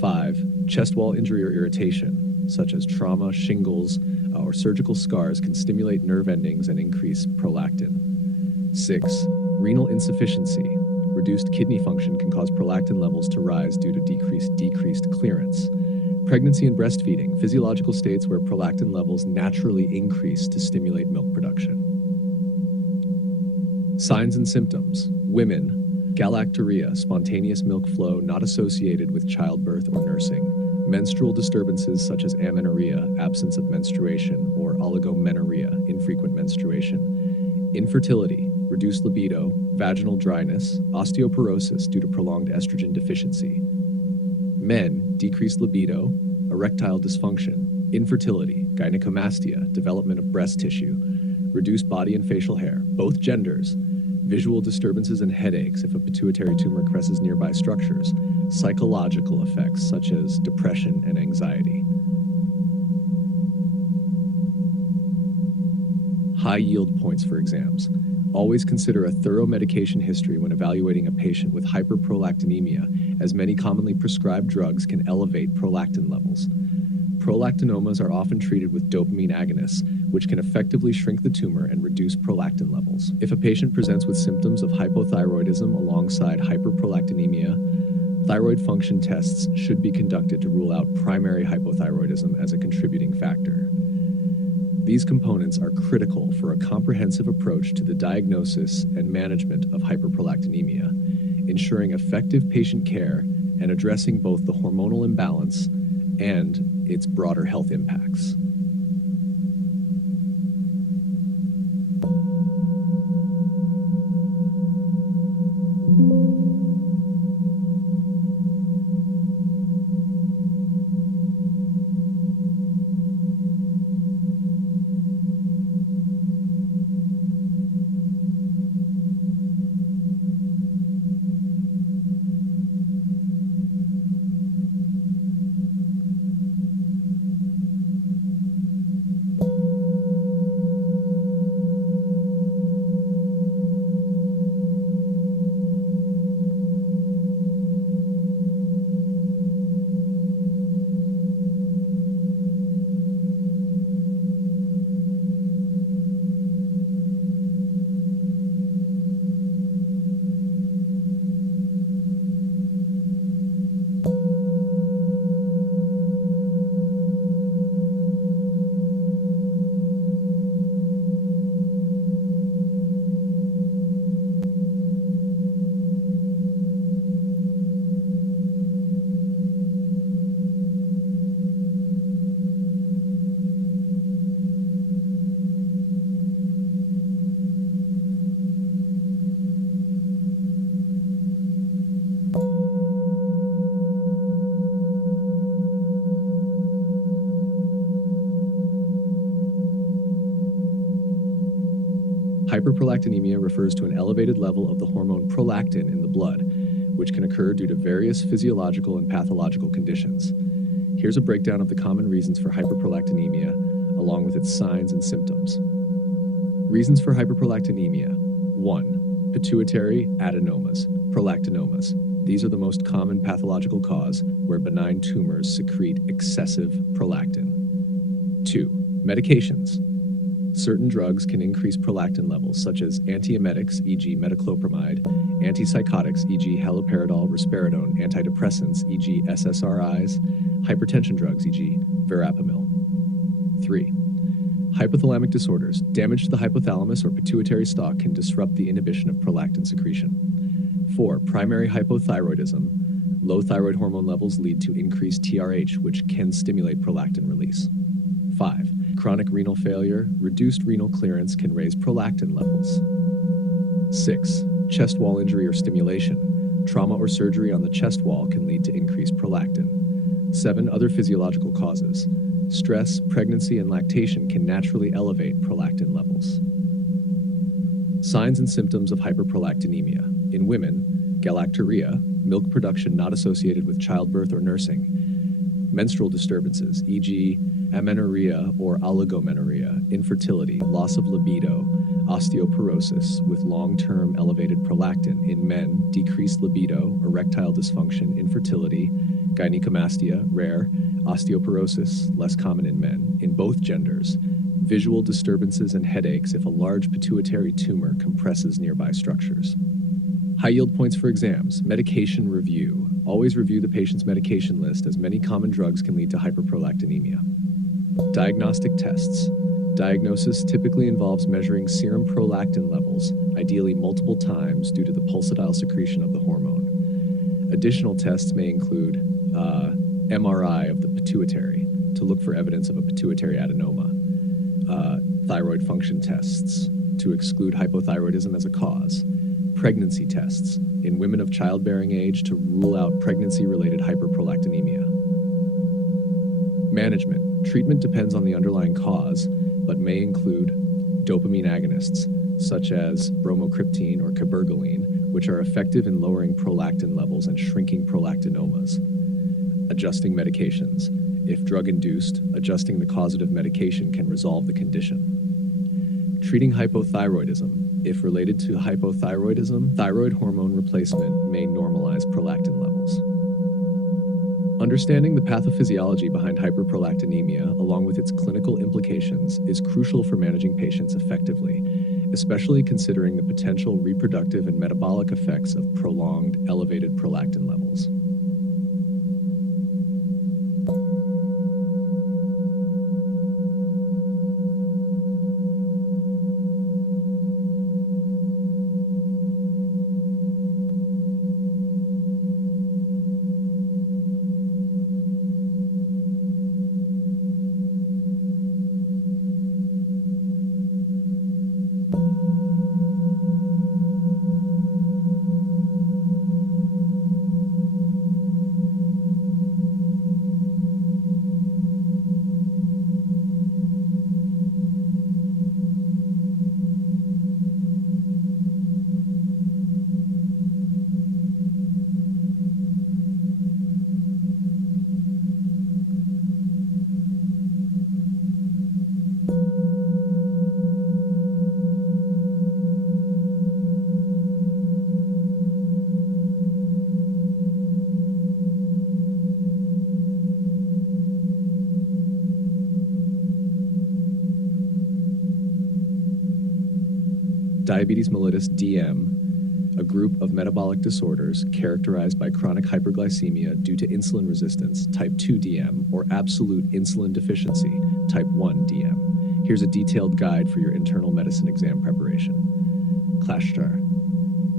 5. Chest wall injury or irritation, such as trauma, shingles, or surgical scars, can stimulate nerve endings and increase prolactin. 6. Renal insufficiency. Reduced kidney function can cause prolactin levels to rise due to decreased clearance. Pregnancy and breastfeeding, physiological states where prolactin levels naturally increase to stimulate milk production. Signs and symptoms. Women. Galactorrhea, spontaneous milk flow not associated with childbirth or nursing. Menstrual disturbances such as amenorrhea, absence of menstruation, or oligomenorrhea, infrequent menstruation. Infertility, reduced libido, vaginal dryness, osteoporosis due to prolonged estrogen deficiency. Men, decreased libido, erectile dysfunction, infertility, gynecomastia, development of breast tissue, reduced body and facial hair, both genders, visual disturbances and headaches if a pituitary tumor caresses nearby structures, psychological effects such as depression and anxiety. High yield points for exams. Always consider a thorough medication history when evaluating a patient with hyperprolactinemia, as many commonly prescribed drugs can elevate prolactin levels. Prolactinomas are often treated with dopamine agonists, which can effectively shrink the tumor and reduce prolactin levels. If a patient presents with symptoms of hypothyroidism alongside hyperprolactinemia, thyroid function tests should be conducted to rule out primary hypothyroidism as a contributing factor. These components are critical for a comprehensive approach to the diagnosis and management of hyperprolactinemia, ensuring effective patient care and addressing both the hormonal imbalance and its broader health impacts. Hyperprolactinemia refers to an elevated level of the hormone prolactin in the blood, which can occur due to various physiological and pathological conditions. Here's a breakdown of the common reasons for hyperprolactinemia, along with its signs and symptoms. Reasons for hyperprolactinemia. 1. Pituitary adenomas, prolactinomas. These are the most common pathological cause where benign tumors secrete excessive prolactin. 2. Medications. Certain drugs can increase prolactin levels, such as antiemetics, e.g. metoclopramide, antipsychotics, e.g. haloperidol, risperidone, antidepressants, e.g. SSRIs, hypertension drugs, e.g. verapamil. 3. Hypothalamic disorders. Damage to the hypothalamus or pituitary stalk can disrupt the inhibition of prolactin secretion. 4. Primary hypothyroidism. Low thyroid hormone levels lead to increased TRH, which can stimulate prolactin release. 5. Chronic renal failure. Reduced renal clearance can raise prolactin levels. 6. Chest wall injury or stimulation. Trauma or surgery on the chest wall can lead to increased prolactin. 7. Other physiological causes. Stress, pregnancy, and lactation can naturally elevate prolactin levels. Signs and symptoms of hyperprolactinemia. In women, galactorrhea, milk production not associated with childbirth or nursing. Menstrual disturbances, e.g. amenorrhea or oligomenorrhea, infertility, loss of libido, osteoporosis with long-term elevated prolactin. In men, decreased libido, erectile dysfunction, infertility, gynecomastia, rare, osteoporosis, less common in men. In both genders, visual disturbances and headaches if a large pituitary tumor compresses nearby structures. High yield points for exams. Medication review. Always review the patient's medication list, as many common drugs can lead to hyperprolactinemia. Diagnostic tests. Diagnosis typically involves measuring serum prolactin levels, ideally multiple times due to the pulsatile secretion of the hormone. Additional tests may include MRI of the pituitary to look for evidence of a pituitary adenoma, thyroid function tests to exclude hypothyroidism as a cause, pregnancy tests in women of childbearing age to rule out pregnancy-related hyperprolactinemia. Management. Treatment depends on the underlying cause, but may include dopamine agonists, such as bromocriptine or cabergoline, which are effective in lowering prolactin levels and shrinking prolactinomas. Adjusting medications. If drug-induced, adjusting the causative medication can resolve the condition. Treating hypothyroidism. If related to hypothyroidism, thyroid hormone replacement may normalize prolactin levels. Understanding the pathophysiology behind hyperprolactinemia, along with its clinical implications, is crucial for managing patients effectively, especially considering the potential reproductive and metabolic effects of prolonged elevated prolactin levels. Diabetes mellitus DM, a group of metabolic disorders characterized by chronic hyperglycemia due to insulin resistance, type 2 DM, or absolute insulin deficiency, type 1 DM. Here's a detailed guide for your internal medicine exam preparation.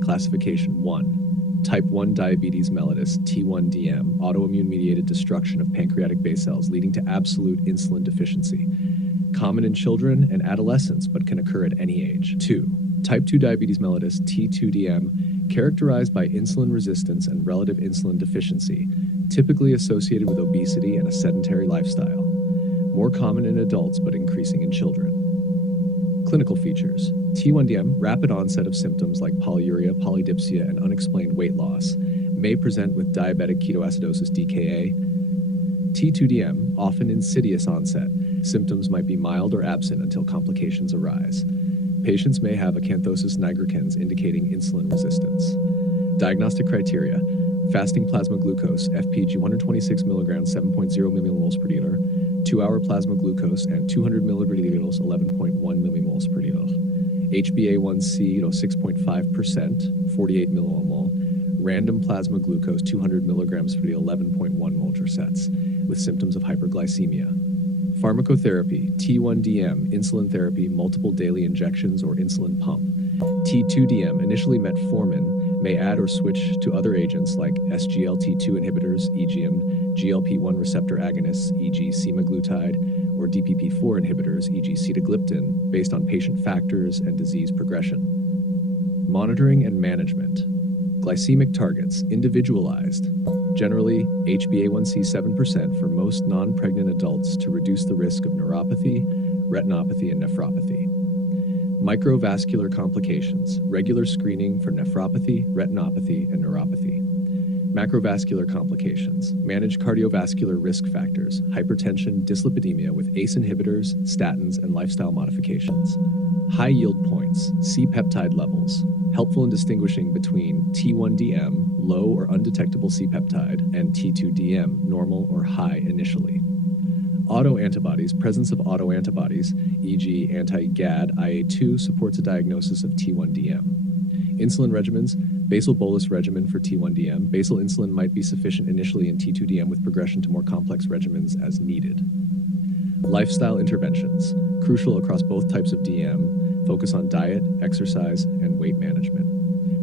Classification 1. Type 1 diabetes mellitus, T1DM, autoimmune-mediated destruction of pancreatic beta cells leading to absolute insulin deficiency. Common in children and adolescents, but can occur at any age. 2. Type 2 diabetes mellitus, T2DM, characterized by insulin resistance and relative insulin deficiency, typically associated with obesity and a sedentary lifestyle. More common in adults, but increasing in children. Clinical features. T1DM, rapid onset of symptoms like polyuria, polydipsia, and unexplained weight loss, may present with diabetic ketoacidosis DKA. T2DM, often insidious onset. Symptoms might be mild or absent until complications arise. Patients may have acanthosis nigricans indicating insulin resistance. Diagnostic criteria: fasting plasma glucose, FPG 126 mg, 7.0 millimoles per liter, 2-hour plasma glucose, and 200 milliliters, 11.1 millimoles per liter. HbA1c 6.5%, 48 millimole. Random plasma glucose, 200 milligrams per 11.1 molar sets, with symptoms of hyperglycemia. Pharmacotherapy, T1DM, insulin therapy, multiple daily injections or insulin pump. T2DM, initially metformin, may add or switch to other agents like SGLT2 inhibitors, e.g. GLP-1 receptor agonists, e.g. semaglutide, or DPP-4 inhibitors, e.g. sitagliptin, based on patient factors and disease progression. Monitoring and management. Glycemic targets, individualized. Generally, HbA1c 7% for most non-pregnant adults to reduce the risk of neuropathy, retinopathy, and nephropathy. Microvascular complications, regular screening for nephropathy, retinopathy, and neuropathy. Macrovascular complications, manage cardiovascular risk factors, hypertension, dyslipidemia with ACE inhibitors, statins, and lifestyle modifications. High yield points, C-peptide levels, helpful in distinguishing between T1DM, low or undetectable C-peptide, and T2DM, normal or high initially. Autoantibodies, presence of autoantibodies, e.g. anti-GAD-IA2 supports a diagnosis of T1DM. Insulin regimens, basal bolus regimen for T1DM. Basal insulin might be sufficient initially in T2DM with progression to more complex regimens as needed. Lifestyle interventions, crucial across both types of DM, focus on diet, exercise, and weight management.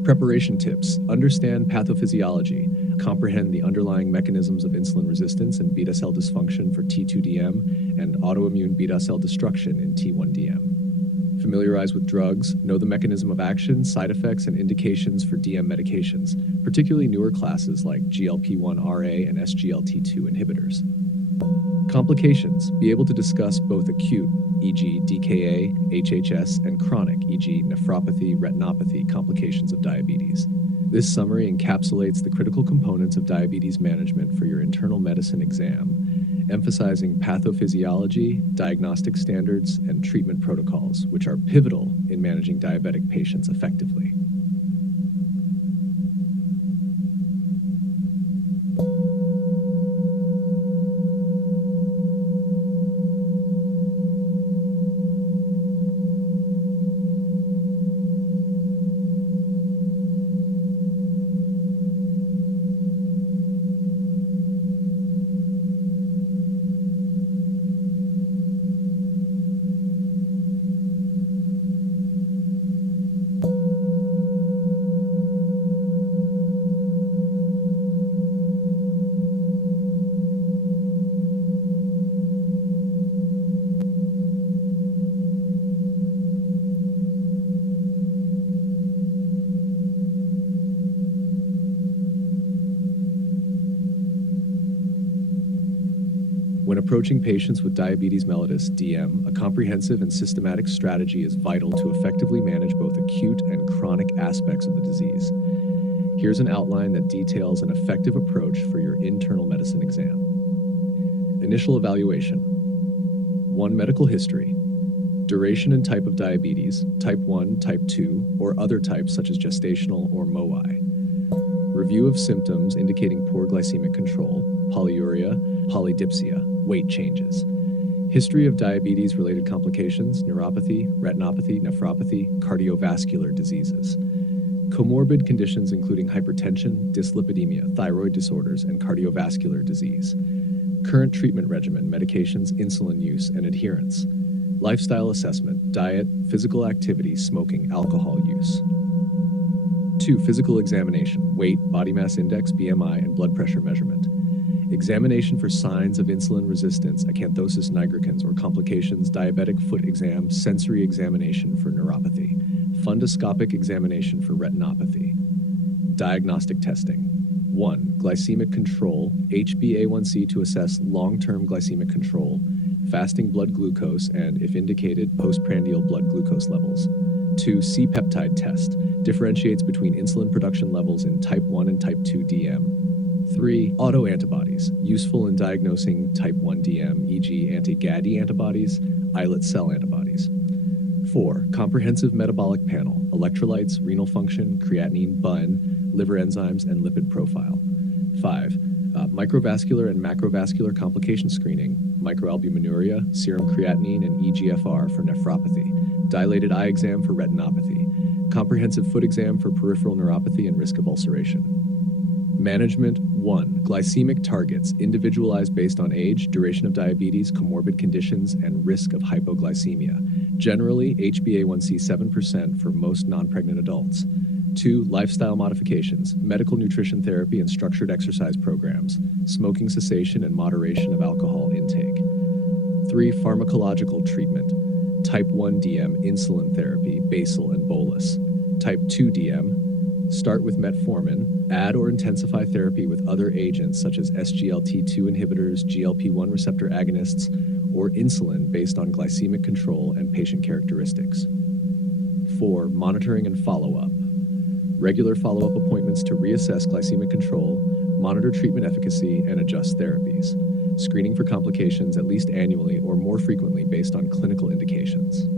Preparation tips, understand pathophysiology, comprehend the underlying mechanisms of insulin resistance and beta cell dysfunction for T2DM and autoimmune beta cell destruction in T1DM. Familiarize with drugs, know the mechanism of action, side effects, and indications for DM medications, particularly newer classes like GLP-1RA and SGLT2 inhibitors. Complications, be able to discuss both acute, e.g. DKA, HHS, and chronic, e.g. nephropathy, retinopathy, complications of diabetes. This summary encapsulates the critical components of diabetes management for your internal medicine exam, emphasizing pathophysiology, diagnostic standards, and treatment protocols, which are pivotal in managing diabetic patients effectively. When approaching patients with diabetes mellitus (DM), a comprehensive and systematic strategy is vital to effectively manage both acute and chronic aspects of the disease. Here's an outline that details an effective approach for your internal medicine exam. Initial evaluation. 1. Medical history. Duration and type of diabetes, type 1, type 2, or other types such as gestational or MOI. Review of symptoms indicating poor glycemic control, polyuria, polydipsia, weight changes. History of diabetes-related complications, neuropathy, retinopathy, nephropathy, cardiovascular diseases. Comorbid conditions including hypertension, dyslipidemia, thyroid disorders, and cardiovascular disease. Current treatment regimen, medications, insulin use, and adherence. Lifestyle assessment, diet, physical activity, smoking, alcohol use. 2. Physical examination, weight, body mass index, BMI, and blood pressure measurement. Examination for signs of insulin resistance, acanthosis nigricans, or complications, diabetic foot exam, sensory examination for neuropathy, fundoscopic examination for retinopathy. Diagnostic testing. 1. Glycemic control, HbA1c to assess long-term glycemic control, fasting blood glucose, and, if indicated, postprandial blood glucose levels. 2. C-peptide test, differentiates between insulin production levels in type 1 and type 2 DM. 3. Autoantibodies, useful in diagnosing type 1 DM, e.g. anti-GADI antibodies, islet cell antibodies. 4. Comprehensive metabolic panel, electrolytes, renal function, creatinine, BUN, liver enzymes, and lipid profile. 5. Microvascular and macrovascular complication screening, microalbuminuria, serum creatinine, and eGFR for nephropathy, dilated eye exam for retinopathy, comprehensive foot exam for peripheral neuropathy and risk of ulceration. Management. 1. Glycemic targets, individualized based on age, duration of diabetes, comorbid conditions, and risk of hypoglycemia. Generally, HbA1c 7% for most non-pregnant adults. 2. Lifestyle modifications, medical nutrition therapy and structured exercise programs, smoking cessation and moderation of alcohol intake. 3. Pharmacological treatment, type 1 DM, insulin therapy, basal and bolus. Type 2 DM, start with metformin, add or intensify therapy with other agents such as SGLT2 inhibitors, GLP-1 receptor agonists, or insulin based on glycemic control and patient characteristics. 4. Monitoring and follow-up. Regular follow-up appointments to reassess glycemic control, monitor treatment efficacy, and adjust therapies. Screening for complications at least annually or more frequently based on clinical indications.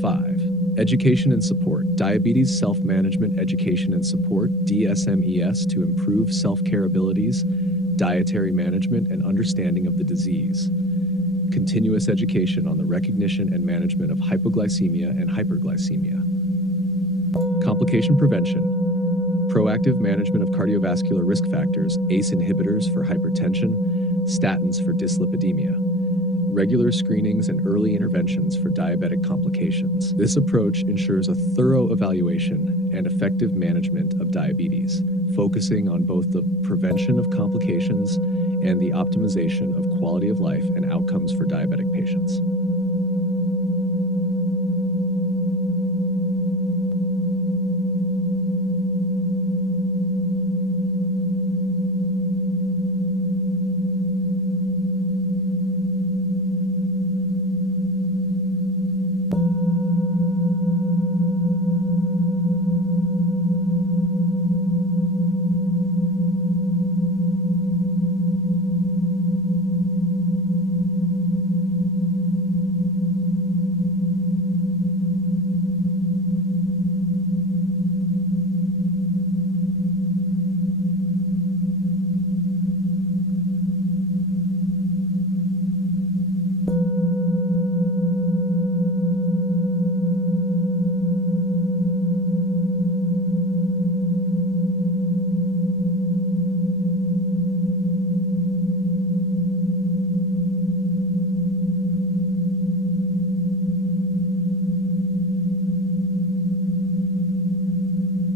5. Education and support, diabetes self-management education and support, DSMES, to improve self-care abilities, dietary management, and understanding of the disease. Continuous education on the recognition and management of hypoglycemia and hyperglycemia. Complication prevention, proactive management of cardiovascular risk factors, ACE inhibitors for hypertension, statins for dyslipidemia. Regular screenings and early interventions for diabetic complications. This approach ensures a thorough evaluation and effective management of diabetes, focusing on both the prevention of complications and the optimization of quality of life and outcomes for diabetic patients.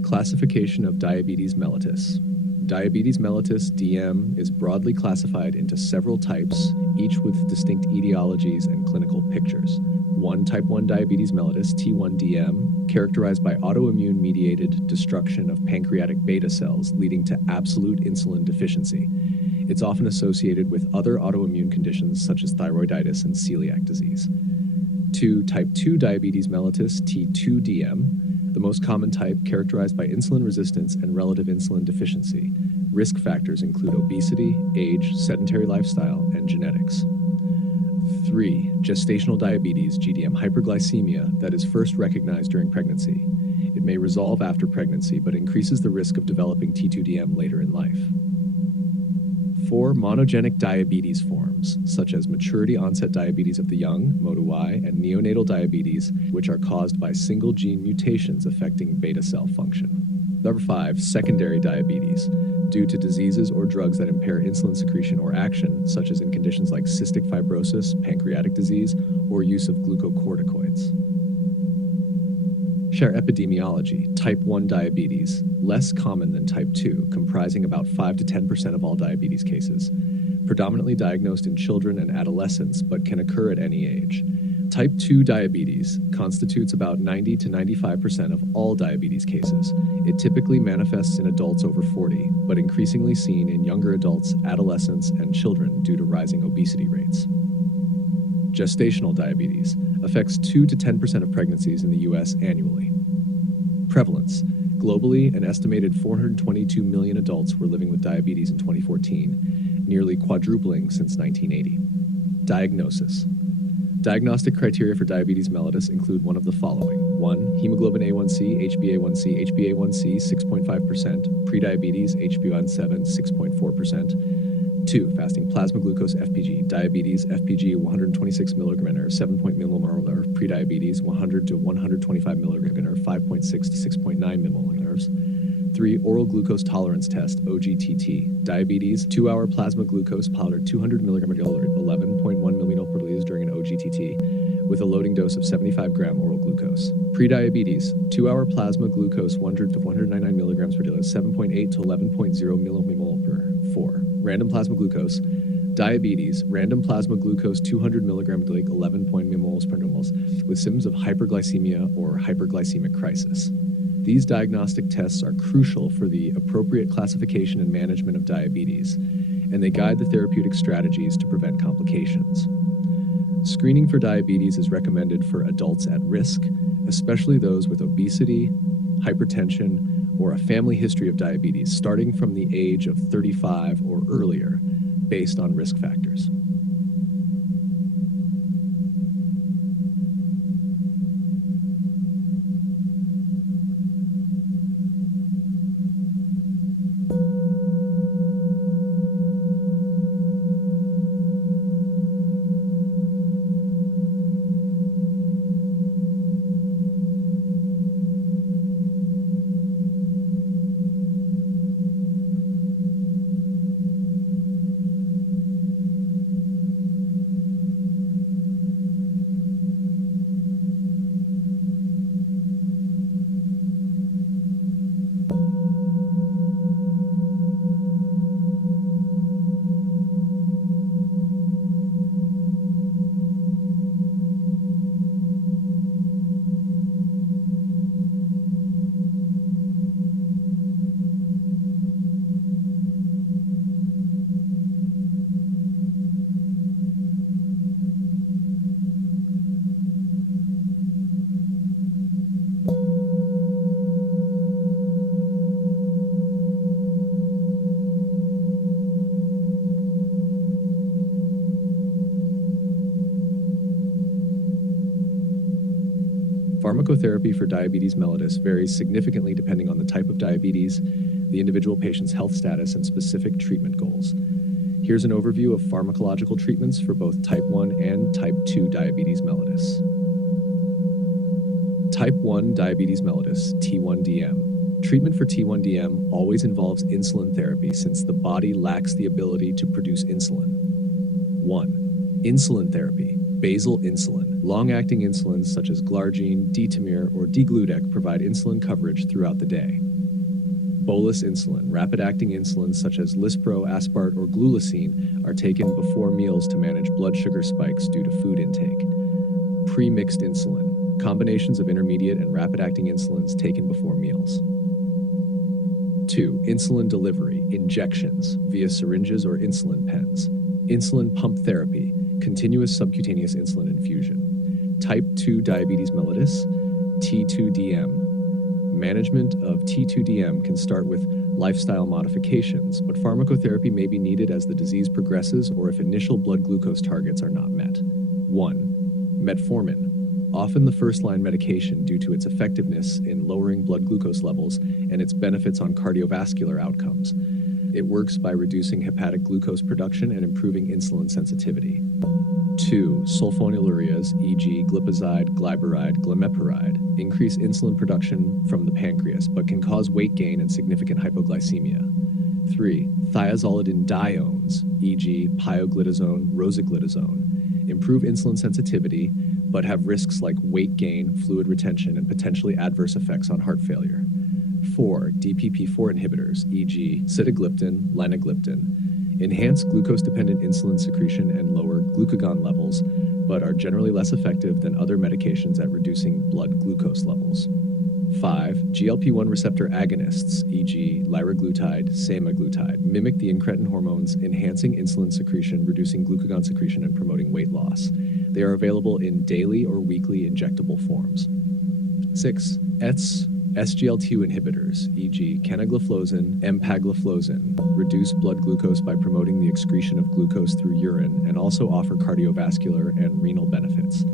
Classification of diabetes mellitus. Diabetes mellitus, DM, is broadly classified into several types, each with distinct etiologies and clinical pictures. 1. Type 1 diabetes mellitus, T1DM, characterized by autoimmune-mediated destruction of pancreatic beta cells leading to absolute insulin deficiency. It's often associated with other autoimmune conditions such as thyroiditis and celiac disease. 2. Type 2 diabetes mellitus, T2DM, the most common type, characterized by insulin resistance and relative insulin deficiency. Risk factors include obesity, age, sedentary lifestyle, and genetics. 3. Gestational diabetes, GDM, hyperglycemia that is first recognized during pregnancy. It may resolve after pregnancy, but increases the risk of developing T2DM later in life. 4 monogenic diabetes forms, such as maturity-onset diabetes of the young, MODY, and neonatal diabetes, which are caused by single-gene mutations affecting beta cell function. Number 5, secondary diabetes, due to diseases or drugs that impair insulin secretion or action, such as in conditions like cystic fibrosis, pancreatic disease, or use of glucocorticoids. Share epidemiology, type 1 diabetes, less common than type 2, comprising about 5 to 10% of all diabetes cases, predominantly diagnosed in children and adolescents, but can occur at any age. Type 2 diabetes constitutes about 90 to 95% of all diabetes cases. It typically manifests in adults over 40, but increasingly seen in younger adults, adolescents, and children due to rising obesity rates. Gestational diabetes affects 2 to 10% of pregnancies in the U.S. annually. Prevalence. Globally, an estimated 422 million adults were living with diabetes in 2014, nearly quadrupling since 1980. Diagnosis. Diagnostic criteria for diabetes mellitus include one of the following. 1. Hemoglobin A1C, HbA1c, HbA1c 6.5%, prediabetes, HbA1c 6.4%. 2. Fasting plasma glucose FPG, diabetes, FPG 126 mg/L, 7.0 mmol, prediabetes 100 to 125 mg/L, 5.6 to 6.9 mmol. 3. Oral glucose tolerance test, OGTT, diabetes, 2-hour plasma glucose powder 200 mg/L, 11.1 mmol/L during an OGTT, with a loading dose of 75-gram oral glucose. Prediabetes, 2-hour plasma glucose 100 to 199 mg/L, 7.8 to 11.0 mmol/L. 4. Random plasma glucose, diabetes, random plasma glucose 200 mg/L, 11 mmol/L, with symptoms of hyperglycemia or hyperglycemic crisis. These diagnostic tests are crucial for the appropriate classification and management of diabetes, and they guide the therapeutic strategies to prevent complications. Screening for diabetes is recommended for adults at risk, especially those with obesity, hypertension, or a family history of diabetes starting from the age of 35 or earlier, based on risk factors. Pharmacotherapy for diabetes mellitus varies significantly depending on the type of diabetes, the individual patient's health status, and specific treatment goals. Here's an overview of pharmacological treatments for both type 1 and type 2 diabetes mellitus. Type 1 diabetes mellitus, T1DM. Treatment for T1DM always involves insulin therapy since the body lacks the ability to produce insulin. 1. Insulin therapy. Basal insulin. Long-acting insulins such as glargine, Detamir, or degludec provide insulin coverage throughout the day. Bolus insulin. Rapid-acting insulins such as Lispro, Aspart, or Glulicine are taken before meals to manage blood sugar spikes due to food intake. Pre-mixed insulin. Combinations of intermediate and rapid-acting insulins taken before meals. 2. Insulin delivery. Injections via syringes or insulin pens. Insulin pump therapy. Continuous subcutaneous insulin infusion. Type 2 diabetes mellitus, T2DM. Management of T2DM can start with lifestyle modifications, but pharmacotherapy may be needed as the disease progresses or if initial blood glucose targets are not met. 1. Metformin. Often the first-line medication due to its effectiveness in lowering blood glucose levels and its benefits on cardiovascular outcomes. It works by reducing hepatic glucose production and improving insulin sensitivity. 2. Sulfonylureas, e.g. glipizide, glyburide, glimepiride, increase insulin production from the pancreas but can cause weight gain and significant hypoglycemia. 3. Thiazolidinediones, e.g. pioglitazone, rosiglitazone, improve insulin sensitivity but have risks like weight gain, fluid retention, and potentially adverse effects on heart failure. 4. DPP-4 inhibitors, e.g. sitagliptin, linagliptin, enhance glucose-dependent insulin secretion and lower glucagon levels, but are generally less effective than other medications at reducing blood glucose levels. 5. GLP-1 receptor agonists, e.g. liraglutide, semaglutide, mimic the incretin hormones, enhancing insulin secretion, reducing glucagon secretion, and promoting weight loss. They are available in daily or weekly injectable forms. 6. SGLT2 inhibitors, e.g. canagliflozin, empagliflozin, reduce blood glucose by promoting the excretion of glucose through urine and also offer cardiovascular and renal benefits.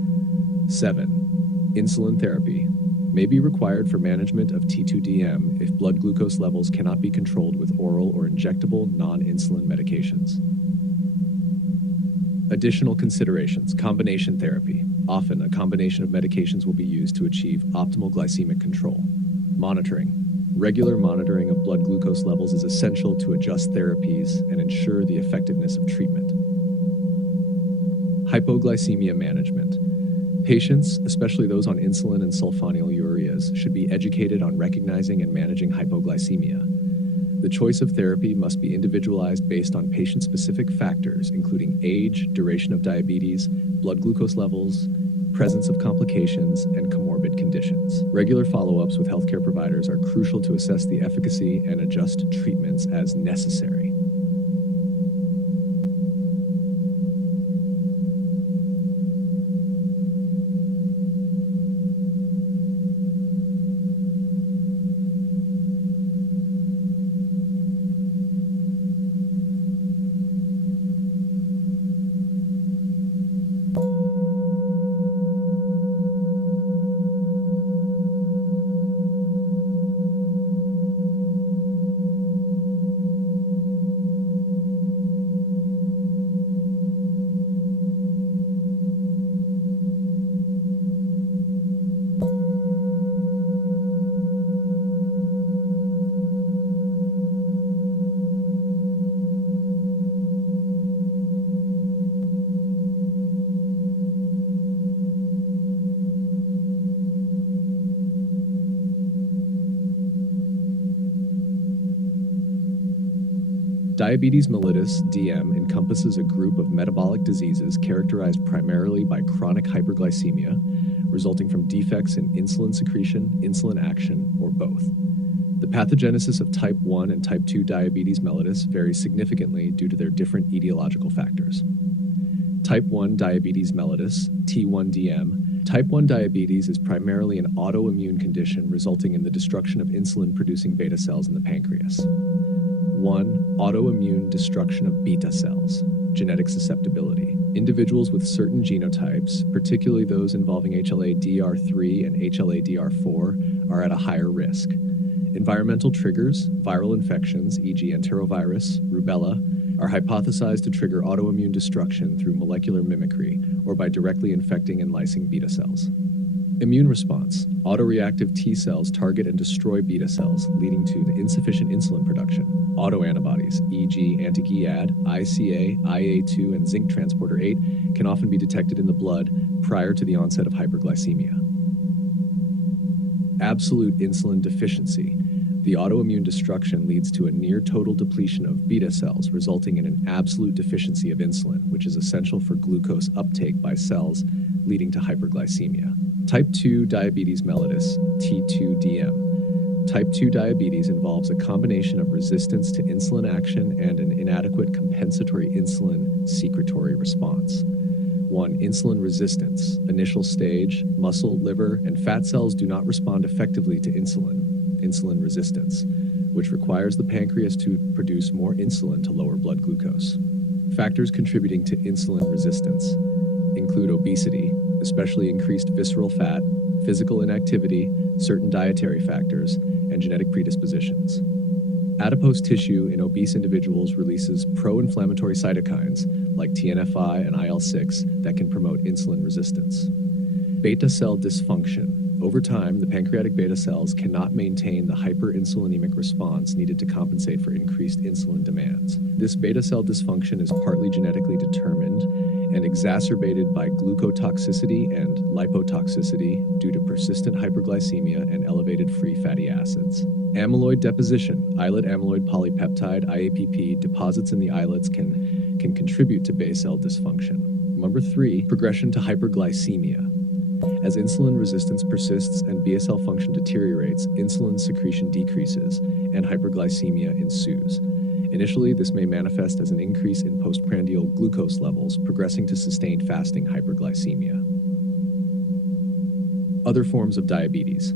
7. Insulin therapy may be required for management of T2DM if blood glucose levels cannot be controlled with oral or injectable non-insulin medications. Additional considerations: combination therapy. Often, a combination of medications will be used to achieve optimal glycemic control. Monitoring. Regular monitoring of blood glucose levels is essential to adjust therapies and ensure the effectiveness of treatment. Hypoglycemia management. Patients, especially those on insulin and sulfonylureas, should be educated on recognizing and managing hypoglycemia. The choice of therapy must be individualized based on patient-specific factors, including age, duration of diabetes, blood glucose levels, presence of complications, and comorbid conditions. Regular follow-ups with healthcare providers are crucial to assess the efficacy and adjust treatments as necessary. Diabetes mellitus, DM, encompasses a group of metabolic diseases characterized primarily by chronic hyperglycemia, resulting from defects in insulin secretion, insulin action, or both. The pathogenesis of type 1 and type 2 diabetes mellitus varies significantly due to their different etiological factors. Type 1 diabetes mellitus, T1DM. Type 1 diabetes is primarily an autoimmune condition resulting in the destruction of insulin-producing beta cells in the pancreas. 1. Autoimmune destruction of beta cells. Genetic susceptibility. Individuals with certain genotypes, particularly those involving HLA-DR3 and HLA-DR4, are at a higher risk. Environmental triggers, viral infections, e.g. enterovirus, rubella, are hypothesized to trigger autoimmune destruction through molecular mimicry or by directly infecting and lysing beta cells. Immune response. Autoreactive T cells target and destroy beta cells, leading to the insufficient insulin production. Autoantibodies, e.g. anti-GAD, ICA, IA2, and zinc transporter 8, can often be detected in the blood prior to the onset of hyperglycemia. Absolute insulin deficiency. The autoimmune destruction leads to a near-total depletion of beta cells, resulting in an absolute deficiency of insulin, which is essential for glucose uptake by cells, leading to hyperglycemia. Type 2 diabetes mellitus, T2DM. Type 2 diabetes involves a combination of resistance to insulin action and an inadequate compensatory insulin secretory response. 1. Insulin resistance. Initial stage, muscle, liver, and fat cells do not respond effectively to insulin resistance, which requires the pancreas to produce more insulin to lower blood glucose. Factors contributing to insulin resistance include obesity, especially increased visceral fat, physical inactivity, certain dietary factors, and genetic predispositions. Adipose tissue in obese individuals releases pro-inflammatory cytokines like TNF-I and IL-6 that can promote insulin resistance. Beta cell dysfunction. Over time, the pancreatic beta cells cannot maintain the hyperinsulinemic response needed to compensate for increased insulin demands. This beta cell dysfunction is partly genetically determined and exacerbated by glucotoxicity and lipotoxicity due to persistent hyperglycemia and elevated free fatty acids. Amyloid deposition. Islet amyloid polypeptide, IAPP, deposits in the islets can contribute to beta cell dysfunction. Number 3, progression to hyperglycemia. As insulin resistance persists and beta cell function deteriorates, insulin secretion decreases and hyperglycemia ensues. Initially, this may manifest as an increase in postprandial glucose levels, progressing to sustained fasting hyperglycemia. Other forms of diabetes.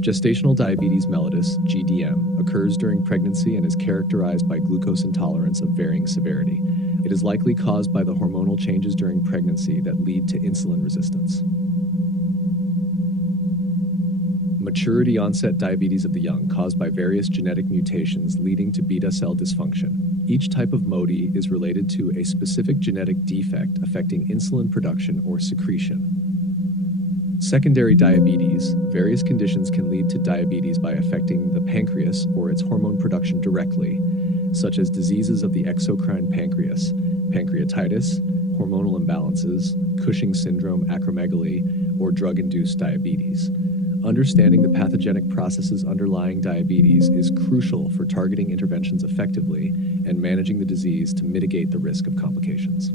Gestational diabetes mellitus, GDM, occurs during pregnancy and is characterized by glucose intolerance of varying severity. It is likely caused by the hormonal changes during pregnancy that lead to insulin resistance. Maturity onset diabetes of the young, caused by various genetic mutations leading to beta cell dysfunction. Each type of MODY is related to a specific genetic defect affecting insulin production or secretion. Secondary diabetes. Various conditions can lead to diabetes by affecting the pancreas or its hormone production directly, such as diseases of the exocrine pancreas, pancreatitis, hormonal imbalances, Cushing syndrome, acromegaly, or drug-induced diabetes. Understanding the pathogenic processes underlying diabetes is crucial for targeting interventions effectively and managing the disease to mitigate the risk of complications.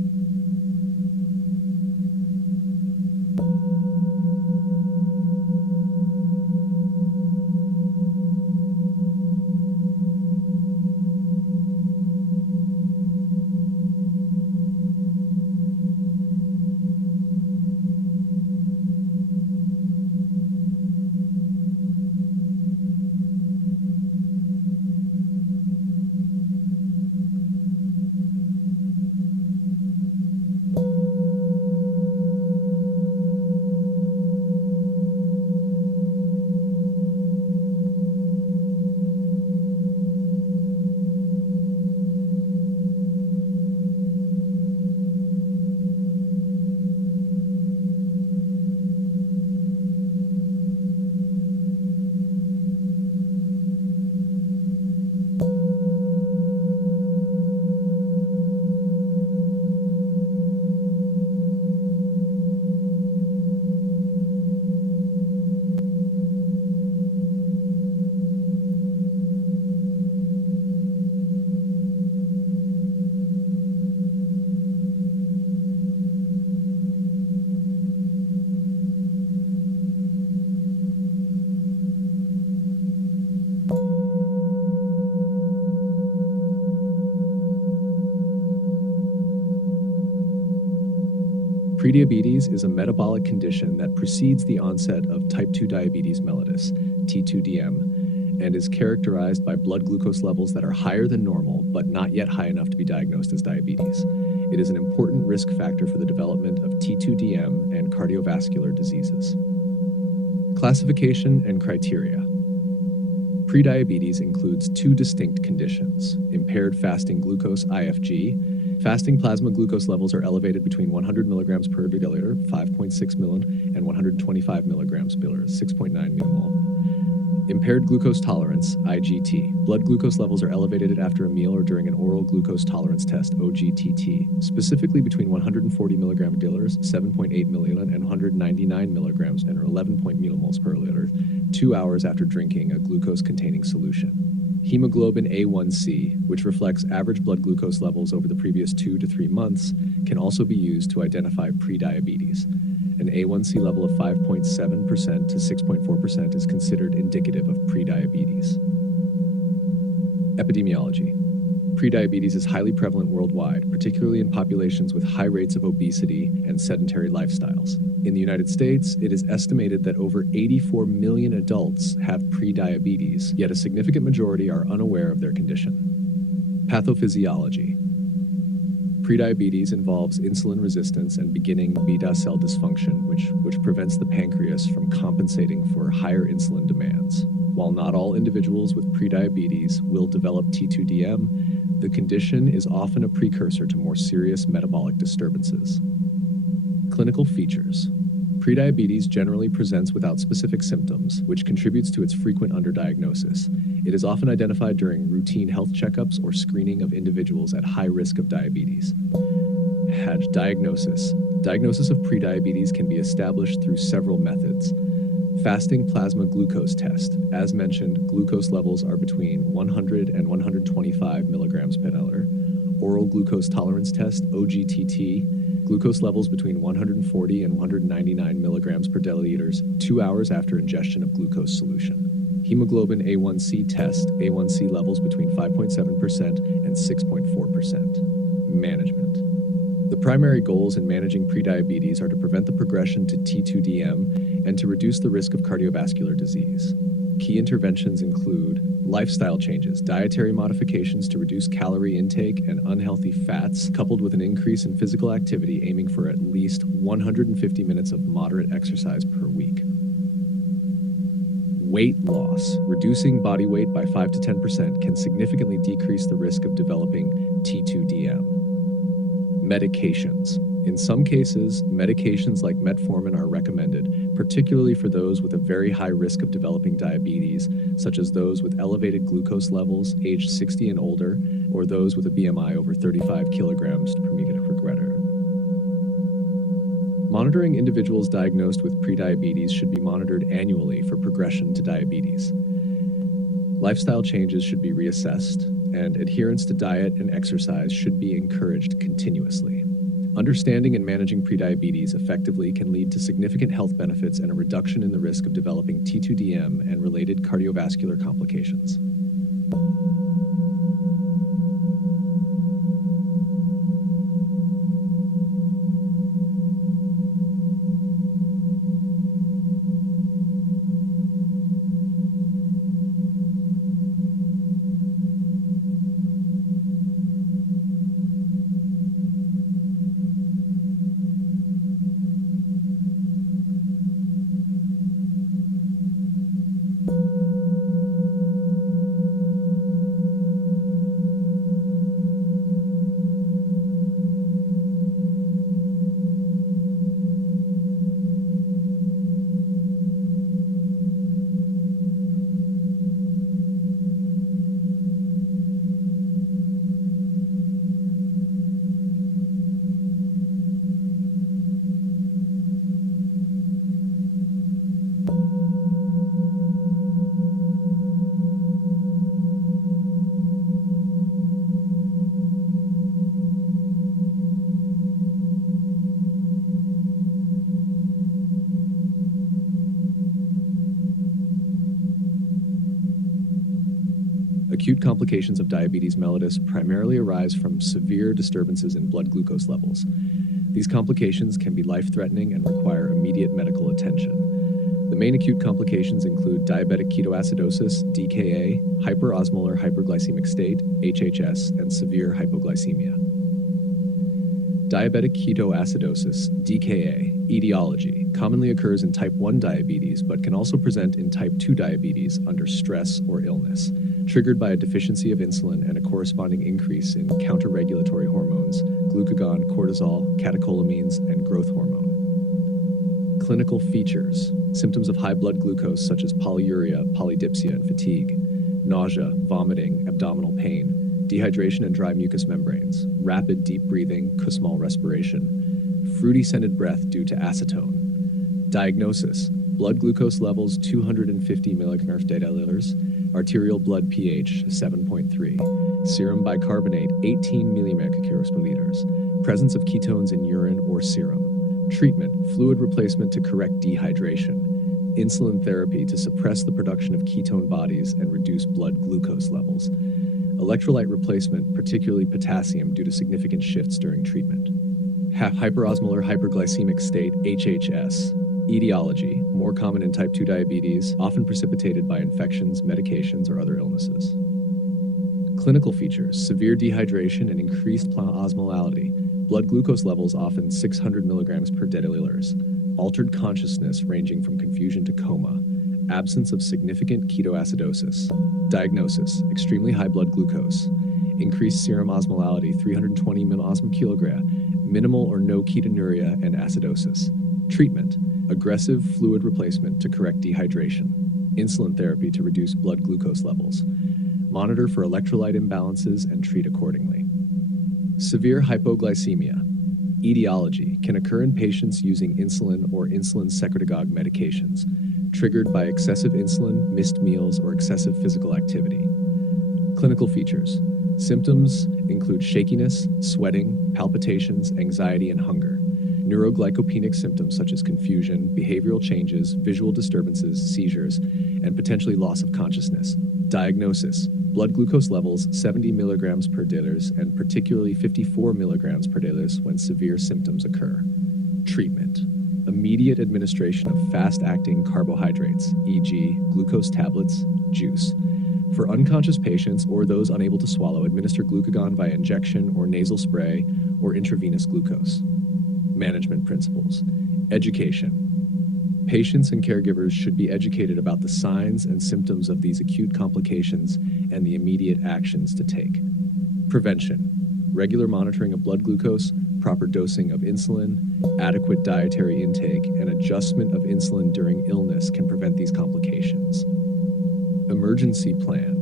Prediabetes is a metabolic condition that precedes the onset of type 2 diabetes mellitus, T2DM, and is characterized by blood glucose levels that are higher than normal, but not yet high enough to be diagnosed as diabetes. It is an important risk factor for the development of T2DM and cardiovascular diseases. Classification and criteria. Prediabetes includes 2 distinct conditions: impaired fasting glucose (IFG). Fasting plasma glucose levels are elevated between 100 milligrams per deciliter, 5.6 millimol, and 125 milligrams per deciliter, 6.9 millimol. Impaired glucose tolerance (IGT). Blood glucose levels are elevated after a meal or during an oral glucose tolerance test (OGTT), specifically between 140 milligrams per deciliter, 7.8 milliliter, and 199 milligrams and 11 millimoles per liter, 2 hours after drinking a glucose-containing solution. Hemoglobin A1C, which reflects average blood glucose levels over the previous 2 to 3 months, can also be used to identify prediabetes. An A1C level of 5.7% to 6.4% is considered indicative of prediabetes. Epidemiology. Prediabetes is highly prevalent worldwide, particularly in populations with high rates of obesity and sedentary lifestyles. In the United States, it is estimated that over 84 million adults have prediabetes, yet a significant majority are unaware of their condition. Pathophysiology. Prediabetes involves insulin resistance and beginning beta cell dysfunction, which prevents the pancreas from compensating for higher insulin demands. While not all individuals with prediabetes will develop T2DM, the condition is often a precursor to more serious metabolic disturbances. Clinical features. Prediabetes generally presents without specific symptoms, which contributes to its frequent underdiagnosis. It is often identified during routine health checkups or screening of individuals at high risk of diabetes. Diagnosis. Diagnosis of prediabetes can be established through several methods. Fasting plasma glucose test. As mentioned, glucose levels are between 100 and 125 milligrams per deciliter. Oral glucose tolerance test, OGTT. Glucose levels between 140 and 199 milligrams per deciliters 2 hours after ingestion of glucose solution. Hemoglobin A1C test, A1C levels between 5.7% and 6.4%. Management. The primary goals in managing prediabetes are to prevent the progression to T2DM and to reduce the risk of cardiovascular disease. Key interventions include lifestyle changes, dietary modifications to reduce calorie intake and unhealthy fats, coupled with an increase in physical activity aiming for at least 150 minutes of moderate exercise per week. Weight loss. Reducing body weight by 5 to 10% can significantly decrease the risk of developing T2DM. Medications. In some cases, medications like metformin are recommended, particularly for those with a very high risk of developing diabetes, such as those with elevated glucose levels, aged 60 and older, or those with a BMI over 35 kilograms per meter per greater. Monitoring individuals diagnosed with prediabetes should be monitored annually for progression to diabetes. Lifestyle changes should be reassessed, and adherence to diet and exercise should be encouraged continuously. Understanding and managing prediabetes effectively can lead to significant health benefits and a reduction in the risk of developing T2DM and related cardiovascular complications. Acute complications of diabetes mellitus primarily arise from severe disturbances in blood glucose levels. These complications can be life-threatening and require immediate medical attention. The main acute complications include diabetic ketoacidosis, DKA, hyperosmolar hyperglycemic state, HHS, and severe hypoglycemia. Diabetic ketoacidosis, DKA, etiology, commonly occurs in type 1 diabetes but can also present in type 2 diabetes under stress or illness, triggered by a deficiency of insulin and a corresponding increase in counter-regulatory hormones, glucagon, cortisol, catecholamines, and growth hormone. Clinical features. Symptoms of high blood glucose such as polyuria, polydipsia, and fatigue, nausea, vomiting, abdominal pain, dehydration and dry mucous membranes, rapid deep breathing, Kussmaul respiration, fruity scented breath due to acetone. Diagnosis: blood glucose levels 250 milligrams per deciliters, arterial blood pH 7.3, serum bicarbonate 18 millimercuries per liters, presence of ketones in urine or serum. Treatment: fluid replacement to correct dehydration, insulin therapy to suppress the production of ketone bodies and reduce blood glucose levels, electrolyte replacement, particularly potassium, due to significant shifts during treatment. Hyperosmolar hyperglycemic state, HHS. Etiology, more common in type 2 diabetes, often precipitated by infections, medications, or other illnesses. Clinical features: severe dehydration and increased osmolality, Blood glucose levels often 600 milligrams per deciliters. Altered consciousness ranging from confusion to coma. Absence of significant ketoacidosis. Diagnosis: extremely high blood glucose. Increased serum osmolality 320 millism kilogram. Minimal or no ketonuria and acidosis. Treatment: aggressive fluid replacement to correct dehydration. Insulin therapy to reduce blood glucose levels. Monitor for electrolyte imbalances and treat accordingly. Severe hypoglycemia. Etiology: can occur in patients using insulin or insulin secretagogue medications, triggered by excessive insulin, missed meals, or excessive physical activity. Clinical features. Symptoms include shakiness, sweating, palpitations, anxiety, and hunger. Neuroglycopenic symptoms such as confusion, behavioral changes, visual disturbances, seizures, and potentially loss of consciousness. Diagnosis: blood glucose levels 70 milligrams per deciliters and particularly 54 milligrams per deciliters when severe symptoms occur. Treatment: immediate administration of fast-acting carbohydrates, e.g., glucose tablets, juice. For unconscious patients or those unable to swallow, administer glucagon via injection or nasal spray or intravenous glucose. Management principles. Education. Patients and caregivers should be educated about the signs and symptoms of these acute complications and the immediate actions to take. Prevention. Regular monitoring of blood glucose, proper dosing of insulin, adequate dietary intake, and adjustment of insulin during illness can prevent these complications. Emergency plan.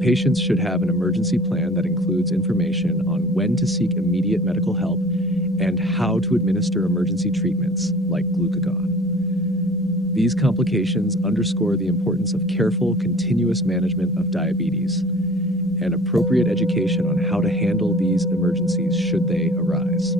Patients should have an emergency plan that includes information on when to seek immediate medical help and how to administer emergency treatments like glucagon. These complications underscore the importance of careful, continuous management of diabetes and appropriate education on how to handle these emergencies should they arise.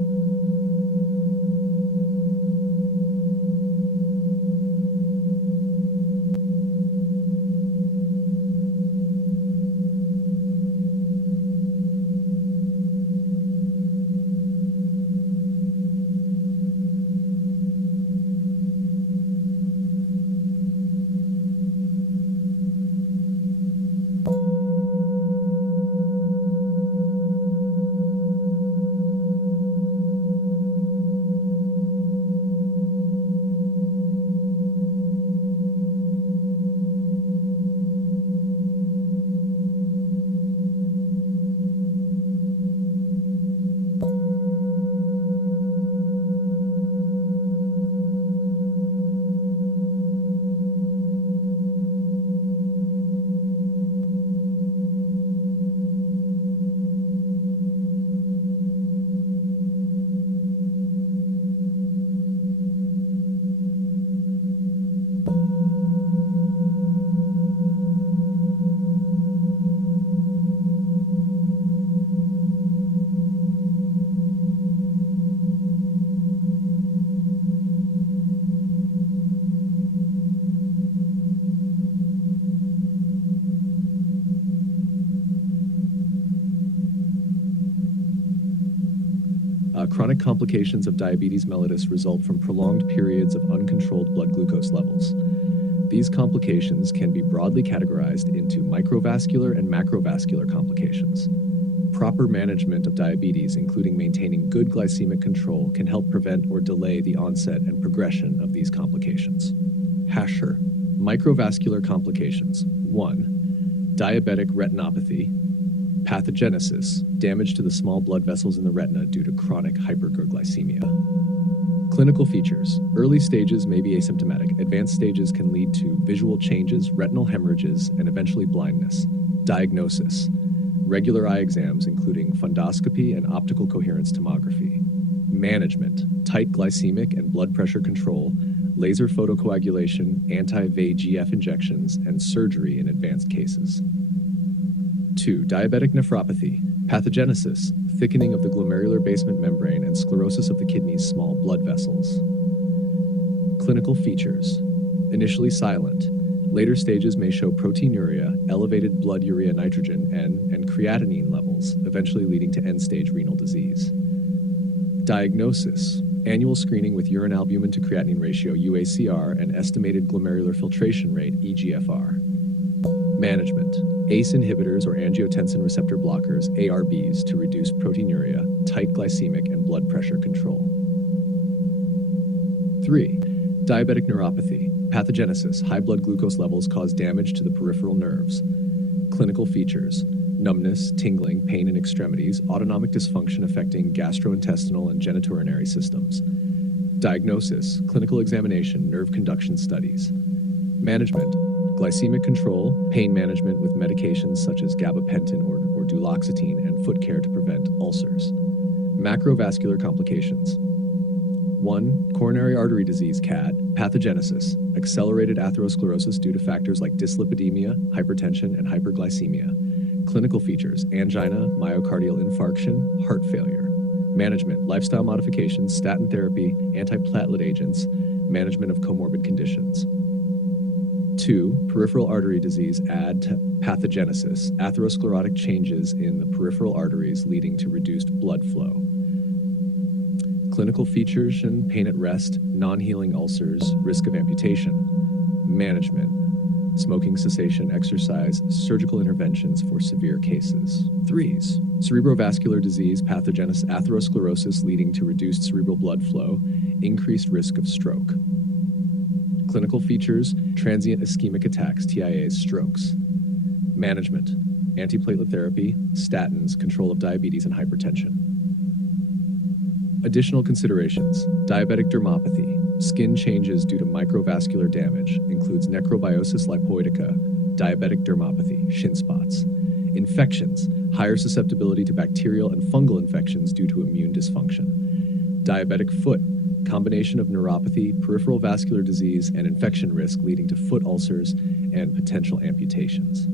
Chronic complications of diabetes mellitus result from prolonged periods of uncontrolled blood glucose levels. These complications can be broadly categorized into microvascular and macrovascular complications. Proper management of diabetes, including maintaining good glycemic control, can help prevent or delay the onset and progression of these complications. Hasher. Microvascular complications. 1. Diabetic retinopathy. Pathogenesis, damage to the small blood vessels in the retina due to chronic hyperglycemia. Clinical features. Early stages may be asymptomatic. Advanced stages can lead to visual changes, retinal hemorrhages, and eventually blindness. Diagnosis. Regular eye exams, including fundoscopy and optical coherence tomography. Management. Tight glycemic and blood pressure control, laser photocoagulation, anti-VEGF injections, and surgery in advanced cases. 2. Diabetic nephropathy. Pathogenesis, thickening of the glomerular basement membrane and sclerosis of the kidney's small blood vessels. Clinical features. Initially silent. Later stages may show proteinuria, elevated blood urea nitrogen N, and creatinine levels, eventually leading to end-stage renal disease. Diagnosis. Annual screening with urine albumin to creatinine ratio UACR and estimated glomerular filtration rate EGFR. Management: ACE inhibitors or angiotensin receptor blockers, ARBs, to reduce proteinuria, tight glycemic and blood pressure control. 3. Diabetic neuropathy. Pathogenesis: high blood glucose levels cause damage to the peripheral nerves. Clinical features: numbness, tingling, pain in extremities, autonomic dysfunction affecting gastrointestinal and genitourinary systems. Diagnosis: clinical examination, nerve conduction studies. Management: glycemic control, pain management with medications such as gabapentin or duloxetine, and foot care to prevent ulcers. Macrovascular complications: 1. Coronary artery disease, CAD, pathogenesis, accelerated atherosclerosis due to factors like dyslipidemia, hypertension, and hyperglycemia. Clinical features: angina, myocardial infarction, heart failure. Management: lifestyle modifications, statin therapy, antiplatelet agents, management of comorbid conditions. 2. Peripheral artery disease, AD, pathogenesis, atherosclerotic changes in the peripheral arteries leading to reduced blood flow. Clinical features: pain at rest, non-healing ulcers, risk of amputation. Management: smoking cessation, exercise, surgical interventions for severe cases. 3s. Cerebrovascular disease, pathogenesis, atherosclerosis leading to reduced cerebral blood flow, increased risk of stroke. Clinical features: transient ischemic attacks, TIAs, strokes. Management: antiplatelet therapy, statins, control of diabetes and hypertension. Additional considerations: diabetic dermopathy, skin changes due to microvascular damage, includes necrobiosis lipoidica, diabetic dermopathy, shin spots. Infections: higher susceptibility to bacterial and fungal infections due to immune dysfunction. Diabetic foot, combination of neuropathy, peripheral vascular disease, and infection risk leading to foot ulcers and potential amputations.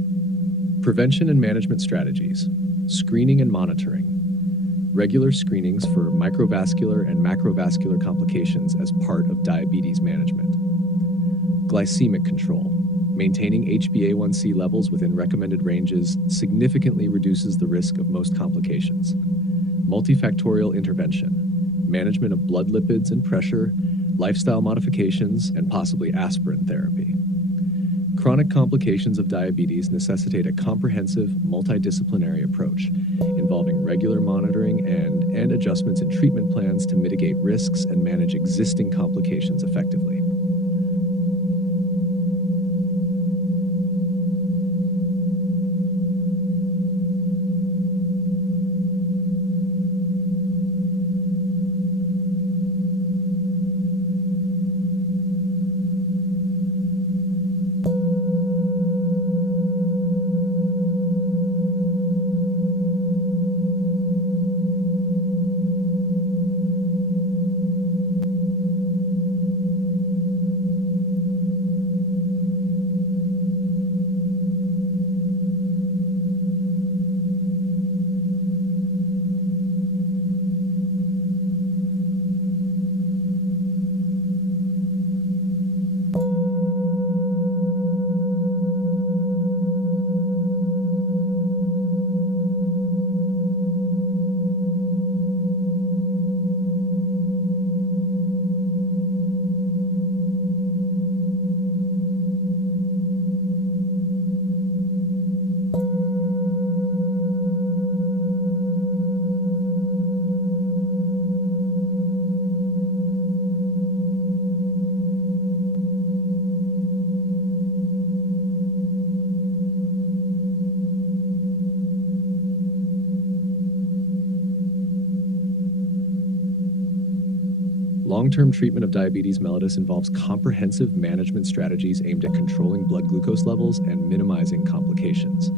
Prevention and management strategies: screening and monitoring. Regular screenings for microvascular and macrovascular complications as part of diabetes management. Glycemic control. Maintaining HbA1c levels within recommended ranges significantly reduces the risk of most complications. Multifactorial intervention. Management of blood lipids and pressure, lifestyle modifications, and possibly aspirin therapy. Chronic complications of diabetes necessitate a comprehensive, multidisciplinary approach, involving regular monitoring and adjustments in treatment plans to mitigate risks and manage existing complications effectively. Long-term treatment of diabetes mellitus involves comprehensive management strategies aimed at controlling blood glucose levels and minimizing complications.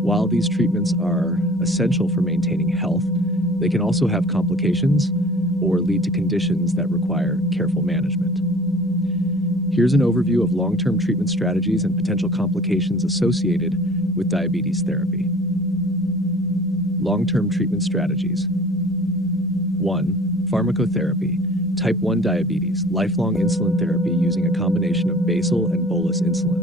While these treatments are essential for maintaining health, they can also have complications or lead to conditions that require careful management. Here's an overview of long-term treatment strategies and potential complications associated with diabetes therapy. Long-term treatment strategies. 1. Pharmacotherapy. Type 1 diabetes, lifelong insulin therapy using a combination of basal and bolus insulin.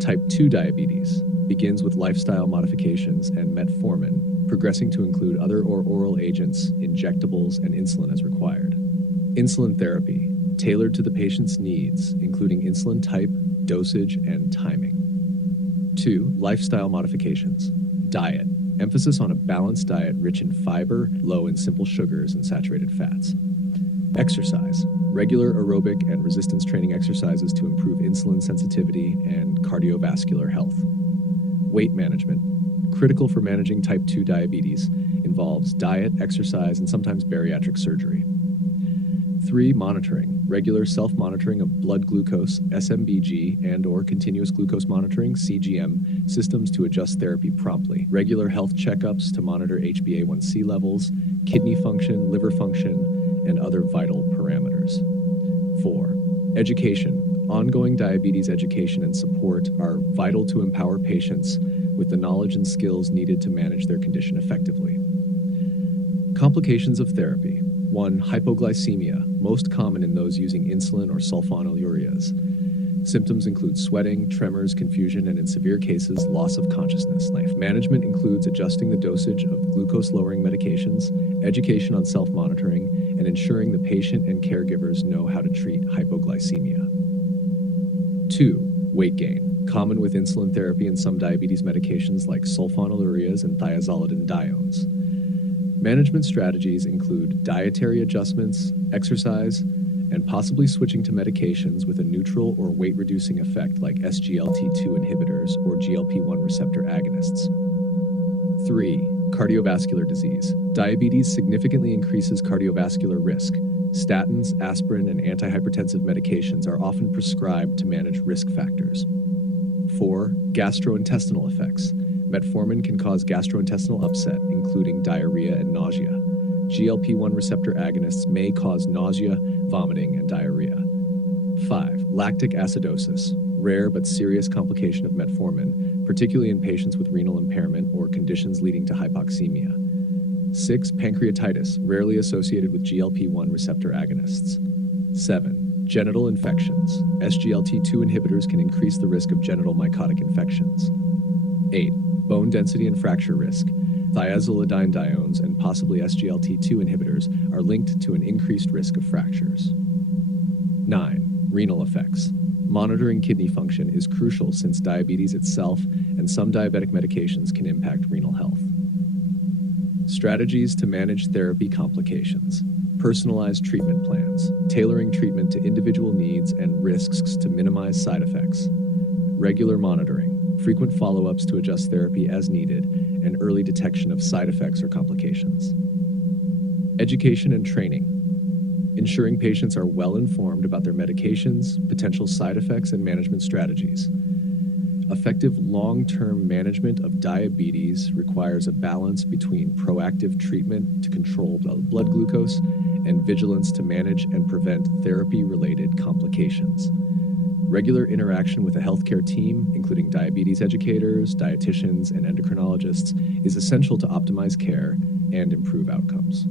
Type 2 diabetes begins with lifestyle modifications and metformin, progressing to include other oral agents, injectables, and insulin as required. Insulin therapy, tailored to the patient's needs, including insulin type, dosage, and timing. 2. Lifestyle modifications. Diet. Emphasis on a balanced diet rich in fiber, low in simple sugars and saturated fats. Exercise. Regular aerobic and resistance training exercises to improve insulin sensitivity and cardiovascular health. Weight management. Critical for managing type 2 diabetes. Involves diet, exercise, and sometimes bariatric surgery. 3. Monitoring. Regular self-monitoring of blood glucose, SMBG, and/or continuous glucose monitoring, CGM, systems to adjust therapy promptly. Regular health checkups to monitor HbA1c levels, kidney function, liver function, and other vital parameters. 4. Education. Ongoing diabetes education and support are vital to empower patients with the knowledge and skills needed to manage their condition effectively. Complications of therapy. 1. Hypoglycemia, most common in those using insulin or sulfonylureas. Symptoms include sweating, tremors, confusion, and in severe cases, loss of consciousness. Life management includes adjusting the dosage of glucose-lowering medications, education on self-monitoring, and ensuring the patient and caregivers know how to treat hypoglycemia. 2. Weight gain, common with insulin therapy and some diabetes medications like sulfonylureas and thiazolidinediones. Management strategies include dietary adjustments, exercise, and possibly switching to medications with a neutral or weight-reducing effect like SGLT2 inhibitors or GLP-1 receptor agonists. 3. Cardiovascular disease. Diabetes significantly increases cardiovascular risk. Statins, aspirin, and antihypertensive medications are often prescribed to manage risk factors. 4. Gastrointestinal effects. Metformin can cause gastrointestinal upset, including diarrhea and nausea. GLP-1 receptor agonists may cause nausea, vomiting, and diarrhea. 5. Lactic acidosis, rare but serious complication of metformin, particularly in patients with renal impairment or conditions leading to hypoxemia. 6. Pancreatitis, rarely associated with GLP-1 receptor agonists. 7. Genital infections. SGLT2 inhibitors can increase the risk of genital mycotic infections. 8. Bone density and fracture risk. Thiazolidinediones and possibly SGLT2 inhibitors are linked to an increased risk of fractures. 9. Renal effects. Monitoring kidney function is crucial since diabetes itself and some diabetic medications can impact renal health. Strategies to manage therapy complications. Personalized treatment plans, tailoring treatment to individual needs and risks to minimize side effects. Regular monitoring, frequent follow-ups to adjust therapy as needed, and early detection of side effects or complications. Education and training. Ensuring patients are well informed about their medications, potential side effects, and management strategies. Effective long-term management of diabetes requires a balance between proactive treatment to control blood glucose and vigilance to manage and prevent therapy-related complications. Regular interaction with a healthcare team, including diabetes educators, dietitians, and endocrinologists, is essential to optimize care and improve outcomes.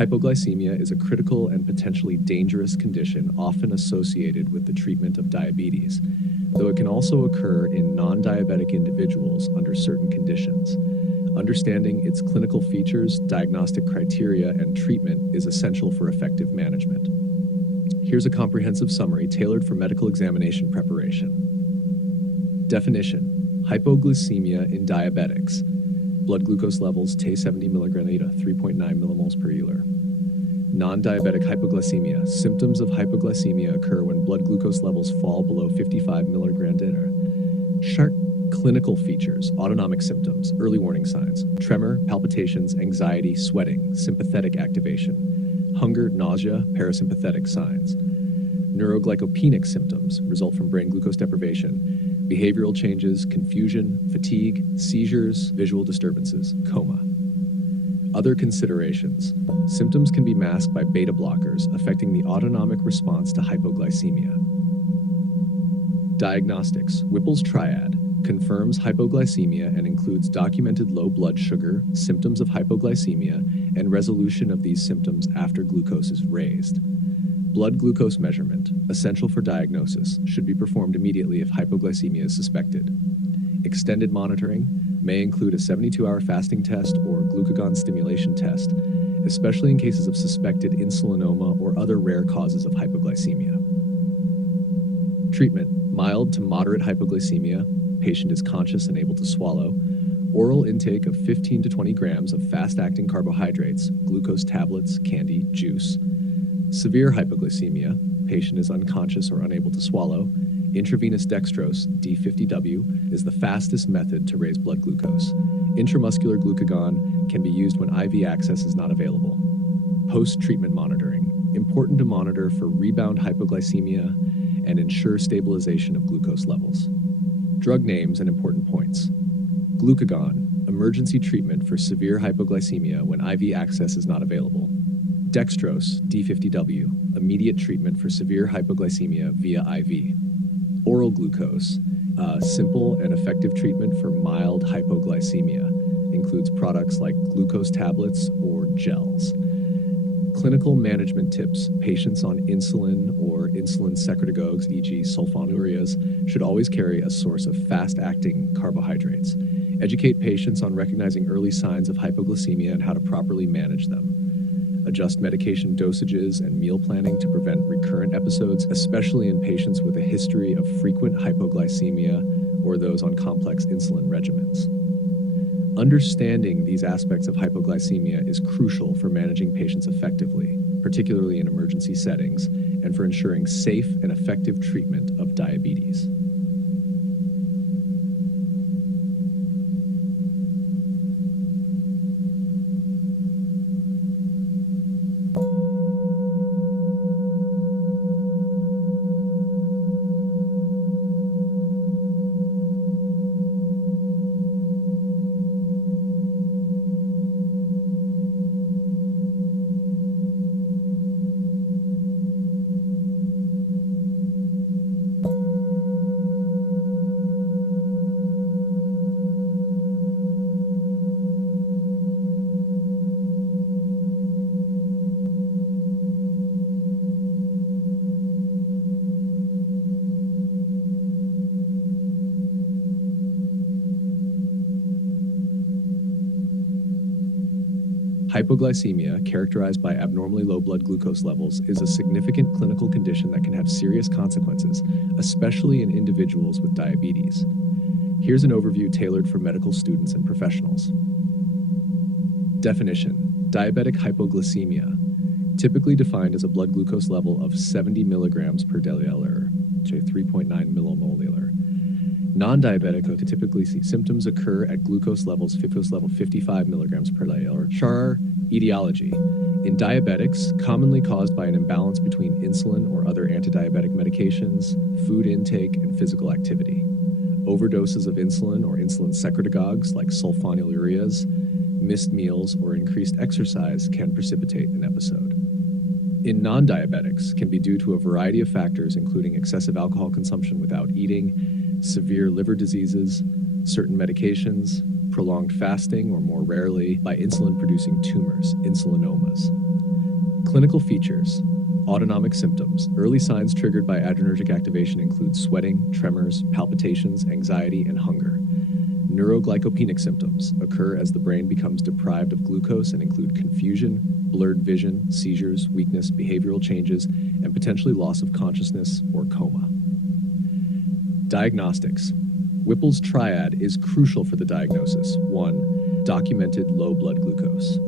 Hypoglycemia is a critical and potentially dangerous condition often associated with the treatment of diabetes, though it can also occur in non-diabetic individuals under certain conditions. Understanding its clinical features, diagnostic criteria, and treatment is essential for effective management. Here's a comprehensive summary tailored for medical examination preparation. Definition: hypoglycemia in diabetics. Blood glucose levels T70 mg 3.9 millimoles per liter. Non-diabetic hypoglycemia. Symptoms of hypoglycemia occur when blood glucose levels fall below 55 mg. Sharp clinical features: autonomic symptoms, early warning signs, tremor, palpitations, anxiety, sweating, sympathetic activation, hunger, nausea, parasympathetic signs. Neuroglycopenic symptoms result from brain glucose deprivation, behavioral changes, confusion, fatigue, seizures, visual disturbances, coma. Other considerations: symptoms can be masked by beta blockers, affecting the autonomic response to hypoglycemia. Diagnostics: Whipple's triad confirms hypoglycemia and includes documented low blood sugar, symptoms of hypoglycemia, and resolution of these symptoms after glucose is raised. Blood glucose measurement, essential for diagnosis, should be performed immediately if hypoglycemia is suspected. Extended monitoring may include a 72-hour fasting test or glucagon stimulation test, especially in cases of suspected insulinoma or other rare causes of hypoglycemia. Treatment: mild to moderate hypoglycemia, patient is conscious and able to swallow, oral intake of 15 to 20 grams of fast-acting carbohydrates, glucose tablets, candy, juice. Severe hypoglycemia, patient is unconscious or unable to swallow, intravenous dextrose, D50W, is the fastest method to raise blood glucose. Intramuscular glucagon can be used when IV access is not available. Post-treatment monitoring, important to monitor for rebound hypoglycemia and ensure stabilization of glucose levels. Drug names and important points. Glucagon, emergency treatment for severe hypoglycemia when IV access is not available. Dextrose, D50W, immediate treatment for severe hypoglycemia via IV. Oral glucose, a simple and effective treatment for mild hypoglycemia, includes products like glucose tablets or gels. Clinical management tips: patients on insulin or insulin secretagogues, e.g. sulfonylureas, should always carry a source of fast-acting carbohydrates. Educate patients on recognizing early signs of hypoglycemia and how to properly manage them. Adjust medication dosages and meal planning to prevent recurrent episodes, especially in patients with a history of frequent hypoglycemia or those on complex insulin regimens. Understanding these aspects of hypoglycemia is crucial for managing patients effectively, particularly in emergency settings, and for ensuring safe and effective treatment of diabetes. Hypoglycemia, characterized by abnormally low blood glucose levels, is a significant clinical condition that can have serious consequences, especially in individuals with diabetes. Here's an overview tailored for medical students and professionals. Definition: diabetic hypoglycemia, typically defined as a blood glucose level of 70 milligrams per deciliter, to 3.9 millimolar. Non-diabetic typically see symptoms occur at glucose level 55 milligrams per deciliter. Char etiology. In diabetics, commonly caused by an imbalance between insulin or other antidiabetic medications, food intake, and physical activity. Overdoses of insulin or insulin secretagogues like sulfonylureas, missed meals, or increased exercise can precipitate an episode. In non-diabetics, can be due to a variety of factors including excessive alcohol consumption without eating, severe liver diseases, certain medications, prolonged fasting, or more rarely, by insulin-producing tumors, insulinomas. Clinical features. Autonomic symptoms. Early signs triggered by adrenergic activation include sweating, tremors, palpitations, anxiety, and hunger. Neuroglycopenic symptoms occur as the brain becomes deprived of glucose and include confusion, blurred vision, seizures, weakness, behavioral changes, and potentially loss of consciousness or coma. Diagnostics. Whipple's triad is crucial for the diagnosis. 1. Documented low blood glucose.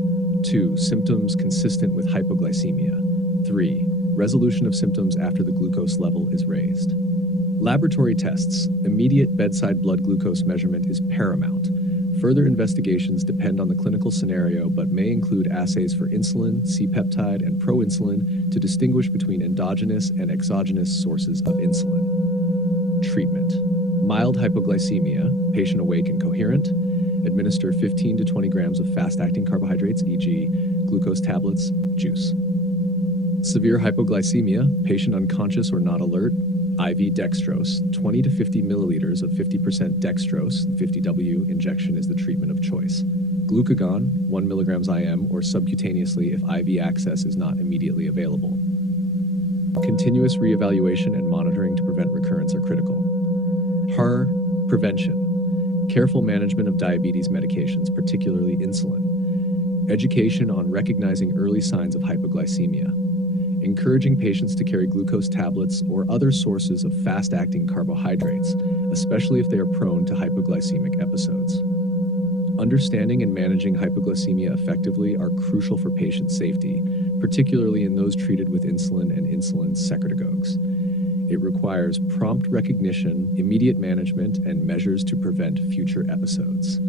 2. Symptoms consistent with hypoglycemia. 3. Resolution of symptoms after the glucose level is raised. Laboratory tests. Immediate bedside blood glucose measurement is paramount. Further investigations depend on the clinical scenario but may include assays for insulin, C-peptide, and proinsulin to distinguish between endogenous and exogenous sources of insulin. Treatment. Mild hypoglycemia, patient awake and coherent. Administer 15 to 20 grams of fast-acting carbohydrates, e.g., glucose tablets, juice. Severe hypoglycemia, patient unconscious or not alert. IV dextrose, 20 to 50 milliliters of 50% dextrose, 50W injection is the treatment of choice. Glucagon, 1 milligrams IM or subcutaneously if IV access is not immediately available. Continuous reevaluation and monitoring to prevent recurrence are critical. Prevention. Careful management of diabetes medications, particularly insulin. Education on recognizing early signs of hypoglycemia. Encouraging patients to carry glucose tablets or other sources of fast-acting carbohydrates, especially if they are prone to hypoglycemic episodes. Understanding and managing hypoglycemia effectively are crucial for patient safety, particularly in those treated with insulin and insulin secretagogues. It requires prompt recognition, immediate management, and measures to prevent future episodes.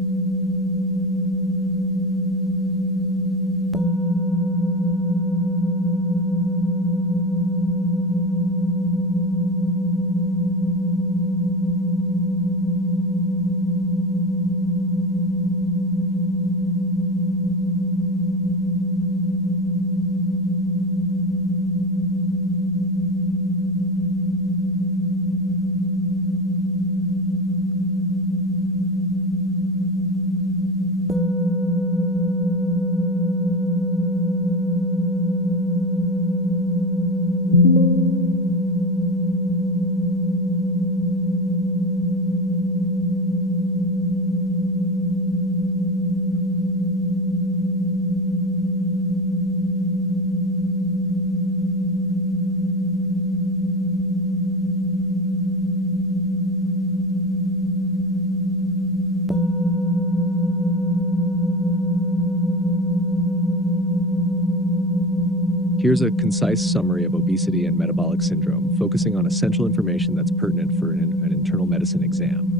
Here's a concise summary of obesity and metabolic syndrome, focusing on essential information that's pertinent for an internal medicine exam.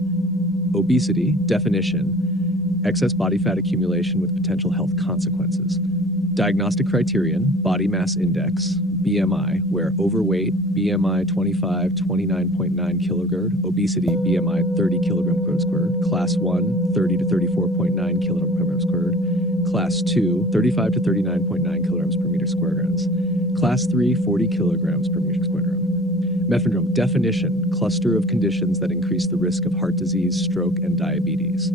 Obesity, definition, excess body fat accumulation with potential health consequences. Diagnostic criterion, body mass index, BMI, where overweight, BMI 25, 29.9 kilogram, obesity, BMI 30 kilogram per squared, class 1, 30 to 34.9 kilogram per squared, class 2, 35 to 39.9 kilograms per meter square grams, class 3, 40 kilograms per meter square gram. Methylome, definition, cluster of conditions that increase the risk of heart disease, stroke, and diabetes.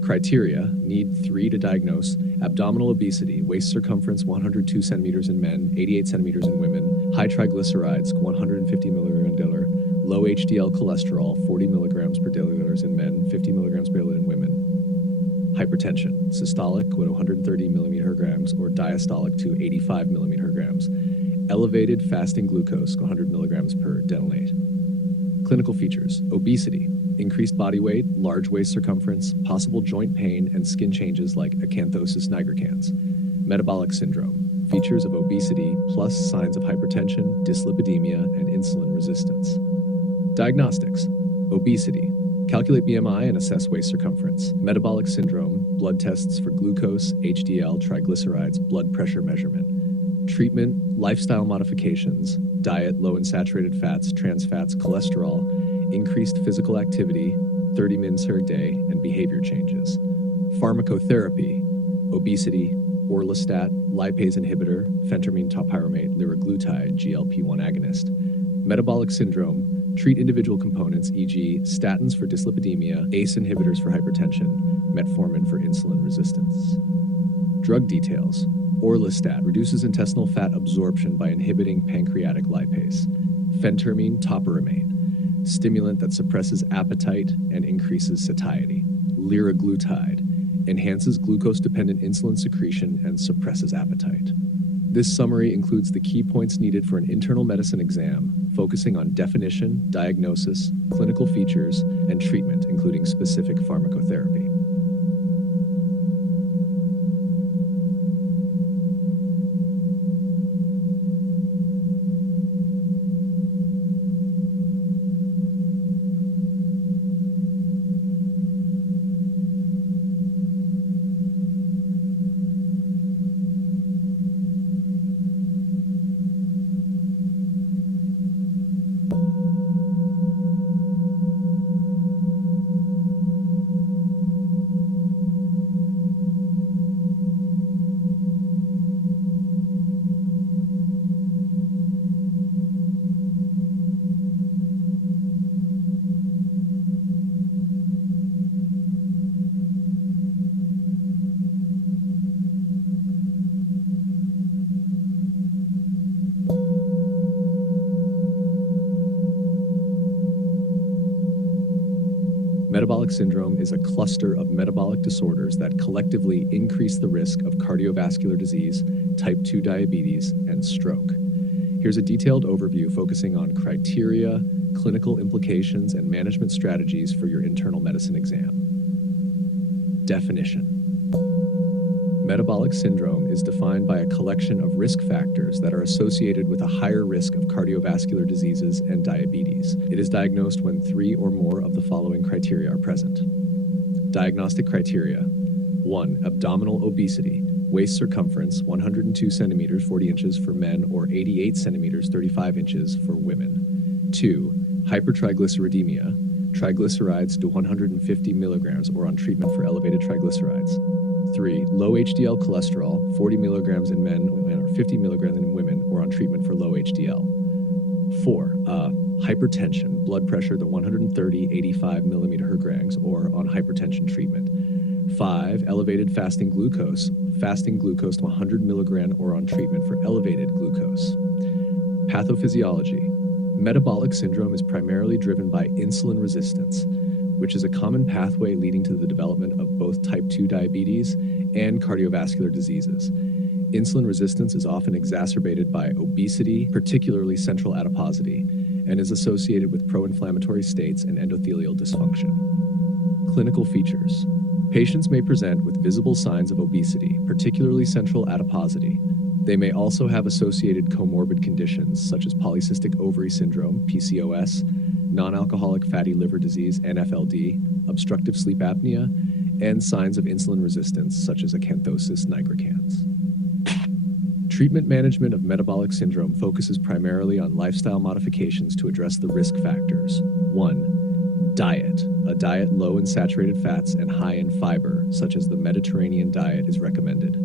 Criteria, need 3 to diagnose, abdominal obesity, waist circumference 102 centimeters in men, 88 centimeters in women, high triglycerides 150 milligrams per deciliter, low HDL cholesterol 40 milligrams per deciliter in men, 50 milligrams per deciliter in women. Hypertension, systolic with 130 millimeter grams or diastolic to 85 millimeter grams. Elevated fasting glucose 100 milligrams per denylate. Clinical features, obesity, increased body weight, large waist circumference, possible joint pain, and skin changes like acanthosis nigricans. Metabolic syndrome, features of obesity plus signs of hypertension, dyslipidemia, and insulin resistance. Diagnostics, obesity, calculate BMI and assess waist circumference. Metabolic syndrome, blood tests for glucose, HDL, triglycerides, blood pressure measurement. Treatment, lifestyle modifications, diet low in saturated fats, trans fats, cholesterol, increased physical activity, 30 minutes per day, and behavior changes. Pharmacotherapy, obesity, orlistat, lipase inhibitor, phentermine topiramate, liraglutide, GLP-1 agonist. Metabolic syndrome, Treat individual components, e.g. statins for dyslipidemia, ACE inhibitors for hypertension, metformin for insulin resistance. Drug details. Orlistat reduces intestinal fat absorption by inhibiting pancreatic lipase. Phentermine topiramate, stimulant that suppresses appetite and increases satiety. Liraglutide enhances glucose-dependent insulin secretion and suppresses appetite. This summary includes the key points needed for an internal medicine exam, focusing on definition, diagnosis, clinical features, and treatment, including specific pharmacotherapy. Metabolic syndrome is a cluster of metabolic disorders that collectively increase the risk of cardiovascular disease, type 2 diabetes, and stroke. Here's a detailed overview focusing on criteria, clinical implications, and management strategies for your internal medicine exam. Definition. Metabolic syndrome is defined by a collection of risk factors that are associated with a higher risk of cardiovascular diseases and diabetes. It is diagnosed when 3 or more of the following criteria are present. Diagnostic criteria. 1. Abdominal obesity, waist circumference 102 centimeters 40 inches for men or 88 centimeters 35 inches for women. 2. Hypertriglyceridemia, triglycerides to 150 milligrams or on treatment for elevated triglycerides. 3. Low HDL cholesterol, 40 milligrams in men or 50 milligrams in women, or on treatment for low HDL. 4. Hypertension, blood pressure to 130/85 millimeter Hg, or on hypertension treatment. 5. Elevated fasting glucose to 100 milligram or on treatment for elevated glucose. Pathophysiology. Metabolic syndrome is primarily driven by insulin resistance, which is a common pathway leading to the development of both type 2 diabetes and cardiovascular diseases. Insulin resistance is often exacerbated by obesity, particularly central adiposity, and is associated with pro-inflammatory states and endothelial dysfunction. Clinical features. Patients may present with visible signs of obesity, particularly central adiposity. They may also have associated comorbid conditions such as polycystic ovary syndrome, PCOS, non-alcoholic fatty liver disease, NFLD, obstructive sleep apnea, and signs of insulin resistance such as acanthosis nigricans. Treatment management of metabolic syndrome focuses primarily on lifestyle modifications to address the risk factors. 1. Diet. A diet low in saturated fats and high in fiber, such as the Mediterranean diet, is recommended.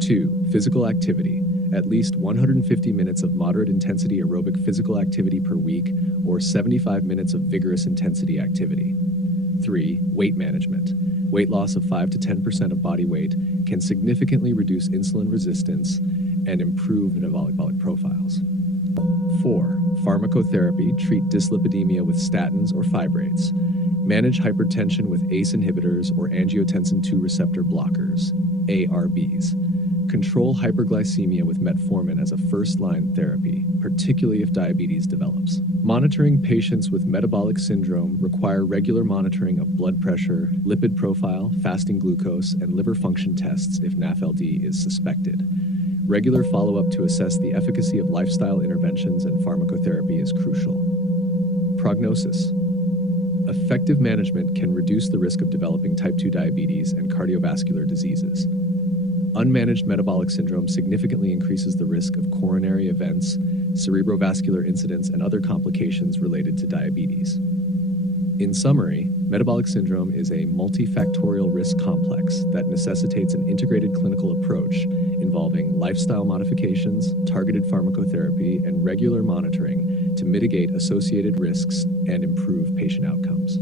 2. Physical activity. At least 150 minutes of moderate intensity aerobic physical activity per week, or 75 minutes of vigorous intensity activity. 3. Weight management. Weight loss of 5 to 10% of body weight can significantly reduce insulin resistance and improve metabolic profiles. 4. Pharmacotherapy. Treat dyslipidemia with statins or fibrates. Manage hypertension with ACE inhibitors or angiotensin II receptor blockers, ARBs. Control hyperglycemia with metformin as a first-line therapy, particularly if diabetes develops. Monitoring patients with metabolic syndrome require regular monitoring of blood pressure, lipid profile, fasting glucose, and liver function tests if NAFLD is suspected. Regular follow-up to assess the efficacy of lifestyle interventions and pharmacotherapy is crucial. Prognosis. Effective management can reduce the risk of developing type 2 diabetes and cardiovascular diseases. Unmanaged metabolic syndrome significantly increases the risk of coronary events, cerebrovascular incidents, and other complications related to diabetes. In summary, metabolic syndrome is a multifactorial risk complex that necessitates an integrated clinical approach involving lifestyle modifications, targeted pharmacotherapy, and regular monitoring to mitigate associated risks and improve patient outcomes.